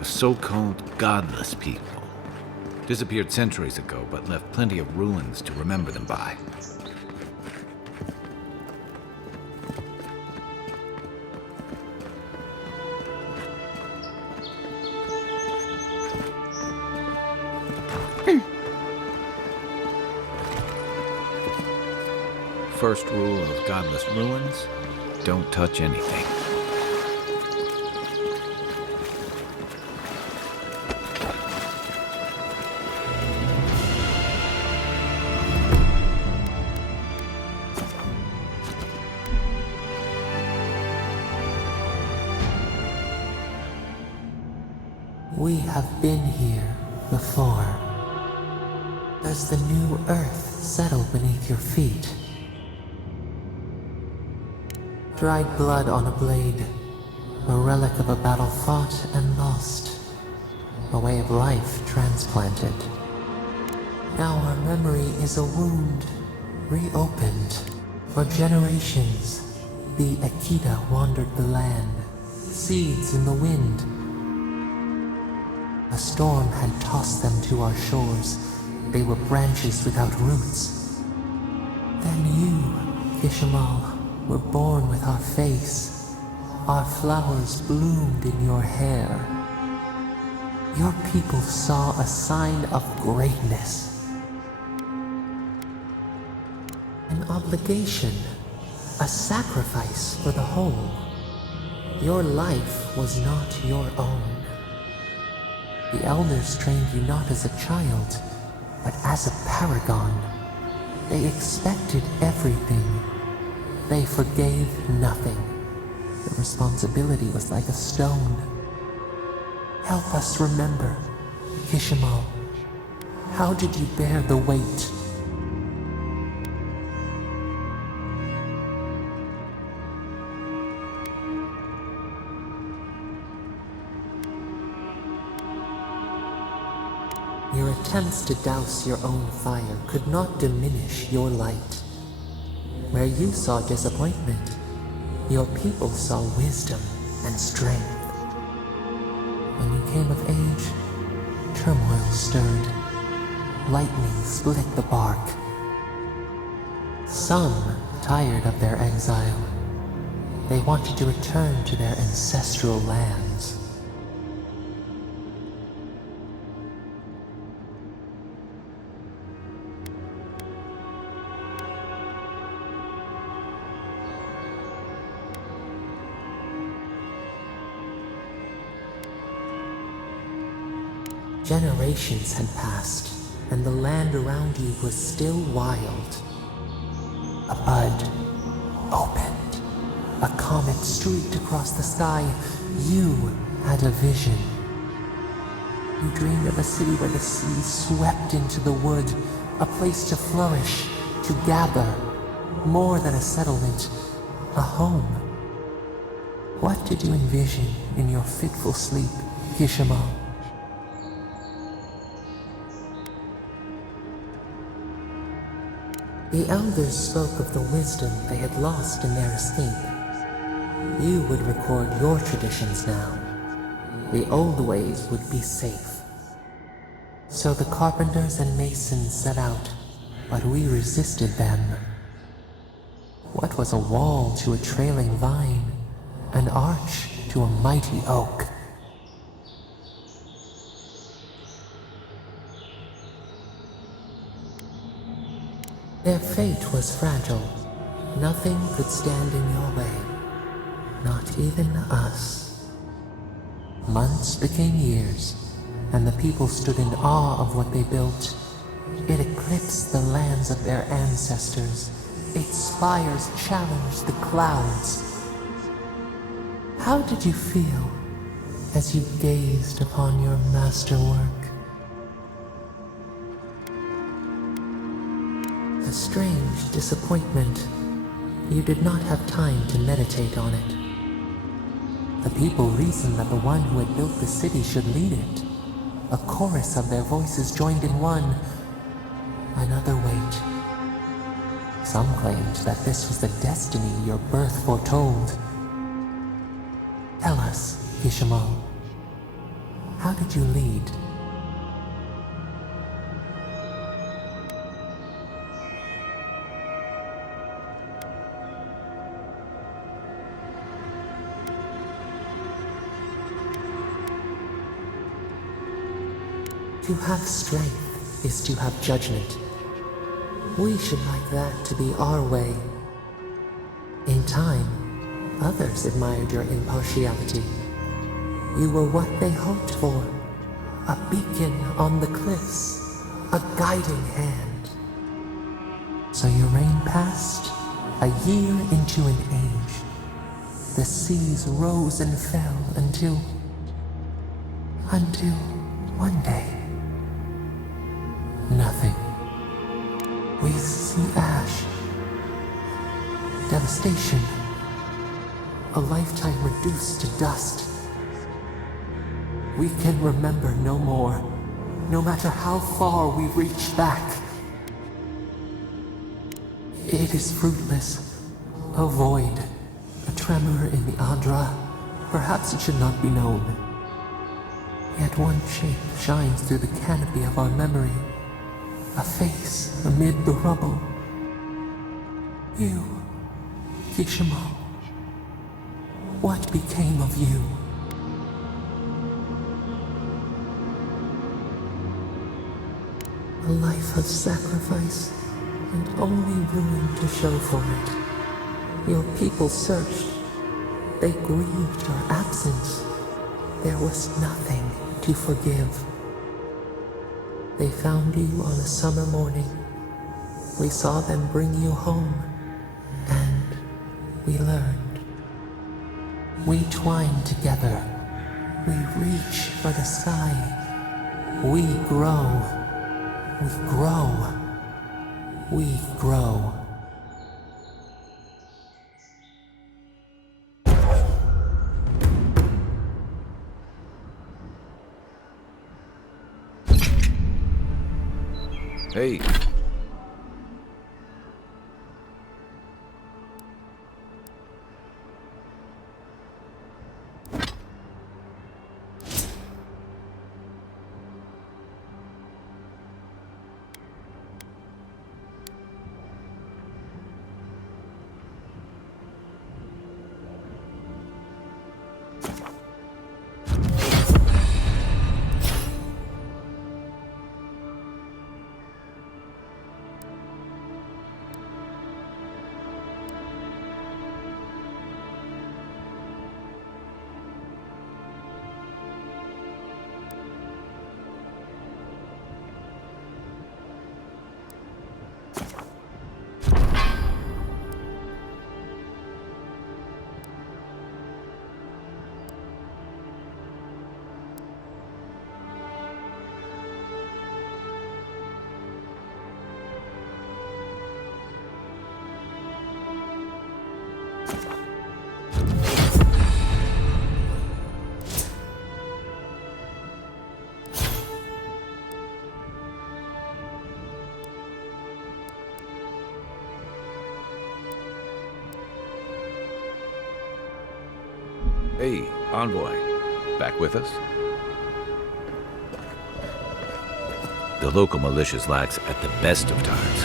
The so-called godless people. Disappeared centuries ago, but left plenty of ruins to remember them by. First rule of godless ruins, don't touch anything. We have been here before. Does the new earth settle beneath your feet? Dried blood on a blade, a relic of a battle fought and lost, a way of life transplanted. Now our memory is a wound, reopened. For generations, the Akita wandered the land, seeds in the wind. A storm had tossed them to our shores. They were branches without roots. Then you, Kishimal, were born with our face. Our flowers bloomed in your hair. Your people saw a sign of greatness. An obligation, a sacrifice for the whole. Your life was not your own. The elders trained you not as a child, but as a paragon. They expected everything. They forgave nothing. The responsibility was like a stone. Help us remember, Kishimal. How did you bear the weight? Your attempts to douse your own fire could not diminish your light. Where you saw disappointment, your people saw wisdom and strength. When you came of age, turmoil stirred. Lightning split the bark. Some tired of their exile. They wanted to return to their ancestral lands. Generations had passed, and the land around you was still wild. A bud opened. A comet streaked across the sky. You had a vision. You dreamed of a city where the sea swept into the wood, a place to flourish, to gather, more than a settlement, a home. What did you envision in your fitful sleep, Kishimal? The elders spoke of the wisdom they had lost in their escape. You would record your traditions now. The old ways would be safe. So the carpenters and masons set out, but we resisted them. What was a wall to a trailing vine? An arch to a mighty oak? Their fate was fragile. Nothing could stand in your way. Not even us. Months became years, and the people stood in awe of what they built. It eclipsed the lands of their ancestors. Its spires challenged the clouds. How did you feel as you gazed upon your masterwork? A strange disappointment. You did not have time to meditate on it. The people reasoned that the one who had built the city should lead it. A chorus of their voices joined in one. Another wait. Some claimed that this was the destiny your birth foretold. Tell us, Kishimal. How did you lead? To have strength is to have judgment. We should like that to be our way. In time, others admired your impartiality. You were what they hoped for. A beacon on the cliffs, a guiding hand. So your reign passed, a year into an age. The seas rose and fell until one day, nothing. We see ash, devastation, a lifetime reduced to dust. We can remember no more, no matter how far we reach back. It is fruitless, a void, a tremor in the Adra. Perhaps it should not be known. Yet one shape shines through the canopy of our memory, a face amid the rubble. You, Kishimo, what became of you? A life of sacrifice, and only ruin to show for it. Your people searched. They grieved your absence. There was nothing to forgive. They found you on a summer morning. We saw them bring you home, and we learned. We twine together. We reach for the sky. We grow. We grow. We grow. Hey. Hey, Envoy. Back with us? The local militia's lax at the best of times,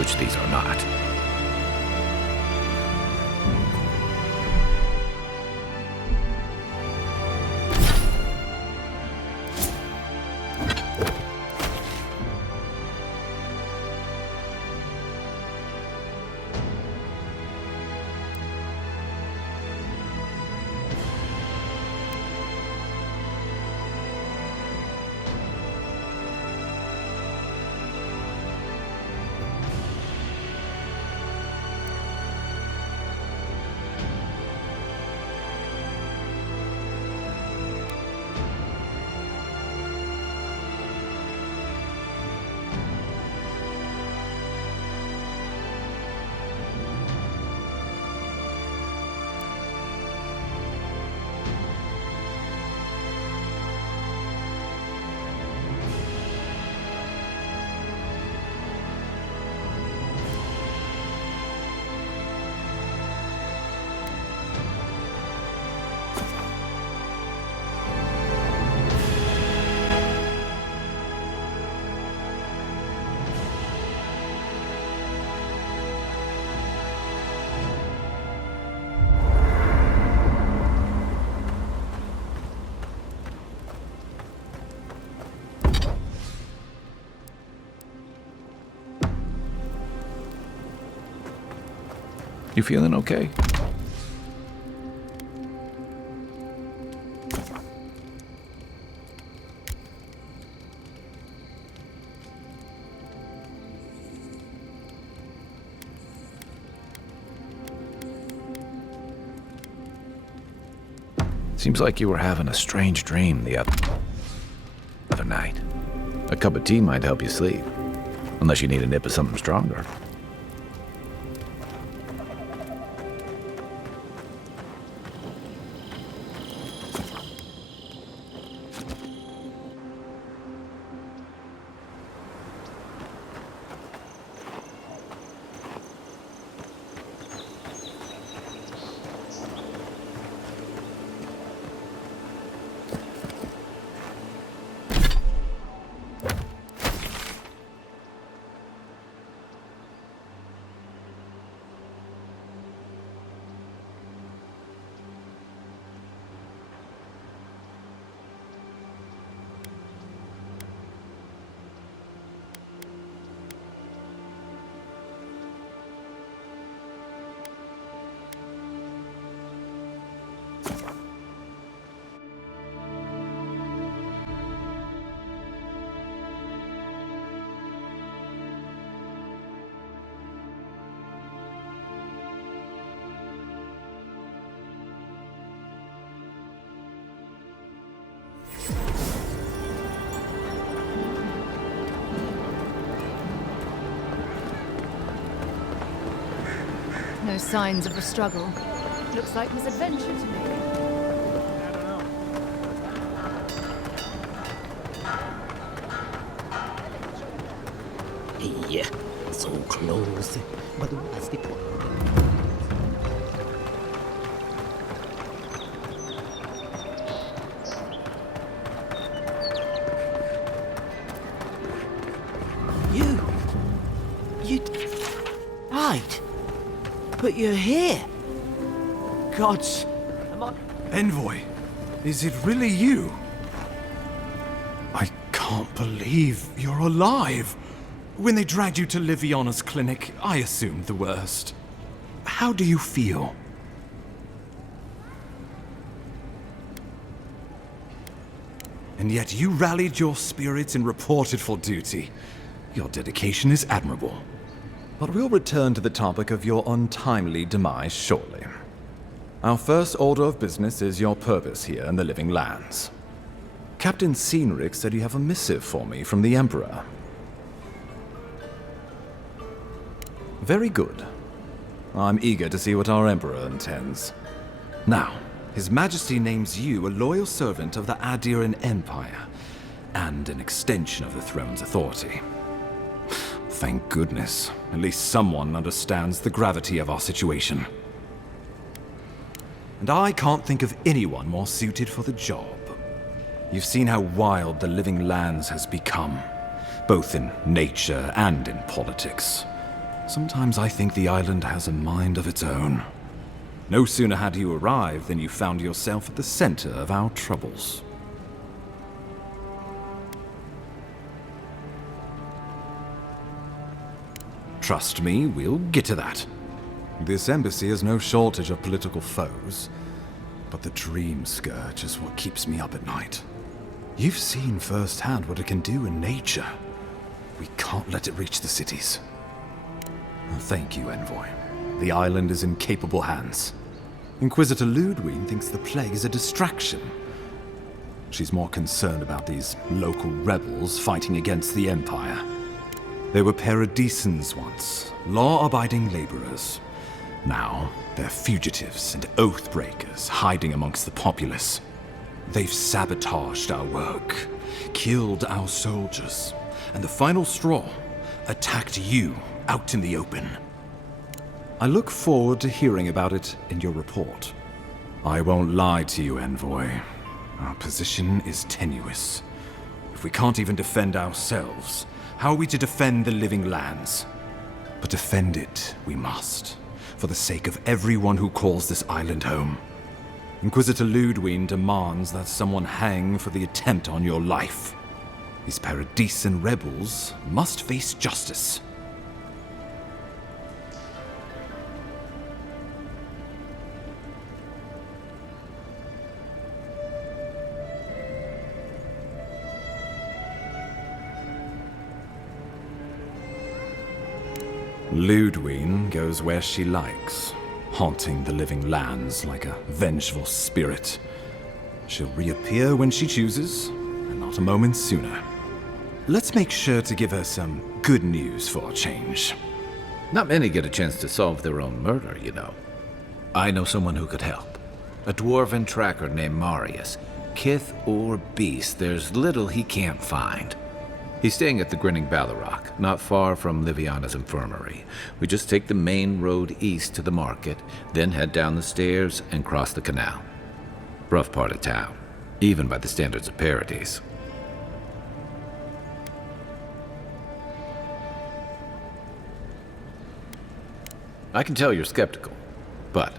which these are not. You feeling okay? Seems like you were having a strange dream the other night. A cup of tea might help you sleep, unless you need a nip of something stronger. No signs of a struggle. Looks like misadventure to me. Yeah, so close. But what's the point? You died. But you're here. Gods. Envoy, is it really you? I can't believe you're alive. When they dragged you to Liviana's clinic, I assumed the worst. How do you feel? And yet you rallied your spirits and reported for duty. Your dedication is admirable. But we'll return to the topic of your untimely demise shortly. Our first order of business is your purpose here in the Living Lands. Captain Cynric said you have a missive for me from the Emperor. Very good. I'm eager to see what our Emperor intends. Now, His Majesty names you a loyal servant of the Adiran Empire, and an extension of the throne's authority. Thank goodness. At least someone understands the gravity of our situation. And I can't think of anyone more suited for the job. You've seen how wild the Living Lands has become, both in nature and in politics. Sometimes I think the island has a mind of its own. No sooner had you arrived than you found yourself at the center of our troubles. Trust me, we'll get to that. This embassy has no shortage of political foes, but the Dream Scourge is what keeps me up at night. You've seen firsthand what it can do in nature. We can't let it reach the cities. Thank you, Envoy. The island is in capable hands. Inquisitor Ludwig thinks the plague is a distraction. She's more concerned about these local rebels fighting against the Empire. They were paradisans once, law-abiding laborers. Now, they're fugitives and oath-breakers hiding amongst the populace. They've sabotaged our work, killed our soldiers, and the final straw, attacked you out in the open. I look forward to hearing about it in your report. I won't lie to you, Envoy. Our position is tenuous. If we can't even defend ourselves, how are we to defend the Living Lands? But defend it we must, for the sake of everyone who calls this island home. Inquisitor Ludwig demands that someone hang for the attempt on your life. These Paradisan rebels must face justice. Ludwine goes where she likes, haunting the living lands like a vengeful spirit. She'll reappear when she chooses, and not a moment sooner. Let's make sure to give her some good news for a change. Not many get a chance to solve their own murder, you know. I know someone who could help. A dwarven tracker named Marius. Kith or beast, there's little he can't find. He's staying at the Grinning Ballarrock, not far from Liviana's infirmary. We just take the main road east to the market, then head down the stairs and cross the canal. Rough part of town, even by the standards of Paradise. I can tell you're skeptical, but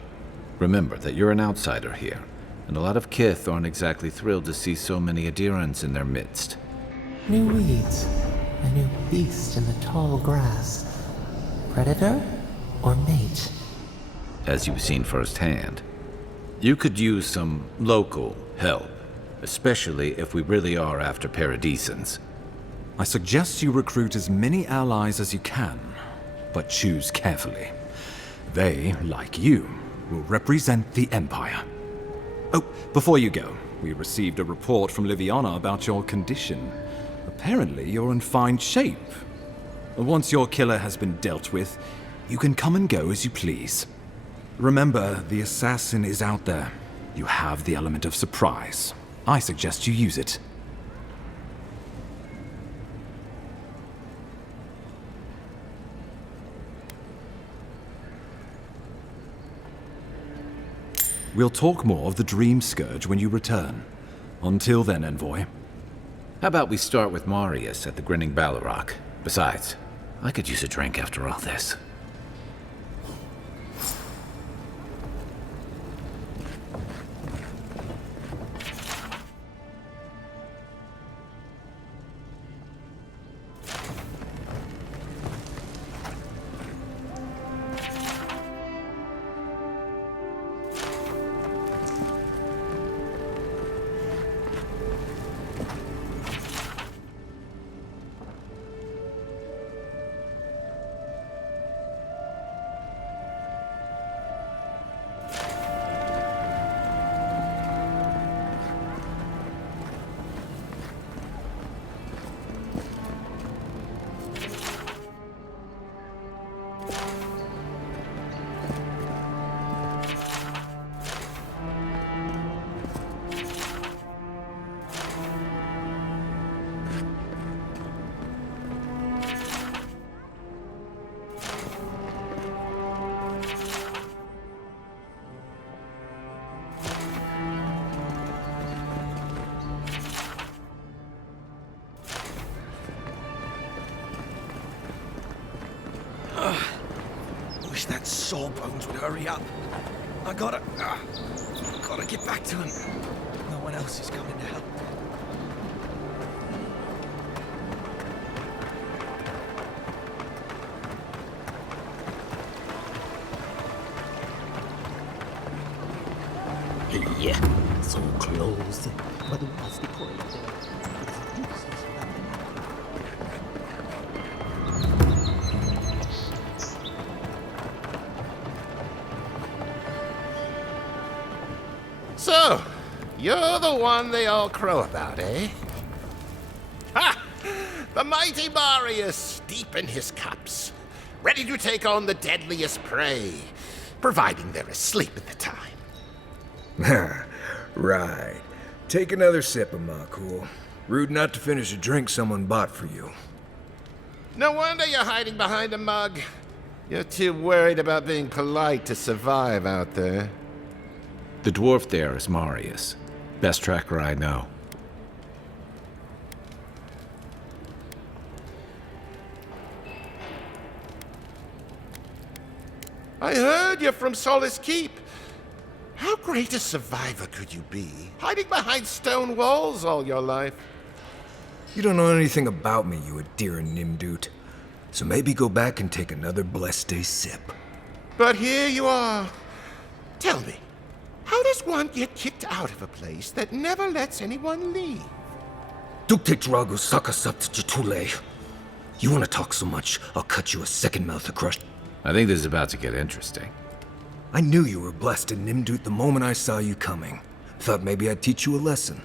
remember that you're an outsider here, and a lot of Kith aren't exactly thrilled to see so many Adherents in their midst. New weeds, a new beast in the tall grass. Predator or mate? As you've seen firsthand. You could use some local help, especially if we really are after Paradisans. I suggest you recruit as many allies as you can, but choose carefully. They, like you, will represent the Empire. Oh, before you go, we received a report from Liviana about your condition. Apparently, you're in fine shape. Once your killer has been dealt with, you can come and go as you please. Remember, the assassin is out there. You have the element of surprise. I suggest you use it. We'll talk more of the Dream Scourge when you return. Until then, Envoy. How about we start with Marius at the Grinning Ballarrock? Besides, I could use a drink after all this. Wish that sawbones would hurry up. I gotta get back to him. No one else is coming to help. Yeah, so close. But what's the point? So, you're the one they all crow about, eh? Ha! The mighty Marius, deep in his cups, ready to take on the deadliest prey, providing they're asleep at the time. Right. Take another sip of my cool. Rude not to finish a drink someone bought for you. No wonder you're hiding behind a mug. You're too worried about being polite to survive out there. The dwarf there is Marius. Best tracker I know. I heard you're from Solace Keep. How great a survivor could you be, hiding behind stone walls all your life? You don't know anything about me, you Adherent Nimdut. So maybe go back and take another blessed day sip. But here you are. Tell me, how does one get kicked out of a place that never lets anyone leave? Dukte Drago Sakasat Jitule. You want to talk so much, I'll cut you a second mouth across. I think this is about to get interesting. I knew you were blasted Nimdut the moment I saw you coming. Thought maybe I'd teach you a lesson.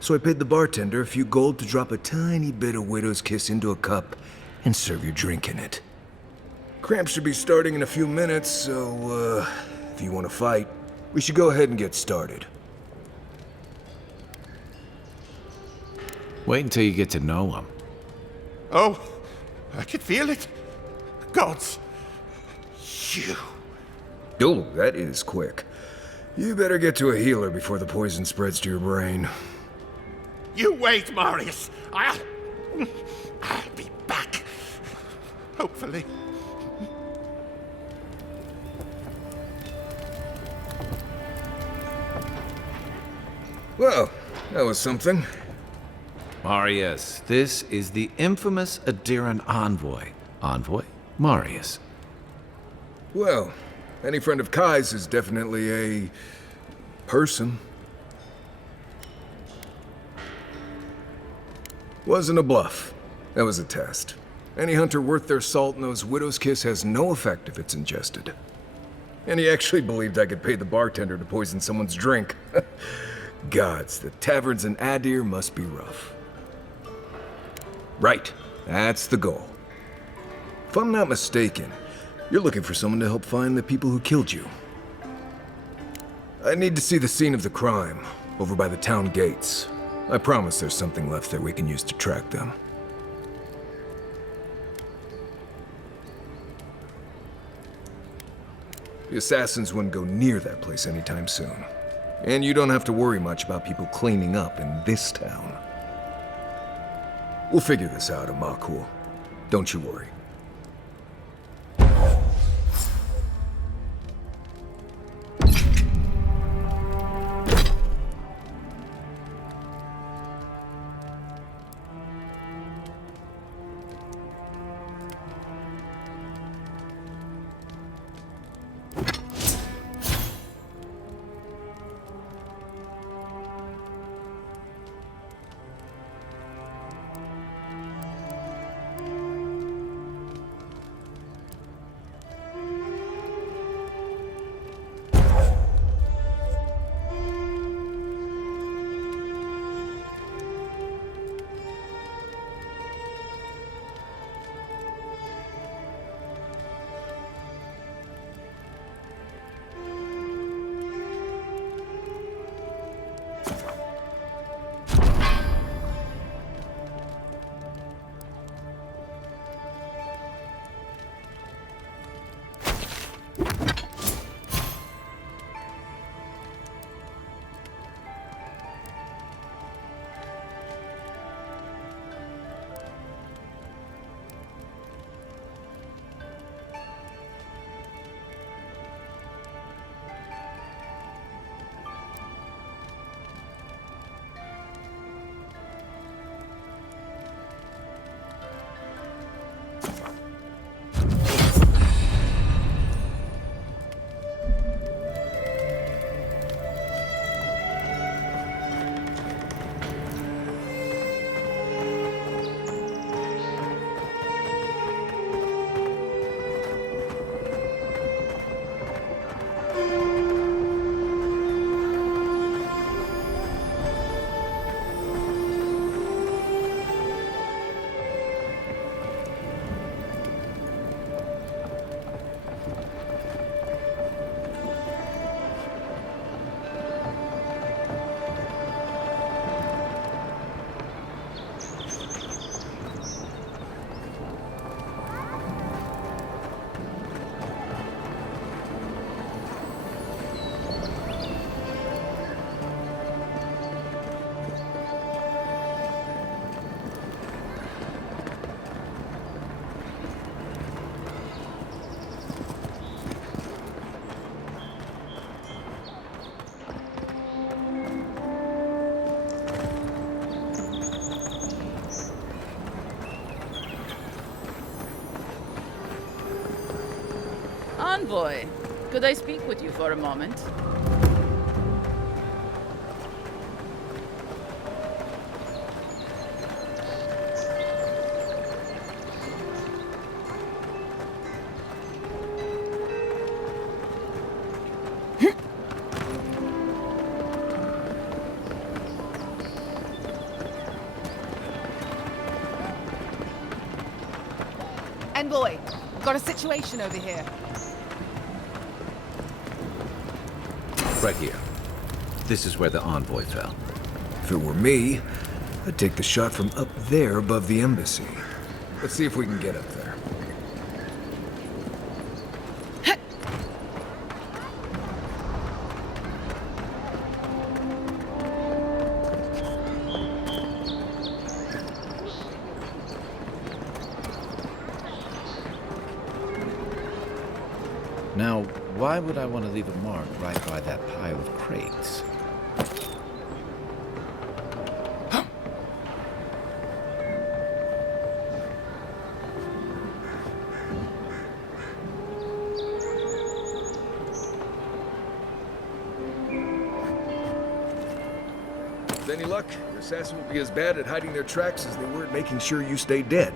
So I paid the bartender a few gold to drop a tiny bit of Widow's Kiss into a cup and serve your drink in it. Cramps should be starting in a few minutes, so, if you want to fight, we should go ahead and get started. Wait until you get to know him. Oh, I can feel it. Gods. You. Oh, that is quick. You better get to a healer before the poison spreads to your brain. You wait, Marius. I'll be back. Hopefully. Well, that was something. Marius, this is the infamous Adiran envoy. Envoy? Marius. Well, any friend of Kai's is definitely a person. Wasn't a bluff. That was a test. Any hunter worth their salt knows Widow's Kiss has no effect if it's ingested. And he actually believed I could pay the bartender to poison someone's drink. Gods, the taverns in Adir must be rough. Right, that's the goal. If I'm not mistaken, you're looking for someone to help find the people who killed you. I need to see the scene of the crime, over by the town gates. I promise there's something left there we can use to track them. The assassins wouldn't go near that place anytime soon. And you don't have to worry much about people cleaning up in this town. We'll figure this out, Amakul. Don't you worry. Envoy, could I speak with you for a moment? Envoy, got a situation over here. Right here. This is where the envoy fell. If it were me, I'd take the shot from up there above the embassy. Let's see if we can get up there. Now, why would I want to leave a mark right by that pile of crates? With any luck, your assassins will be as bad at hiding their tracks as they were at making sure you stay dead.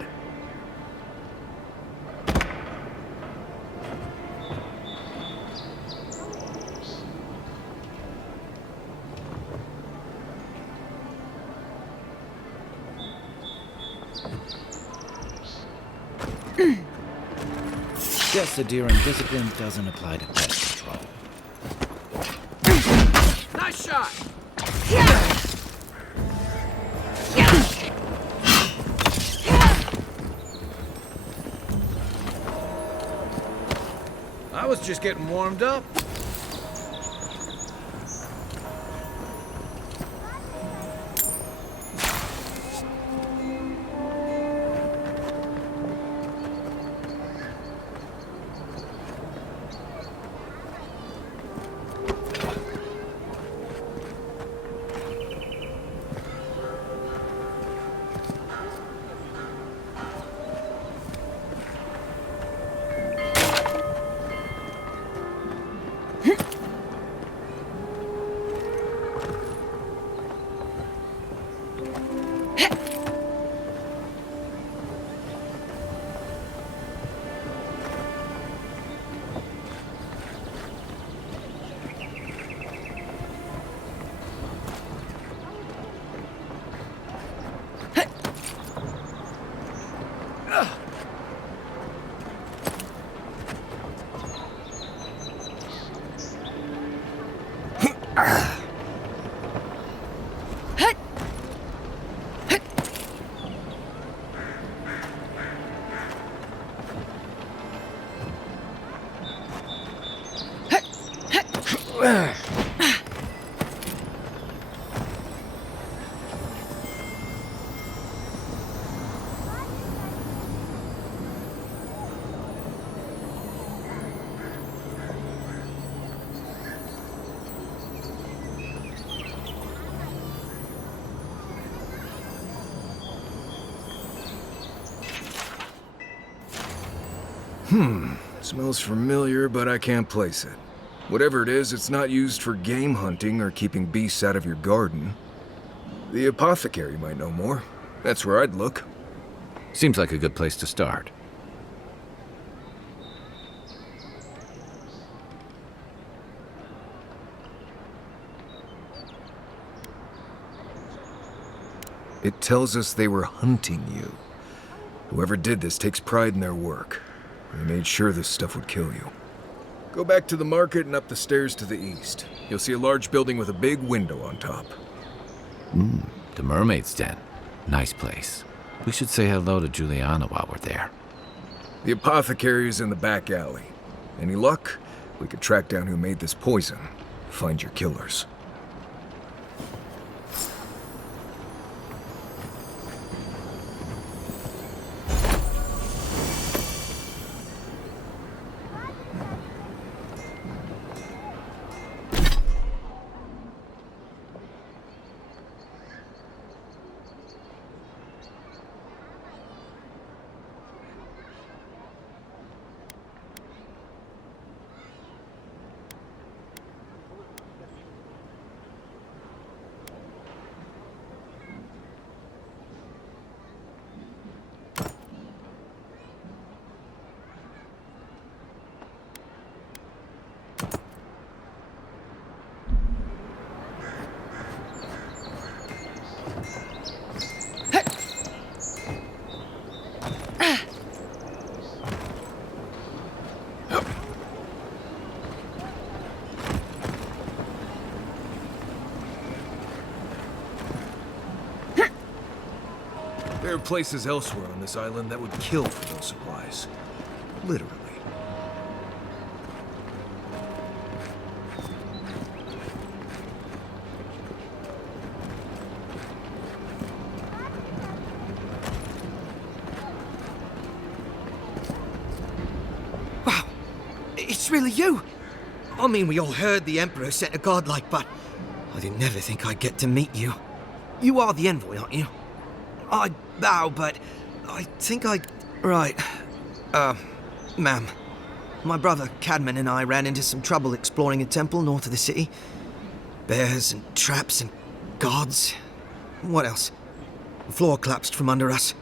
Guess the deer and discipline doesn't apply to pest control. Nice shot! I was just getting warmed up. Smells familiar, but I can't place it. Whatever it is, it's not used for game hunting or keeping beasts out of your garden. The apothecary might know more. That's where I'd look. Seems like a good place to start. It tells us they were hunting you. Whoever did this takes pride in their work. They made sure this stuff would kill you. Go back to the market and up the stairs to the east. You'll see a large building with a big window on top. The Mermaid's Den. Nice place. We should say hello to Juliana while we're there. The apothecary is in the back alley. Any luck? We could track down who made this poison. Find your killers. There are places elsewhere on this island that would kill for those supplies. Literally. It's really you! I mean, we all heard the Emperor sent a godlike, but I didn't never think I'd get to meet you. You are the envoy, aren't you? I bow, but I think I... Right. Ma'am. My brother Cadman and I ran into some trouble exploring a temple north of the city. Bears and traps and guards. What else? The floor collapsed from under us.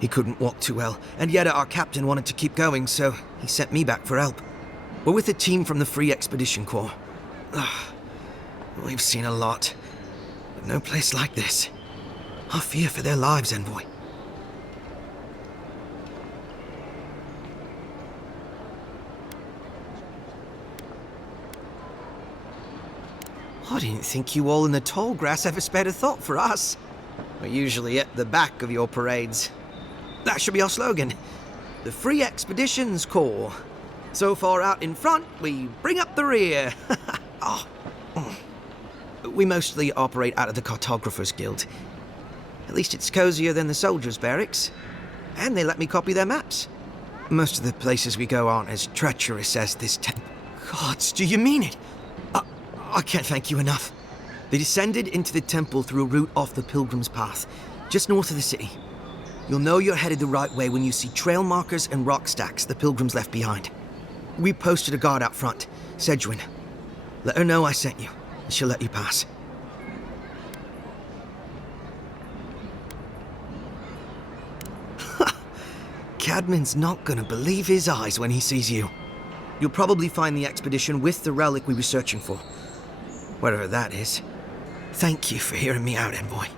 He couldn't walk too well, and yet our captain wanted to keep going, so he sent me back for help. We're with a team from the Free Expedition Corps. We've seen a lot, but no place like this. I fear for their lives, envoy. I didn't think you all in the tall grass ever spared a thought for us. We're usually at the back of your parades. That should be our slogan. The Free Expeditions Corps. So far out in front, we bring up the rear. We mostly operate out of the Cartographers Guild. At least it's cozier than the soldiers' barracks. And they let me copy their maps. Most of the places we go aren't as treacherous as this Gods, do you mean it? I can't thank you enough. They descended into the temple through a route off the Pilgrim's Path, just north of the city. You'll know you're headed the right way when you see trail markers and rock stacks the Pilgrims left behind. We posted a guard out front, Sedgwin. Let her know I sent you, and she'll let you pass. Cadman's not gonna believe his eyes when he sees you. You'll probably find the expedition with the relic we were searching for. Whatever that is. Thank you for hearing me out, envoy.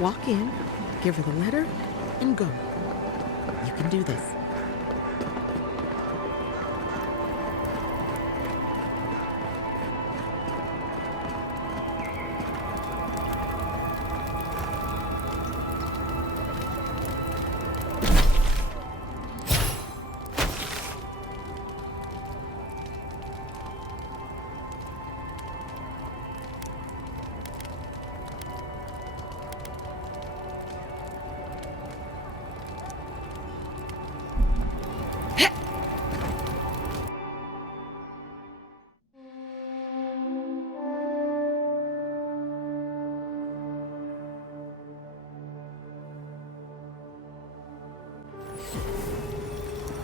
Walk in, give her the letter, and go. You can do this.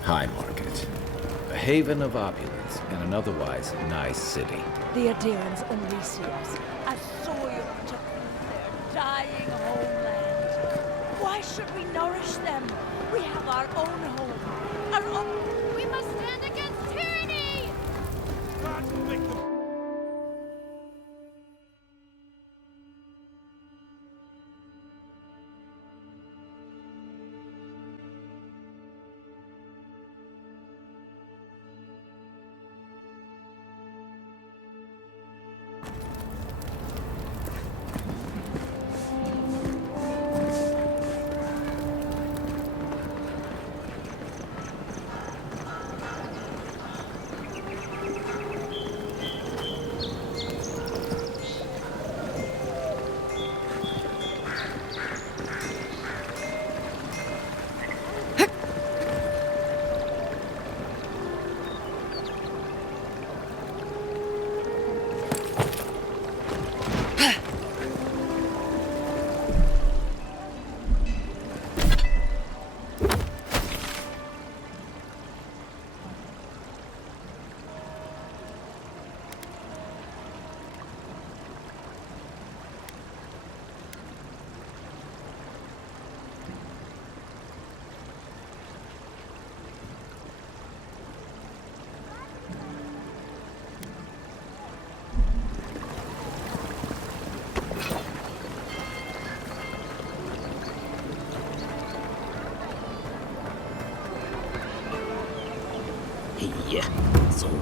High Market, a haven of opulence in an otherwise nice city. The Adirans only see us as soil to feed their dying homeland. Why should we nourish them? We have our own home, our own... We must stand against tyranny!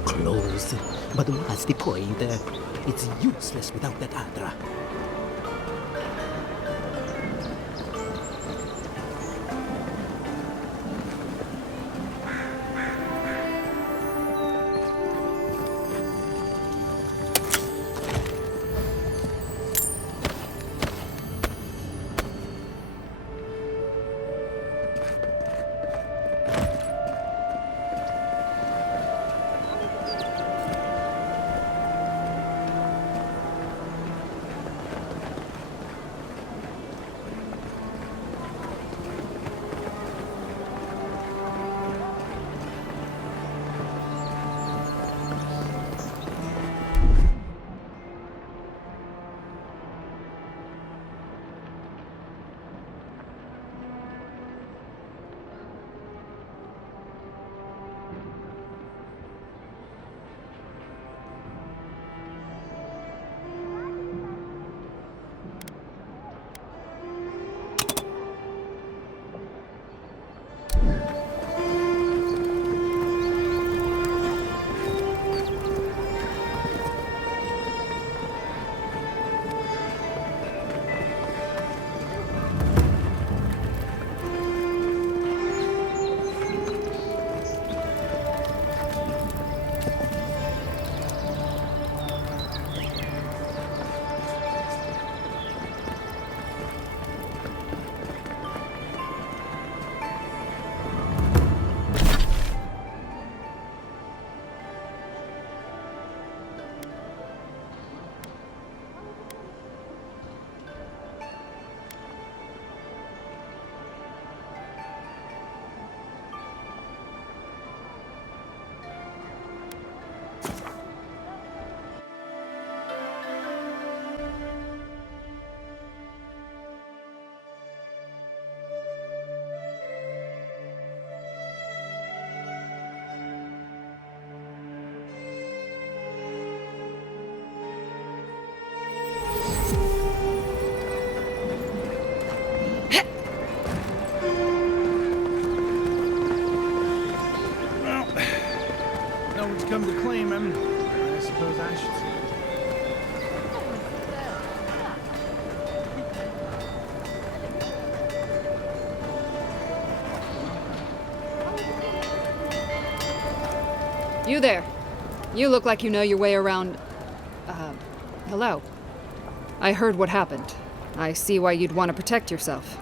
closed. But what's the point? It's useless without that Adra. Come to claim him, I suppose I should say. You there. You look like you know your way around... hello. I heard what happened. I see why you'd want to protect yourself.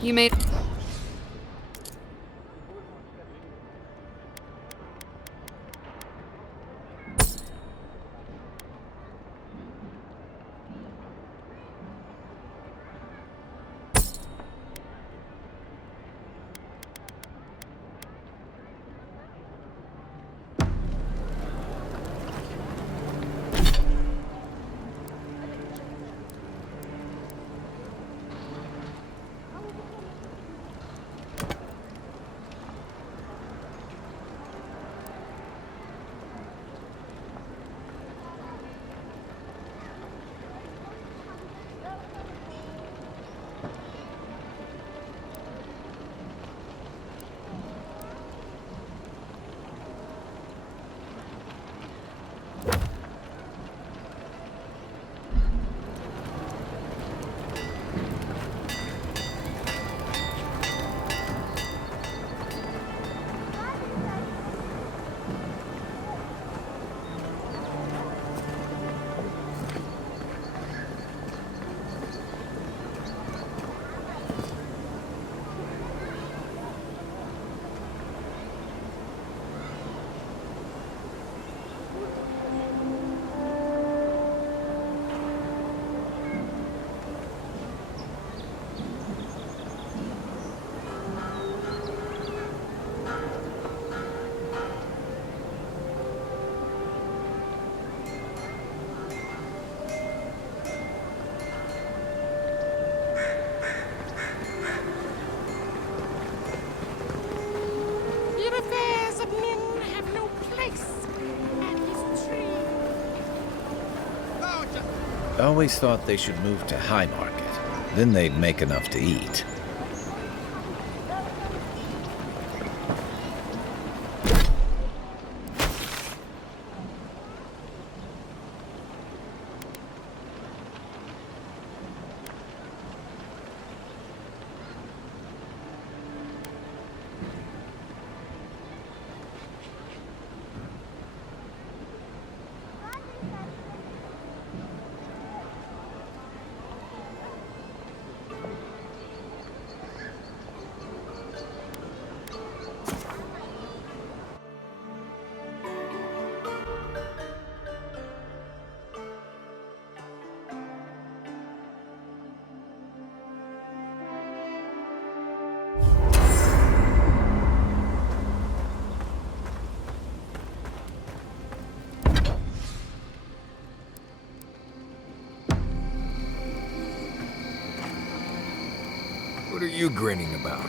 You made... The affairs of men have no place at this tree. I always thought they should move to High Market. Then they'd make enough to eat. What are you grinning about?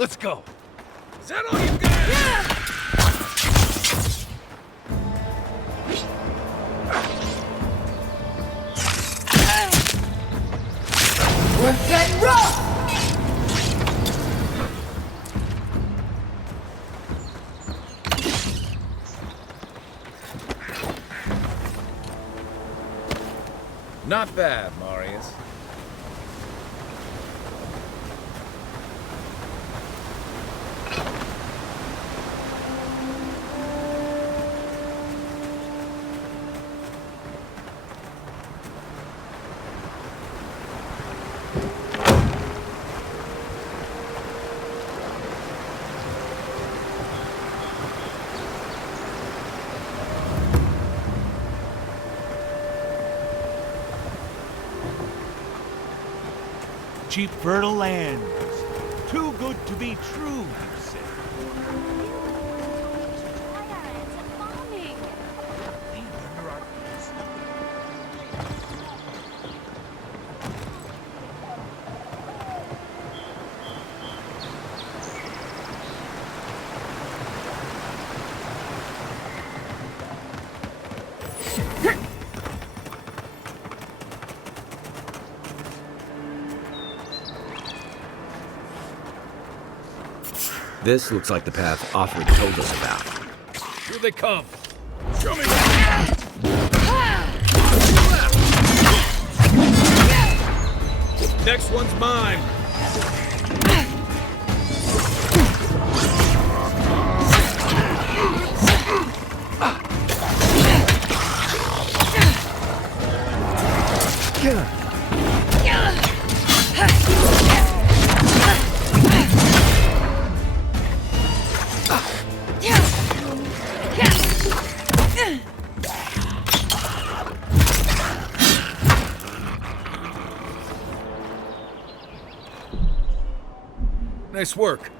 Let's go. Is that all you got? We're getting rough! Not bad, Marius. Cheap fertile lands. Too good to be true, you say. This looks like the path Offred told us about. Here they come. Show me. Next one's mine. Nice work.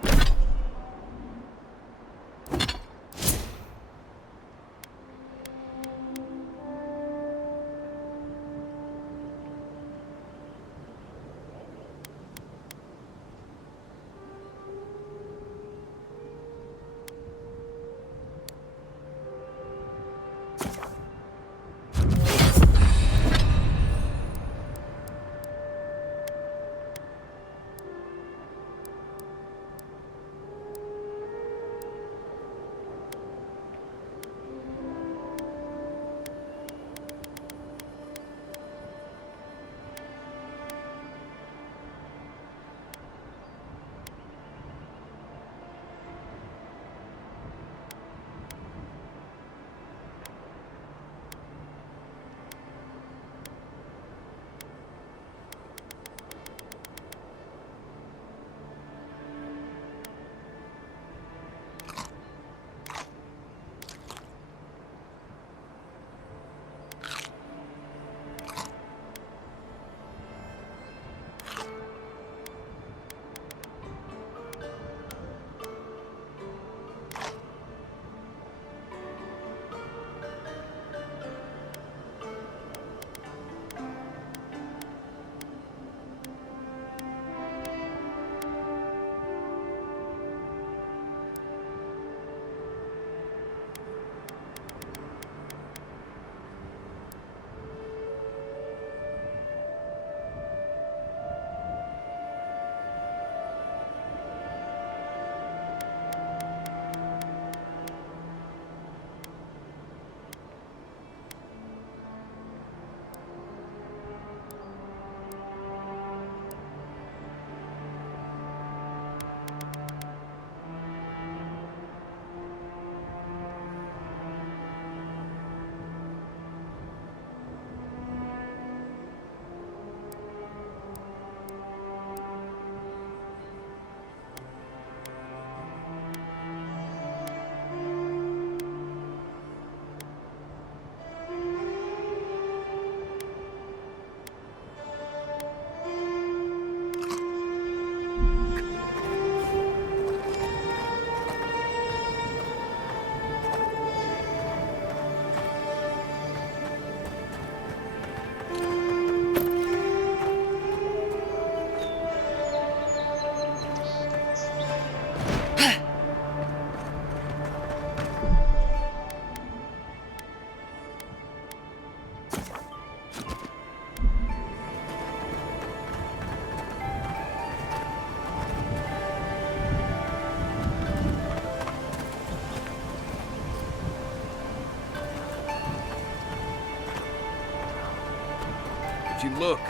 look.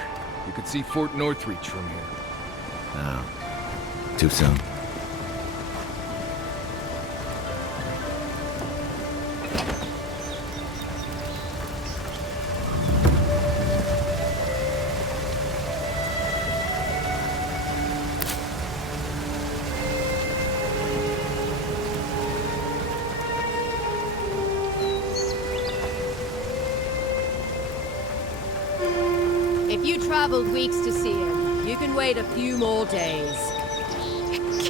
You could see Fort Northreach from here. No. Too soon. If you traveled weeks to see him, you can wait a few more days.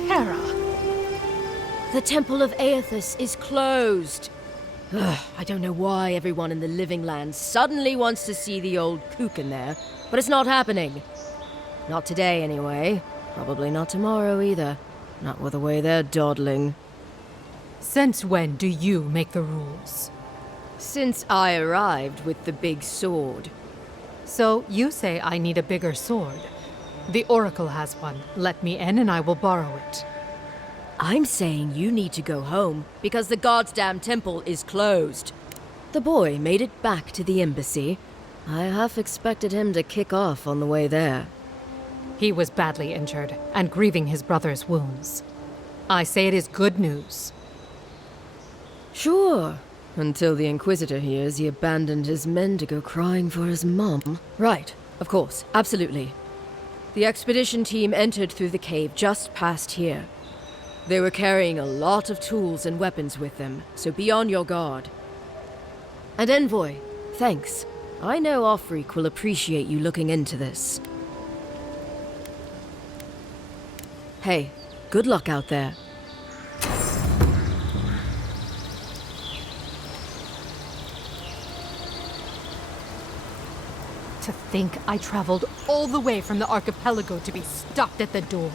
Kara! The Temple of Aethys is closed. Ugh, I don't know why everyone in the Living Lands suddenly wants to see the old kook in there, but it's not happening. Not today, anyway. Probably not tomorrow, either. Not with the way they're dawdling. Since when do you make the rules? Since I arrived with the big sword. So you say I need a bigger sword. The Oracle has one. Let me in and I will borrow it. I'm saying you need to go home because the goddamn temple is closed. The boy made it back to the embassy. I half expected him to kick off on the way there. He was badly injured and grieving his brother's wounds. I say it is good news. Sure. Until the Inquisitor hears he abandoned his men to go crying for his mum. Right, of course, absolutely. The expedition team entered through the cave just past here. They were carrying a lot of tools and weapons with them, so be on your guard. And Envoy, thanks. I know Offreak will appreciate you looking into this. Hey, good luck out there. To think I traveled all the way from the archipelago to be stopped at the door.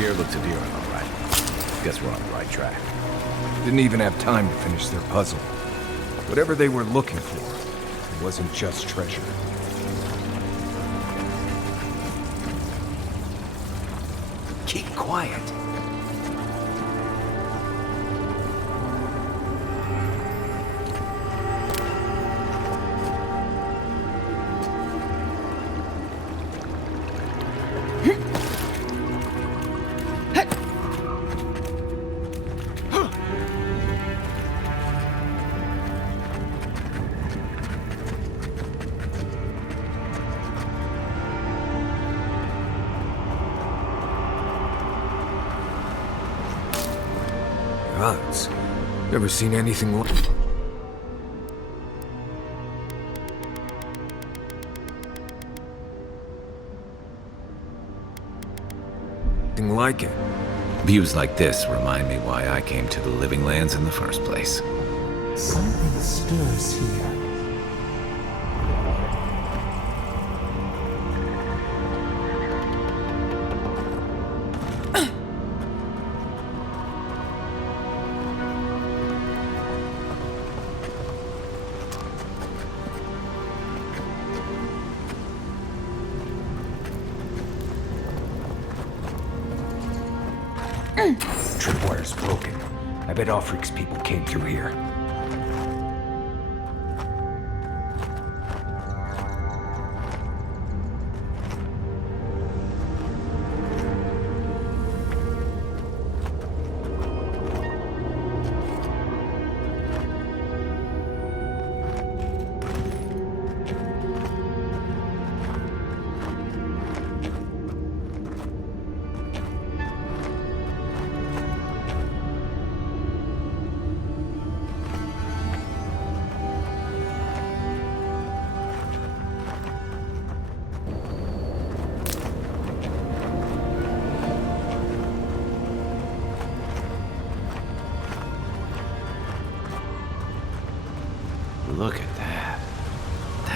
Spear looks a deer, all right. Guess we're on the right track. Didn't even have time to finish their puzzle. Whatever they were looking for, it wasn't just treasure. Keep quiet. Gods, never seen anything like... like it. Views like this remind me why I came to the Living Lands in the first place. Something stirs here. Tripwire's broken. I bet Offreak's people came through here.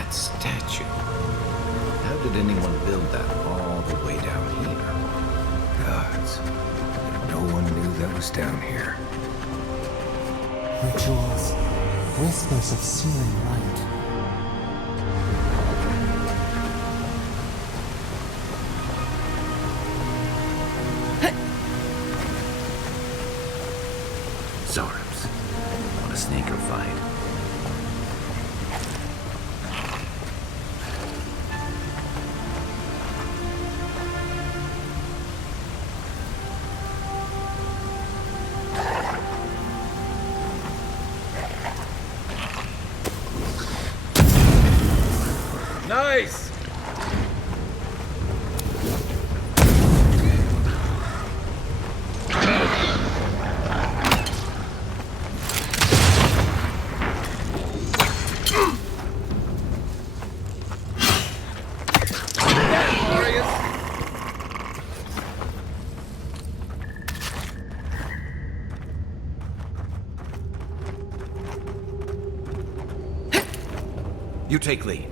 That statue. How did anyone build that all the way down here? Gods. No one knew that was down here. Rituals, whispers of searing light. Zarms. Want a sneak or fight? Nice! You take lead.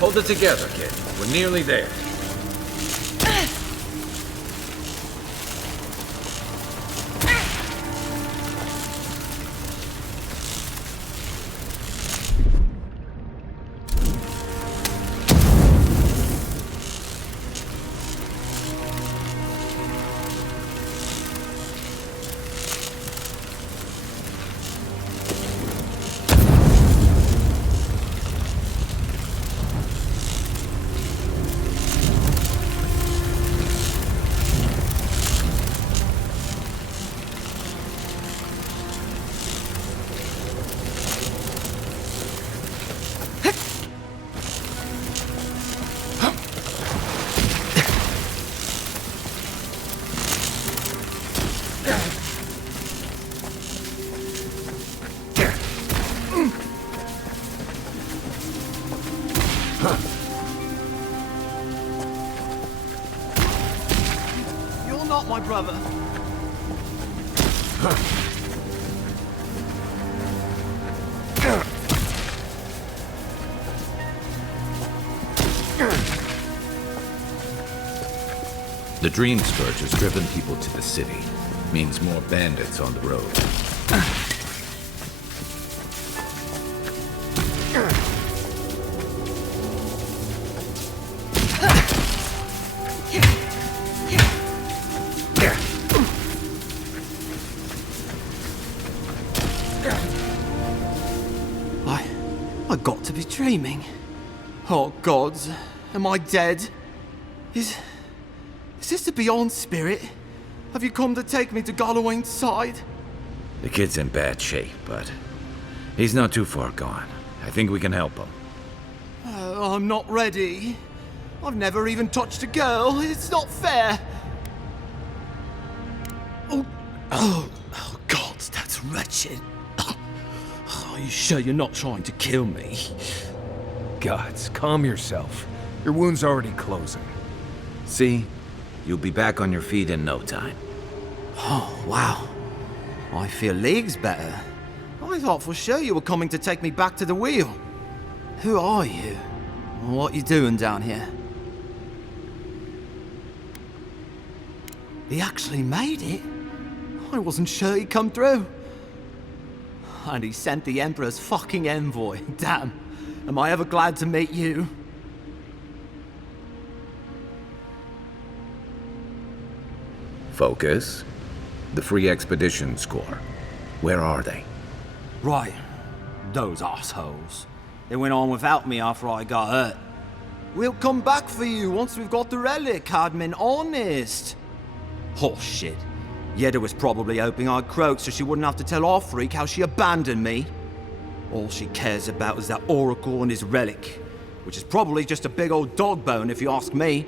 Hold it together, kid. We're nearly there. You're not my brother. The Dream Scourge has driven people to the city. Means more bandits on the road. I got to be dreaming. Oh gods, am I dead? Is this the Beyond Spirit? Have you come to take me to Gallowayne's side? The kid's in bad shape, but he's not too far gone. I think we can help him. I'm not ready. I've never even touched a girl. It's not fair. Oh God, that's wretched. Are you sure you're not trying to kill me? Gods, calm yourself. Your wound's already closing. See? You'll be back on your feet in no time. Oh, wow. I feel leagues better. I thought for sure you were coming to take me back to the wheel. Who are you? What you doing down here? He actually made it? I wasn't sure he'd come through. And he sent the Emperor's fucking envoy. Damn. Am I ever glad to meet you? Focus. The Free Expeditions Corps. Where are they? Right. Those assholes. They went on without me after I got hurt. We'll come back for you once we've got the relic, Admin. Honest. Horse shit. Yeda was probably hoping I'd croak so she wouldn't have to tell our freak how she abandoned me. All she cares about is that Oracle and his relic, which is probably just a big old dog bone if you ask me.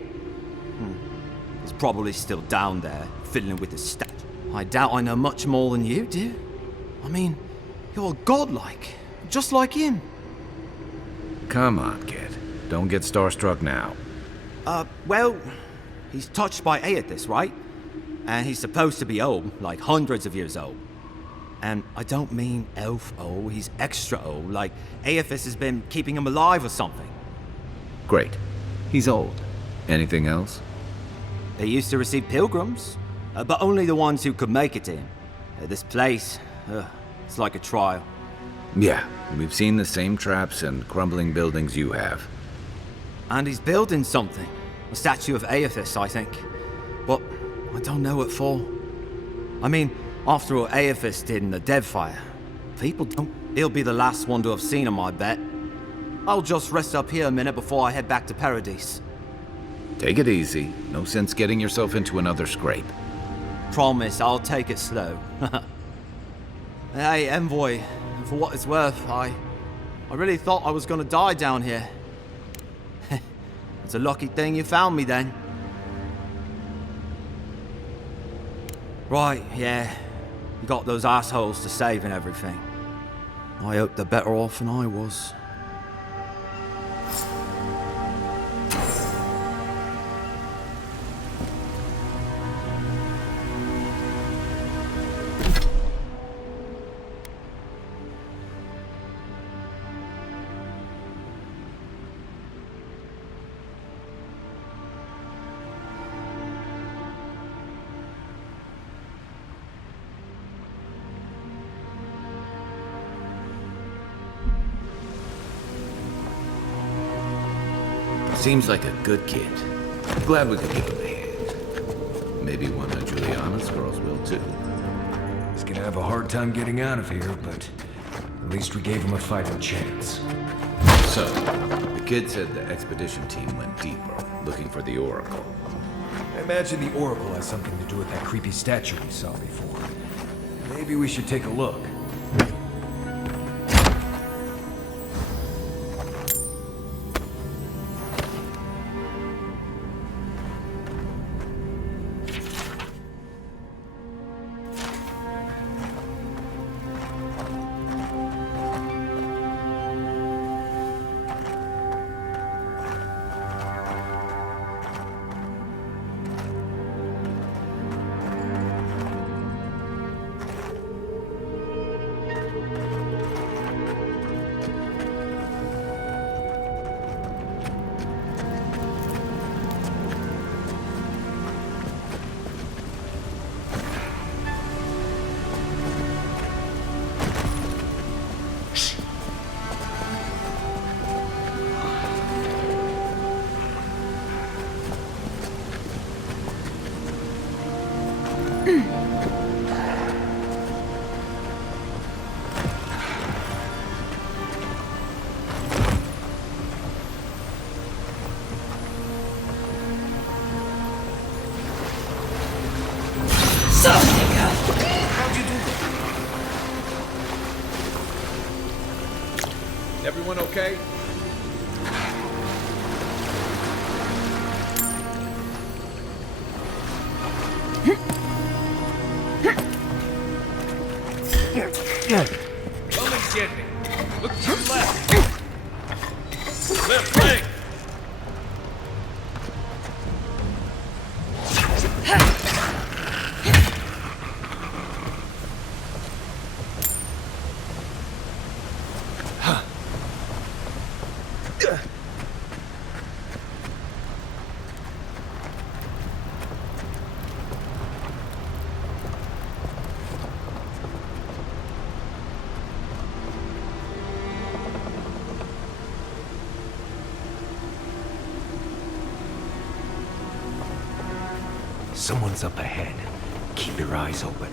It's probably still down there, fiddling with the stat. I doubt I know much more than you do. I mean, you're godlike, just like him. Come on, kid. Don't get starstruck now. Well, he's touched by Aethys, right? And he's supposed to be old, like hundreds of years old. And I don't mean elf old, he's extra old, like Aethys has been keeping him alive or something. Great. He's old. Anything else? They used to receive pilgrims, but only the ones who could make it to him. This place, it's like a trial. Yeah, we've seen the same traps and crumbling buildings you have. And he's building something. A statue of Aethys, I think. But I don't know what for. I mean, after all Aethys did in the Deadfire, people don't... He'll be the last one to have seen him, I bet. I'll just rest up here a minute before I head back to Paradise. Take it easy. No sense getting yourself into another scrape. Promise, I'll take it slow. Hey, Envoy, for what it's worth, I really thought I was gonna die down here. It's a lucky thing you found me then. Right, yeah. You got those assholes to save and everything. I hope they're better off than I was. Seems like a good kid. Glad we could give him a hand. Maybe one of Juliana's girls will too. He's gonna have a hard time getting out of here, but at least we gave him a fighting chance. So, the kid said the expedition team went deeper, looking for the Oracle. I imagine the Oracle has something to do with that creepy statue we saw before. Maybe we should take a look. Everyone okay? Come and get me. Look to your left. Left leg. Someone's up ahead. Keep your eyes open.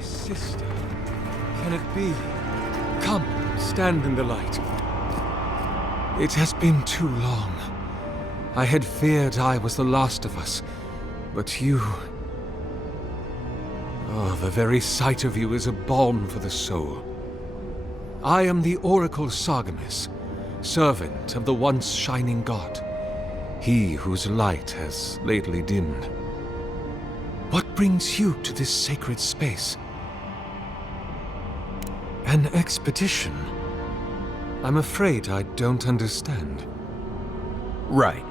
Sister, can it be? Come, stand in the light. It has been too long. I had feared I was the last of us, but you... Oh, the very sight of you is a balm for the soul. I am the Oracle Sargamus, servant of the once shining god, he whose light has lately dimmed. What brings you to this sacred space? An expedition? I'm afraid I don't understand. Right.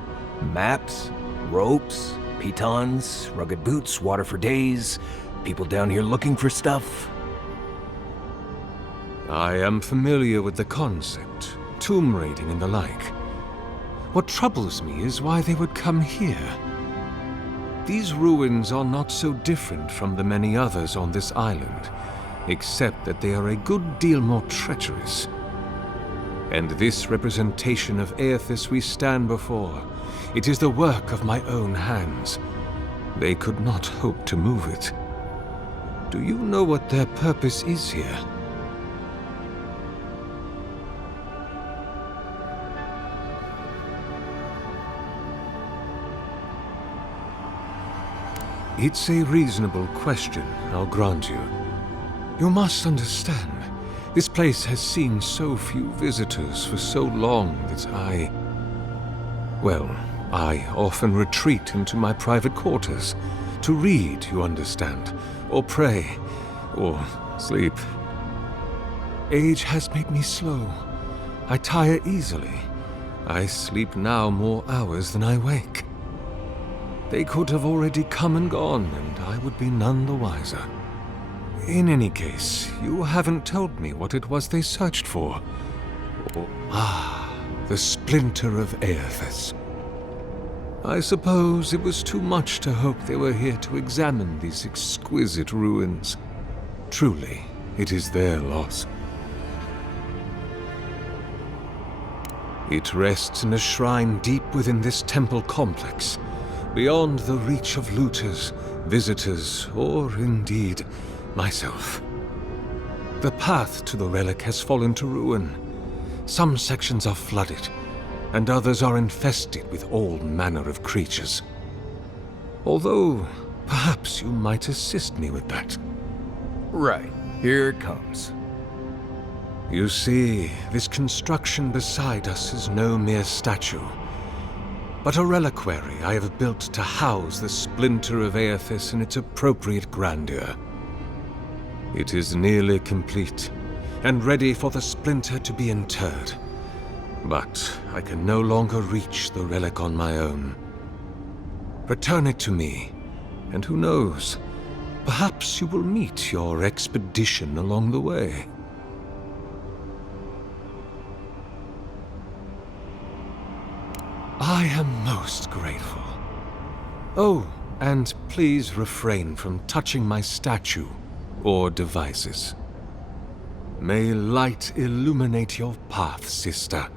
Maps, ropes, pitons, rugged boots, water for days, people down here looking for stuff. I am familiar with the concept, tomb raiding and the like. What troubles me is why they would come here. These ruins are not so different from the many others on this island, except that they are a good deal more treacherous. And this representation of Aethys we stand before, it is the work of my own hands. They could not hope to move it. Do you know what their purpose is here? It's a reasonable question, I'll grant you. You must understand, this place has seen so few visitors for so long that I often retreat into my private quarters. To read, you understand, or pray, or sleep. Age has made me slow. I tire easily. I sleep now more hours than I wake. They could have already come and gone, and I would be none the wiser. In any case, you haven't told me what it was they searched for. The splinter of Aethys. I suppose it was too much to hope they were here to examine these exquisite ruins. Truly, it is their loss. It rests in a shrine deep within this temple complex, beyond the reach of looters, visitors, or indeed, myself. The path to the relic has fallen to ruin. Some sections are flooded, and others are infested with all manner of creatures. Although, perhaps you might assist me with that. Right, here it comes. You see, this construction beside us is no mere statue, but a reliquary I have built to house the splinter of Aethys in its appropriate grandeur. It is nearly complete, and ready for the splinter to be interred. But I can no longer reach the relic on my own. Return it to me, and who knows, perhaps you will meet your expedition along the way. I am most grateful. Oh, and please refrain from touching my statue or devices. May light illuminate your path, sister.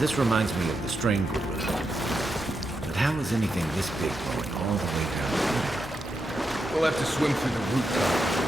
This reminds me of the Strangle Room. But how is anything this big going all the way down here? We'll have to swim through the rooftop.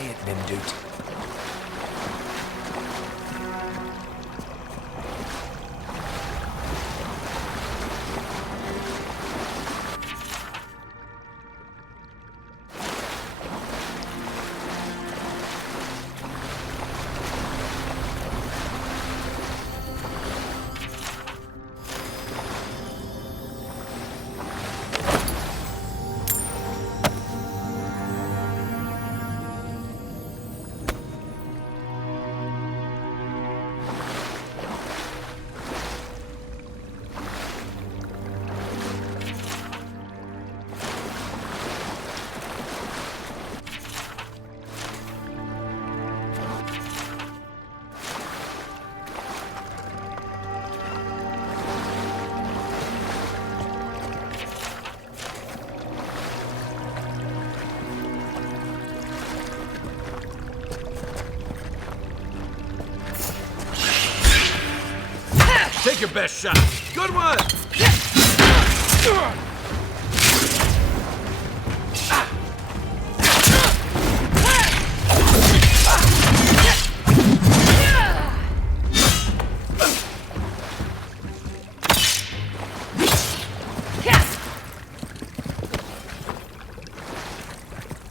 quiet, Nimdut. Take your best shot. Good one!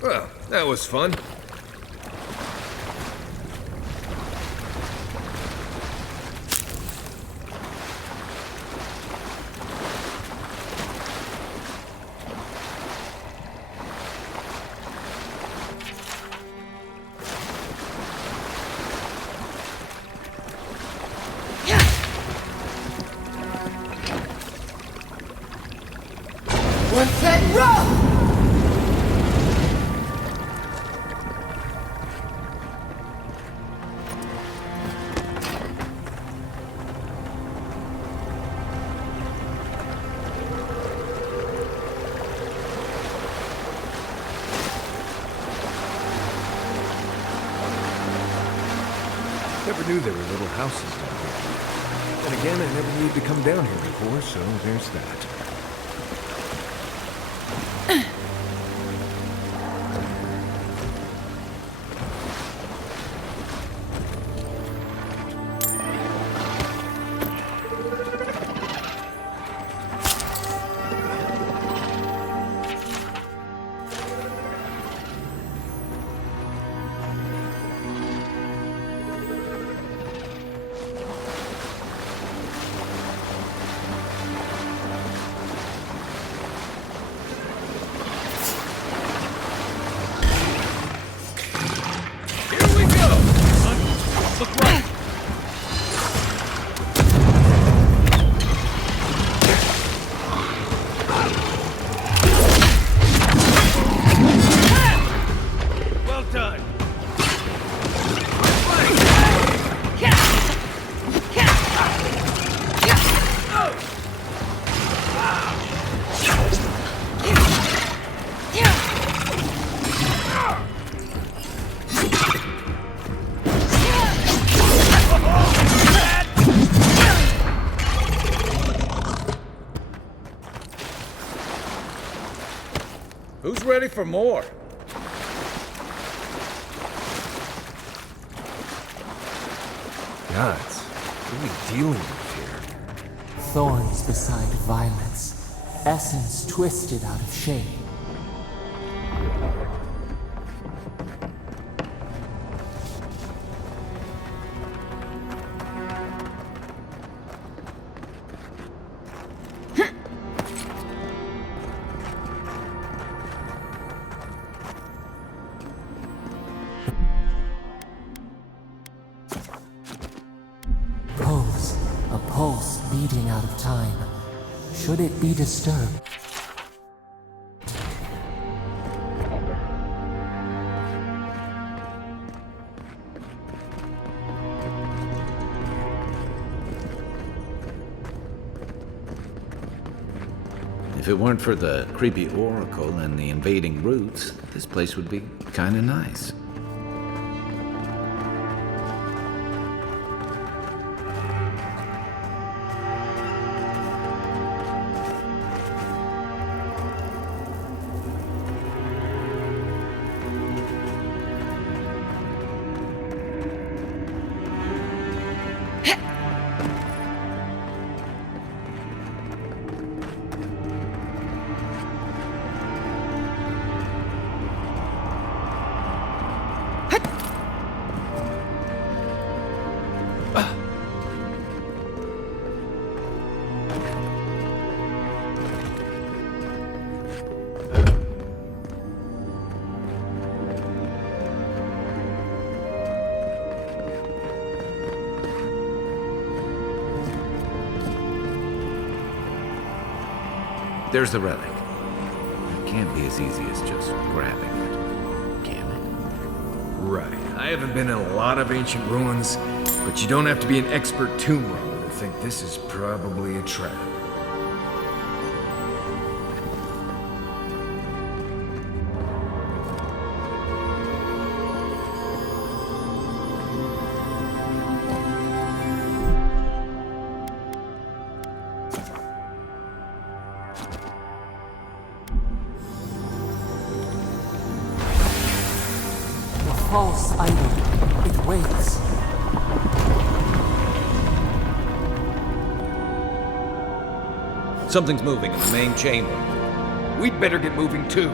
Well, that was fun. What's that rough? Never knew there were little houses down here. And again, I never needed to come down here before, so there's that. Who's ready for more? Gods, what are we dealing with here? Thorns beside violence, essence twisted out of shape. A pulse beating out of time. Should it be disturbed? If it weren't for the creepy oracle and the invading roots, this place would be kinda nice. There's the relic. It can't be as easy as just grabbing it, can it? Right. I haven't been in a lot of ancient ruins, but you don't have to be an expert tomb robber to think this is probably a trap. False idol. It waits. Something's moving in the main chamber. We'd better get moving too.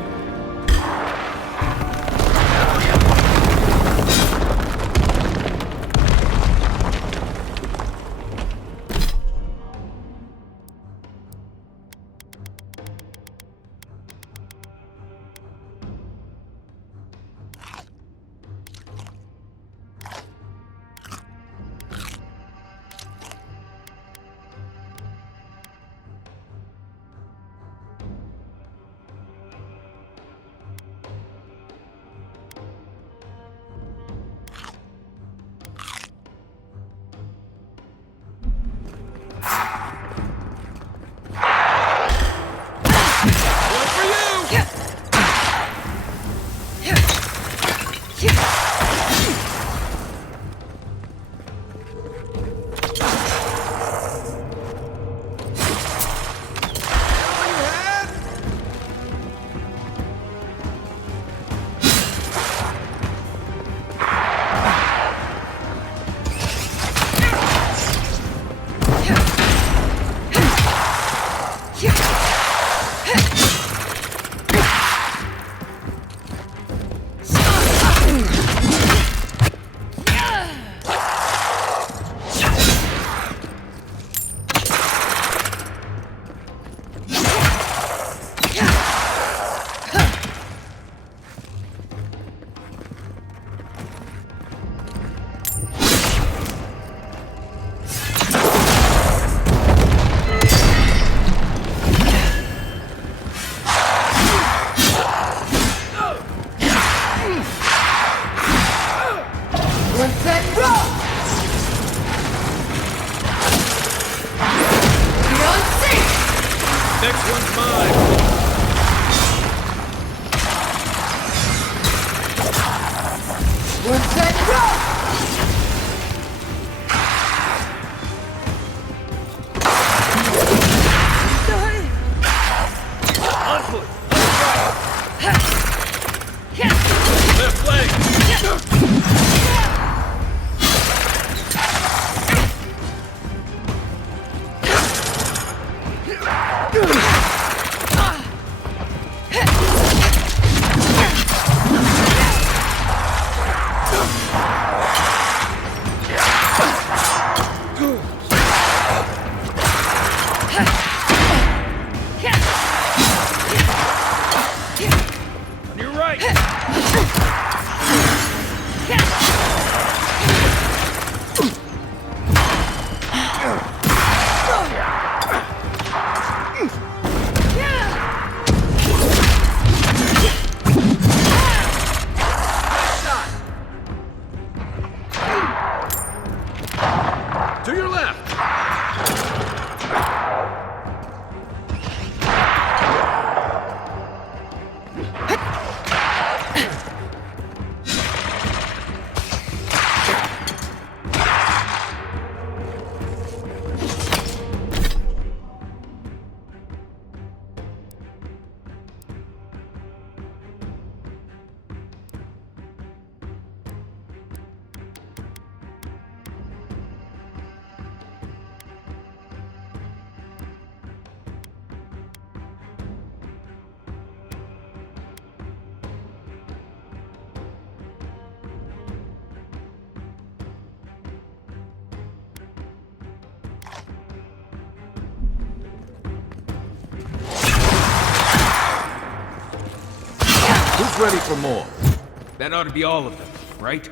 Who's ready for more? That ought to be all of them, right?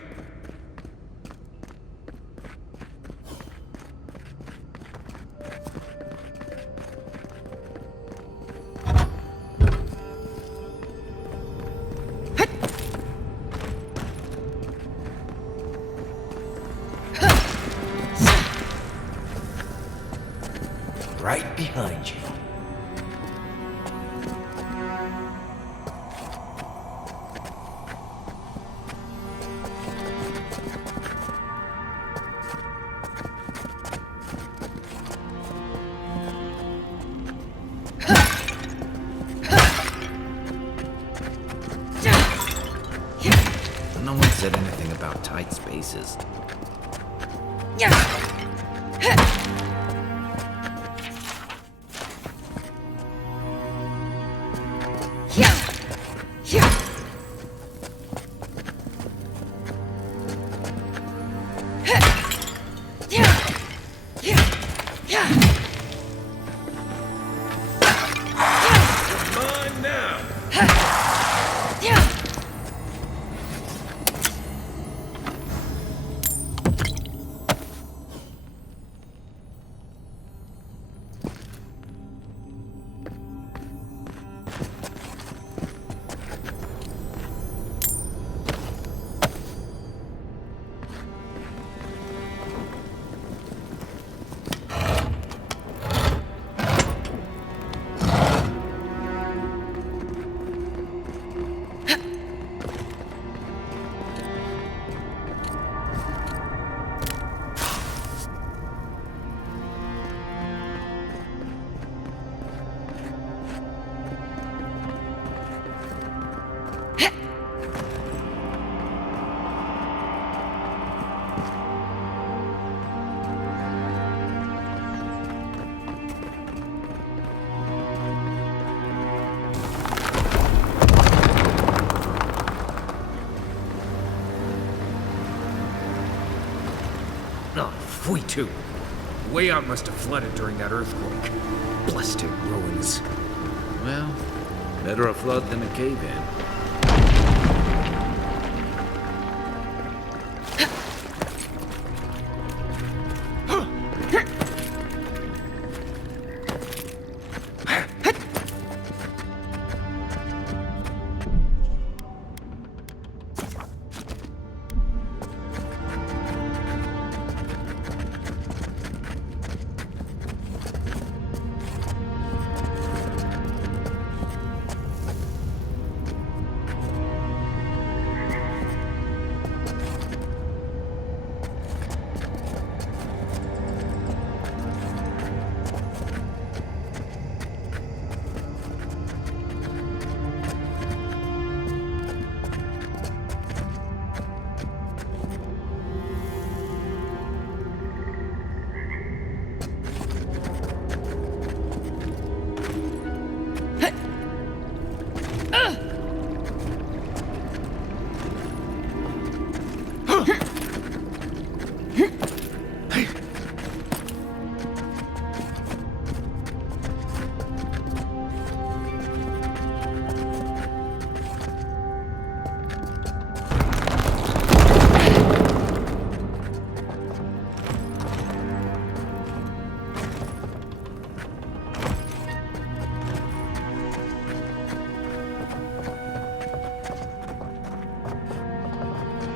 right behind you. No one said anything about tight spaces. Too. Way out must have flooded during that earthquake. Blasted ruins. Well, better a flood than a cave-in.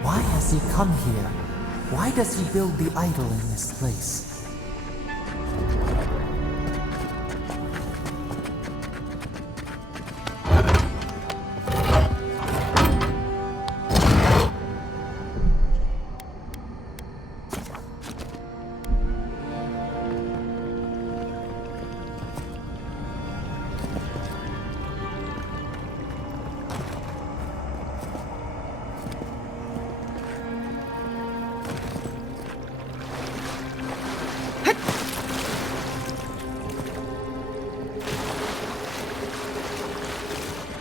Why has he come here? Why does he build the idol in this place?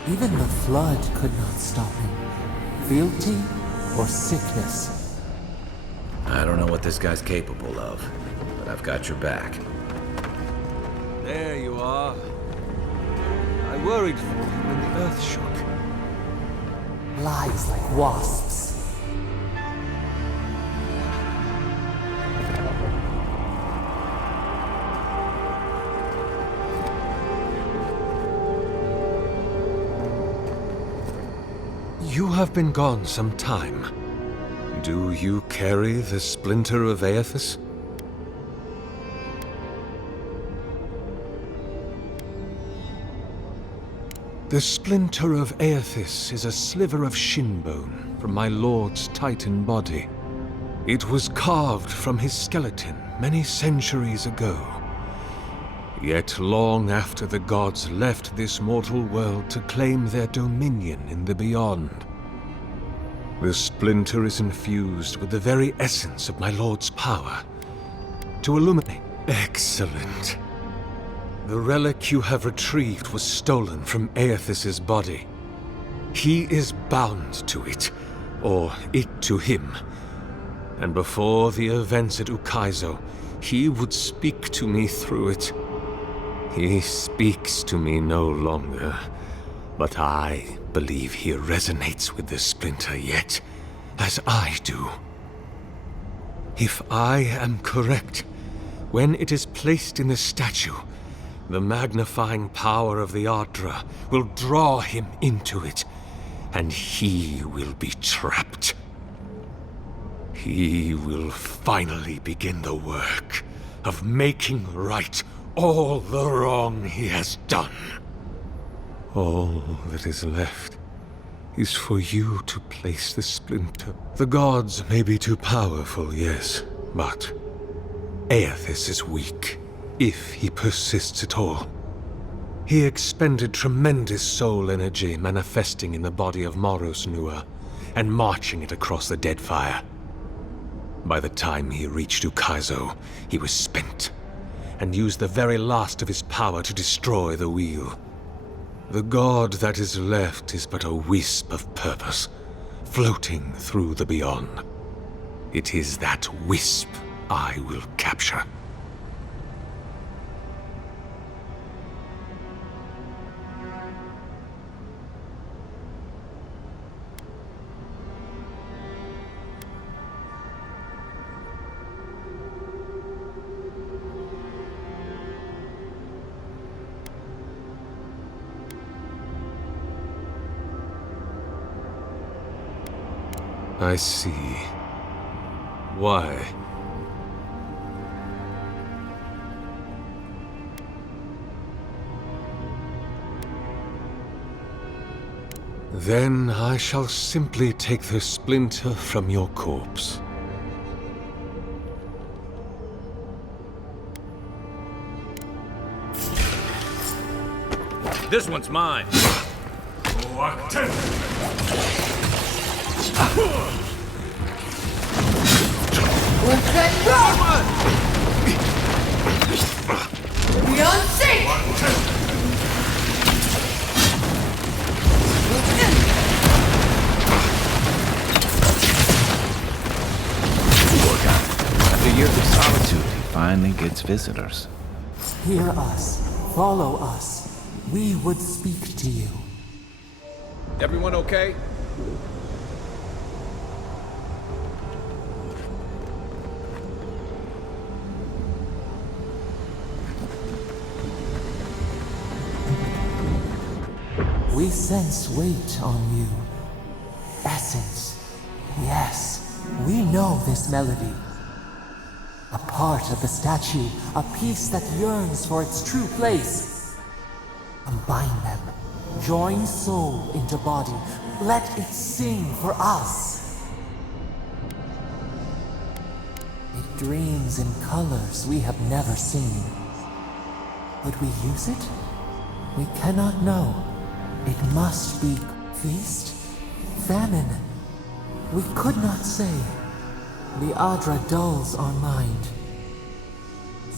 Even the flood could not stop him. Fealty or sickness? I don't know what this guy's capable of, but I've got your back. There you are. I worried for you when the earth shook. Lies like wasps. You have been gone some time. Do you carry the splinter of Aethys? The splinter of Aethys is a sliver of shin bone from my lord's titan body. It was carved from his skeleton many centuries ago. Yet long after the gods left this mortal world to claim their dominion in the beyond, the splinter is infused with the very essence of my lord's power to illuminate. Excellent. The relic you have retrieved was stolen from Aethys' body. He is bound to it, or it to him. And before the events at Ukaizo, he would speak to me through it. He speaks to me no longer, but I believe he resonates with the splinter yet, as I do. If I am correct, when it is placed in the statue, the magnifying power of the Ardra will draw him into it, and he will be trapped. He will finally begin the work of making right all the wrong he has done. All that is left is for you to place the splinter. The gods may be too powerful, yes, but Aethys is weak, if he persists at all. He expended tremendous soul energy manifesting in the body of Moros Nua and marching it across the Deadfire. By the time he reached Ukaizo, he was spent, and used the very last of his power to destroy the wheel. The god that is left is but a wisp of purpose, floating through the beyond. It is that wisp I will capture. I see. Why? Then I shall simply take the splinter from your corpse. This one's mine. Beyond safe! After years of solitude, he finally gets visitors. Hear us. Follow us. We would speak to you. Everyone okay? We sense weight on you. Essence. Yes, we know this melody. A part of the statue, a piece that yearns for its true place. Combine them. Join soul into body. Let it sing for us. It dreams in colors we have never seen. Would we use it? We cannot know. It must be feast, famine. We could not say. The Adra dulls our mind.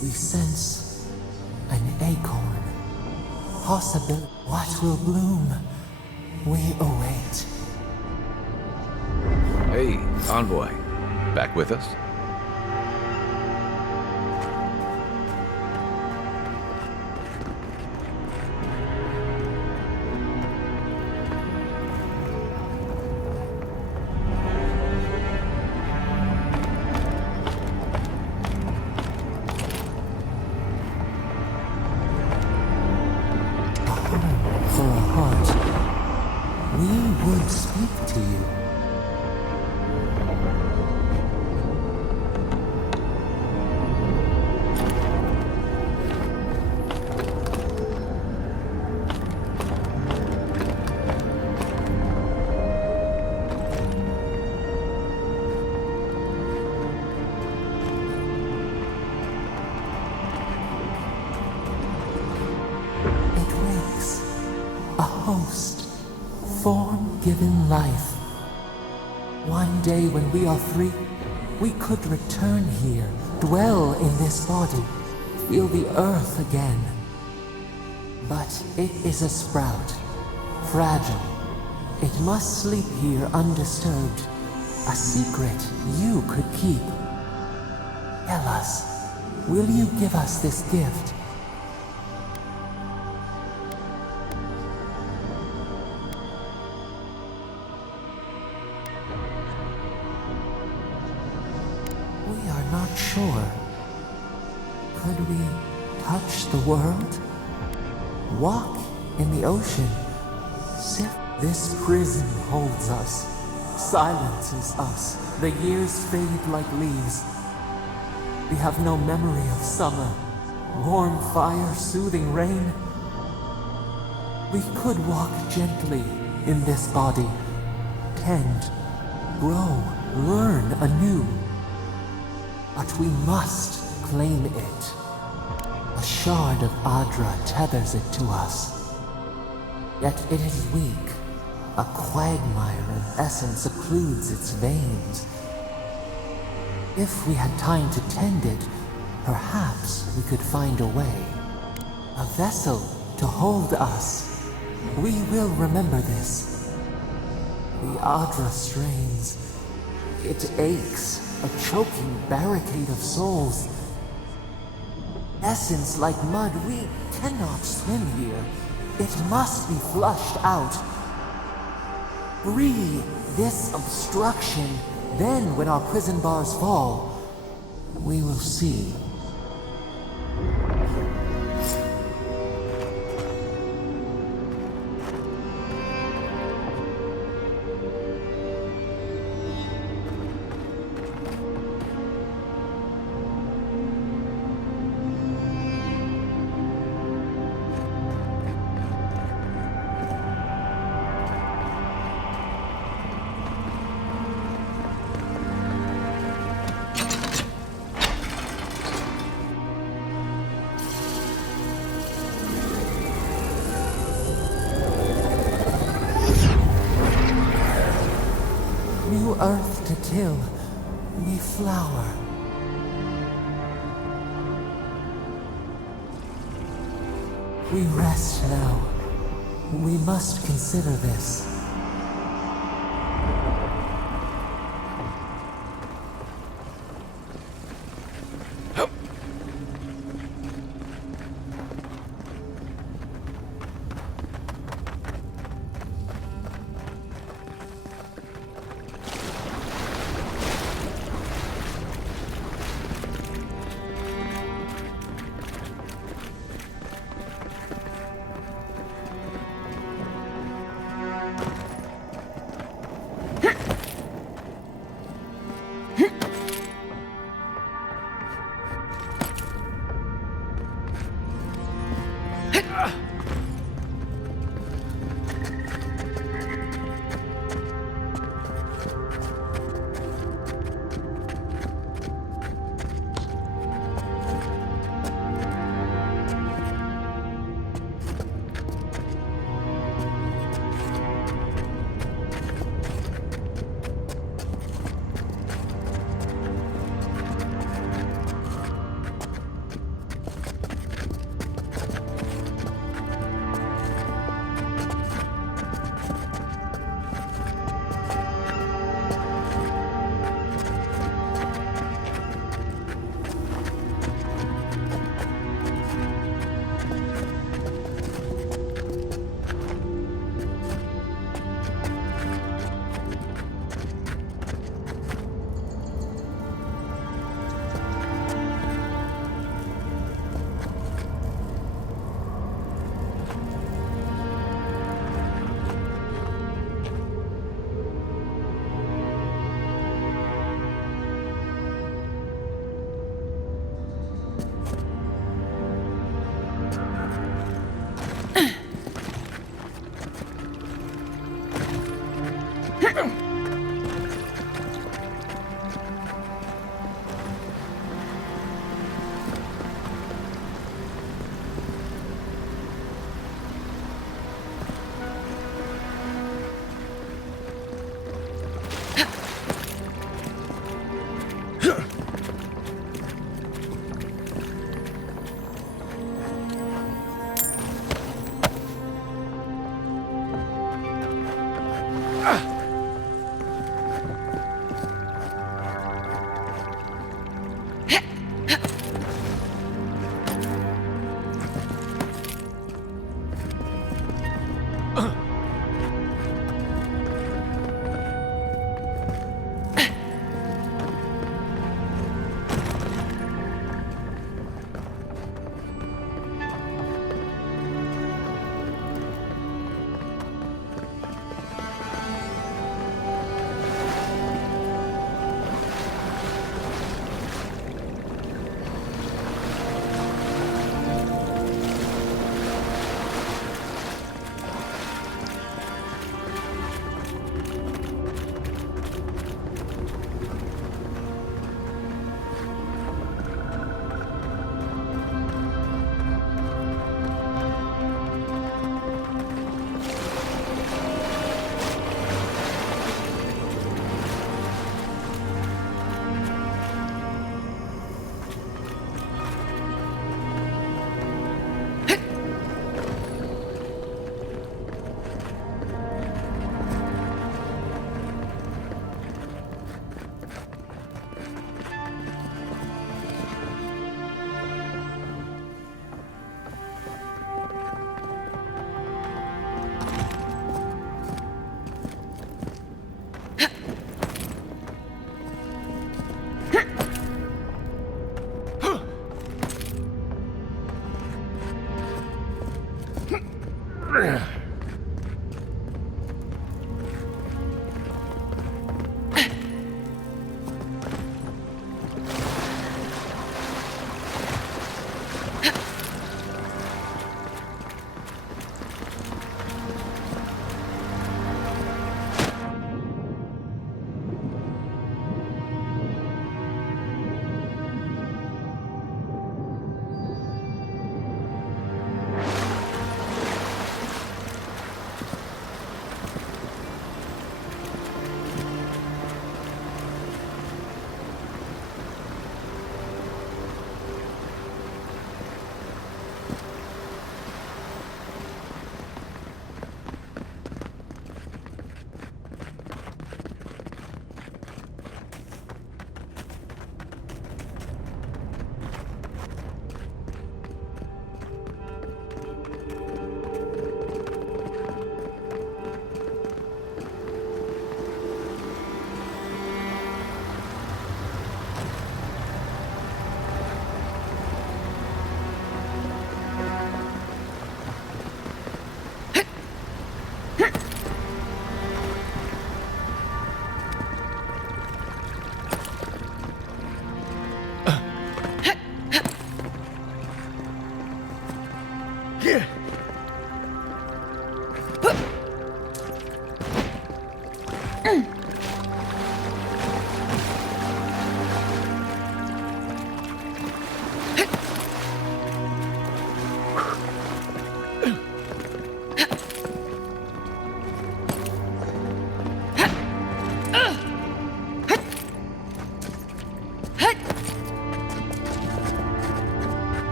We sense an acorn. Possibility. What will bloom? We await. Hey, Envoy. Back with us? For a heart, we would speak to you. snakes. A host. Form-given life. One day when we are free, we could return here, dwell in this body, feel the earth again. But it is a sprout, fragile. It must sleep here undisturbed. A secret you could keep. Tell us, will you give us this gift? We are not sure. Could we touch the world? Walk in the ocean? Sift. This prison holds us, silences us. The years fade like leaves. We have no memory of summer, warm fire, soothing rain. We could walk gently in this body, tend, grow, learn anew. But we must claim it. A shard of Adra tethers it to us. Yet it is weak. A quagmire of essence occludes its veins. If we had time to tend it, perhaps we could find a way. A vessel to hold us. We will remember this. The Adra strains. It aches, a choking barricade of souls. Essence like mud, we cannot swim here. It must be flushed out. Free this obstruction, then when our prison bars fall, we will see. New earth to till, we flower. We rest now. We must consider this.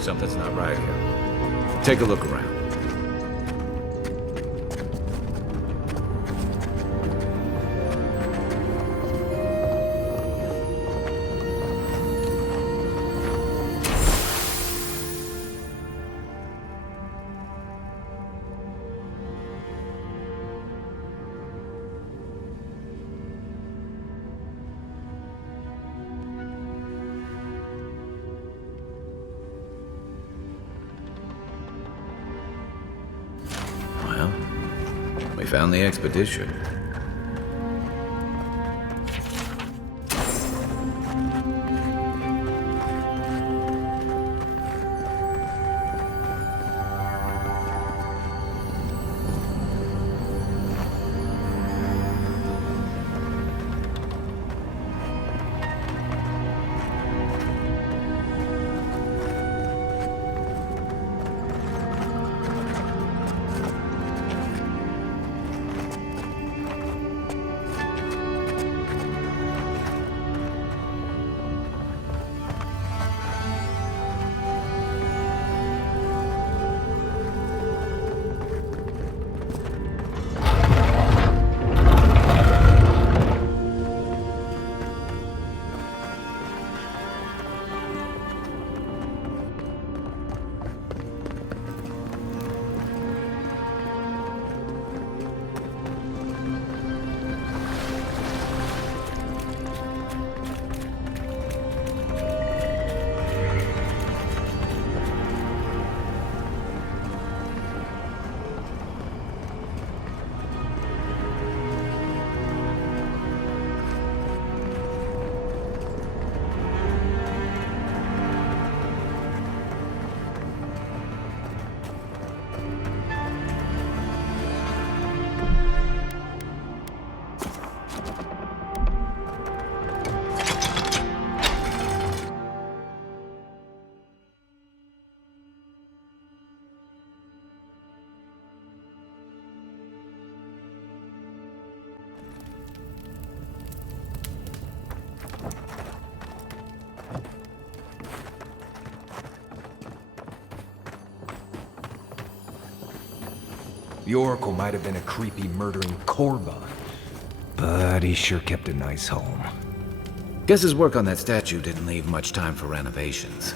Something's not right here. Take a look around. We found the expedition. The Oracle might have been a creepy, murdering Korba, but he sure kept a nice home. Guess his work on that statue didn't leave much time for renovations.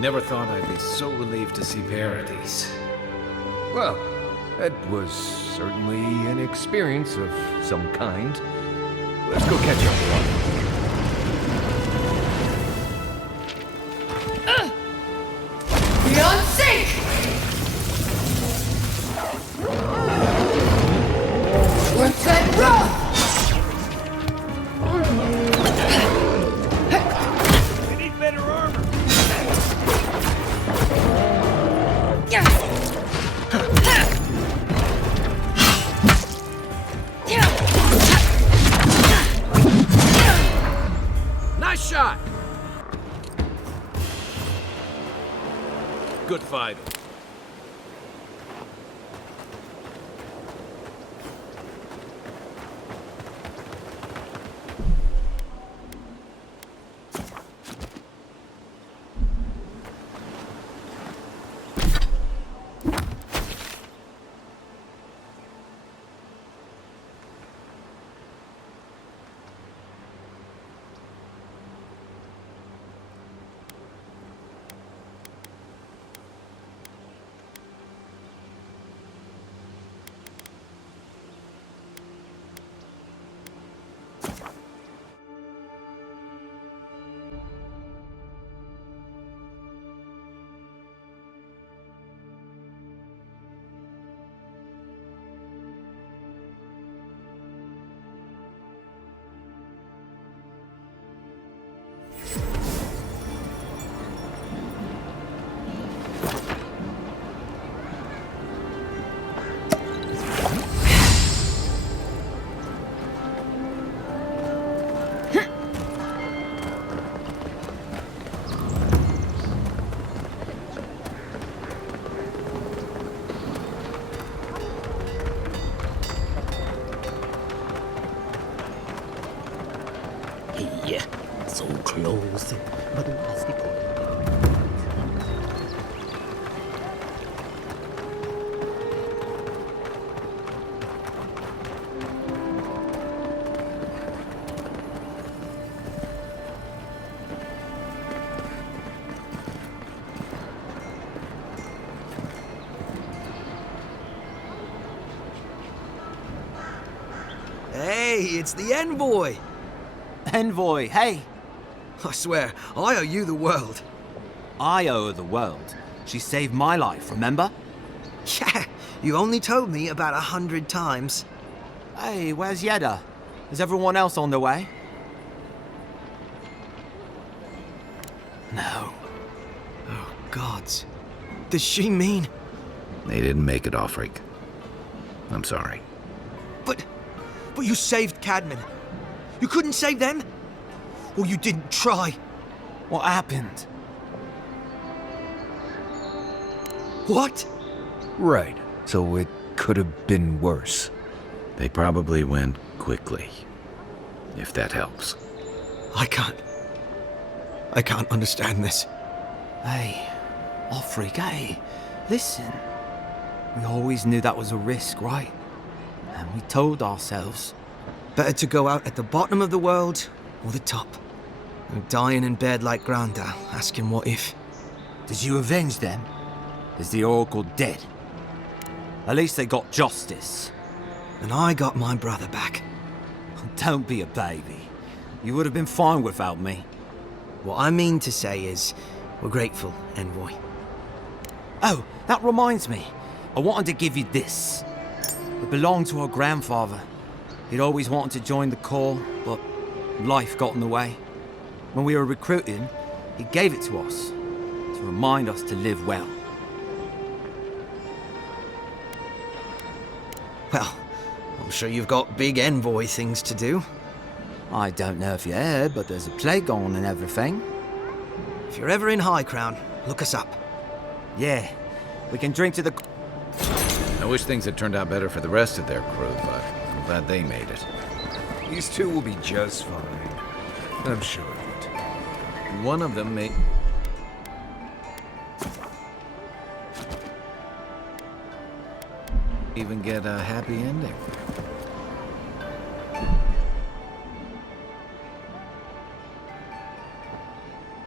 Never thought I'd be so relieved to see Paradise. Well, that was certainly an experience of some kind. Let's go catch up, Beyond sync! Let's get rough! We need better armor. Nice shot! Good fighting. Yeah, so close, but what's the point? Hey, it's the envoy! Envoy, hey! I swear, I owe you the world. I owe her the world. She saved my life, remember? Yeah, you only told me about 100 times. Hey, where's Yeda? Is everyone else on their way? No. Oh, gods. Does she mean... They didn't make it, Offric. I'm sorry. But you saved Cadman. You couldn't save them? Or you didn't try? What happened? What? Right. So it could have been worse. They probably went quickly. If that helps. I can't understand this. Hey, Offric, hey, listen. We always knew that was a risk, right? And we told ourselves. Better to go out at the bottom of the world or the top. And dying in bed like Granda, asking what if. Did you avenge them? Is the Oracle dead? At least they got justice. And I got my brother back. Don't be a baby. You would have been fine without me. What I mean to say is, we're grateful, Envoy. Oh, that reminds me. I wanted to give you this. It belonged to our grandfather. He'd always wanted to join the Corps, but life got in the way. When we were recruiting, He gave it to us to remind us to live well. Well, I'm sure you've got big envoy things to do. I don't know if you heard, but there's a plague on and everything. If you're ever in High Crown, look us up. Yeah, we can drink to the... I wish things had turned out better for the rest of their crew, but I'm glad they made it. These two will be just fine. I'm sure of it. One of them may... even get a happy ending.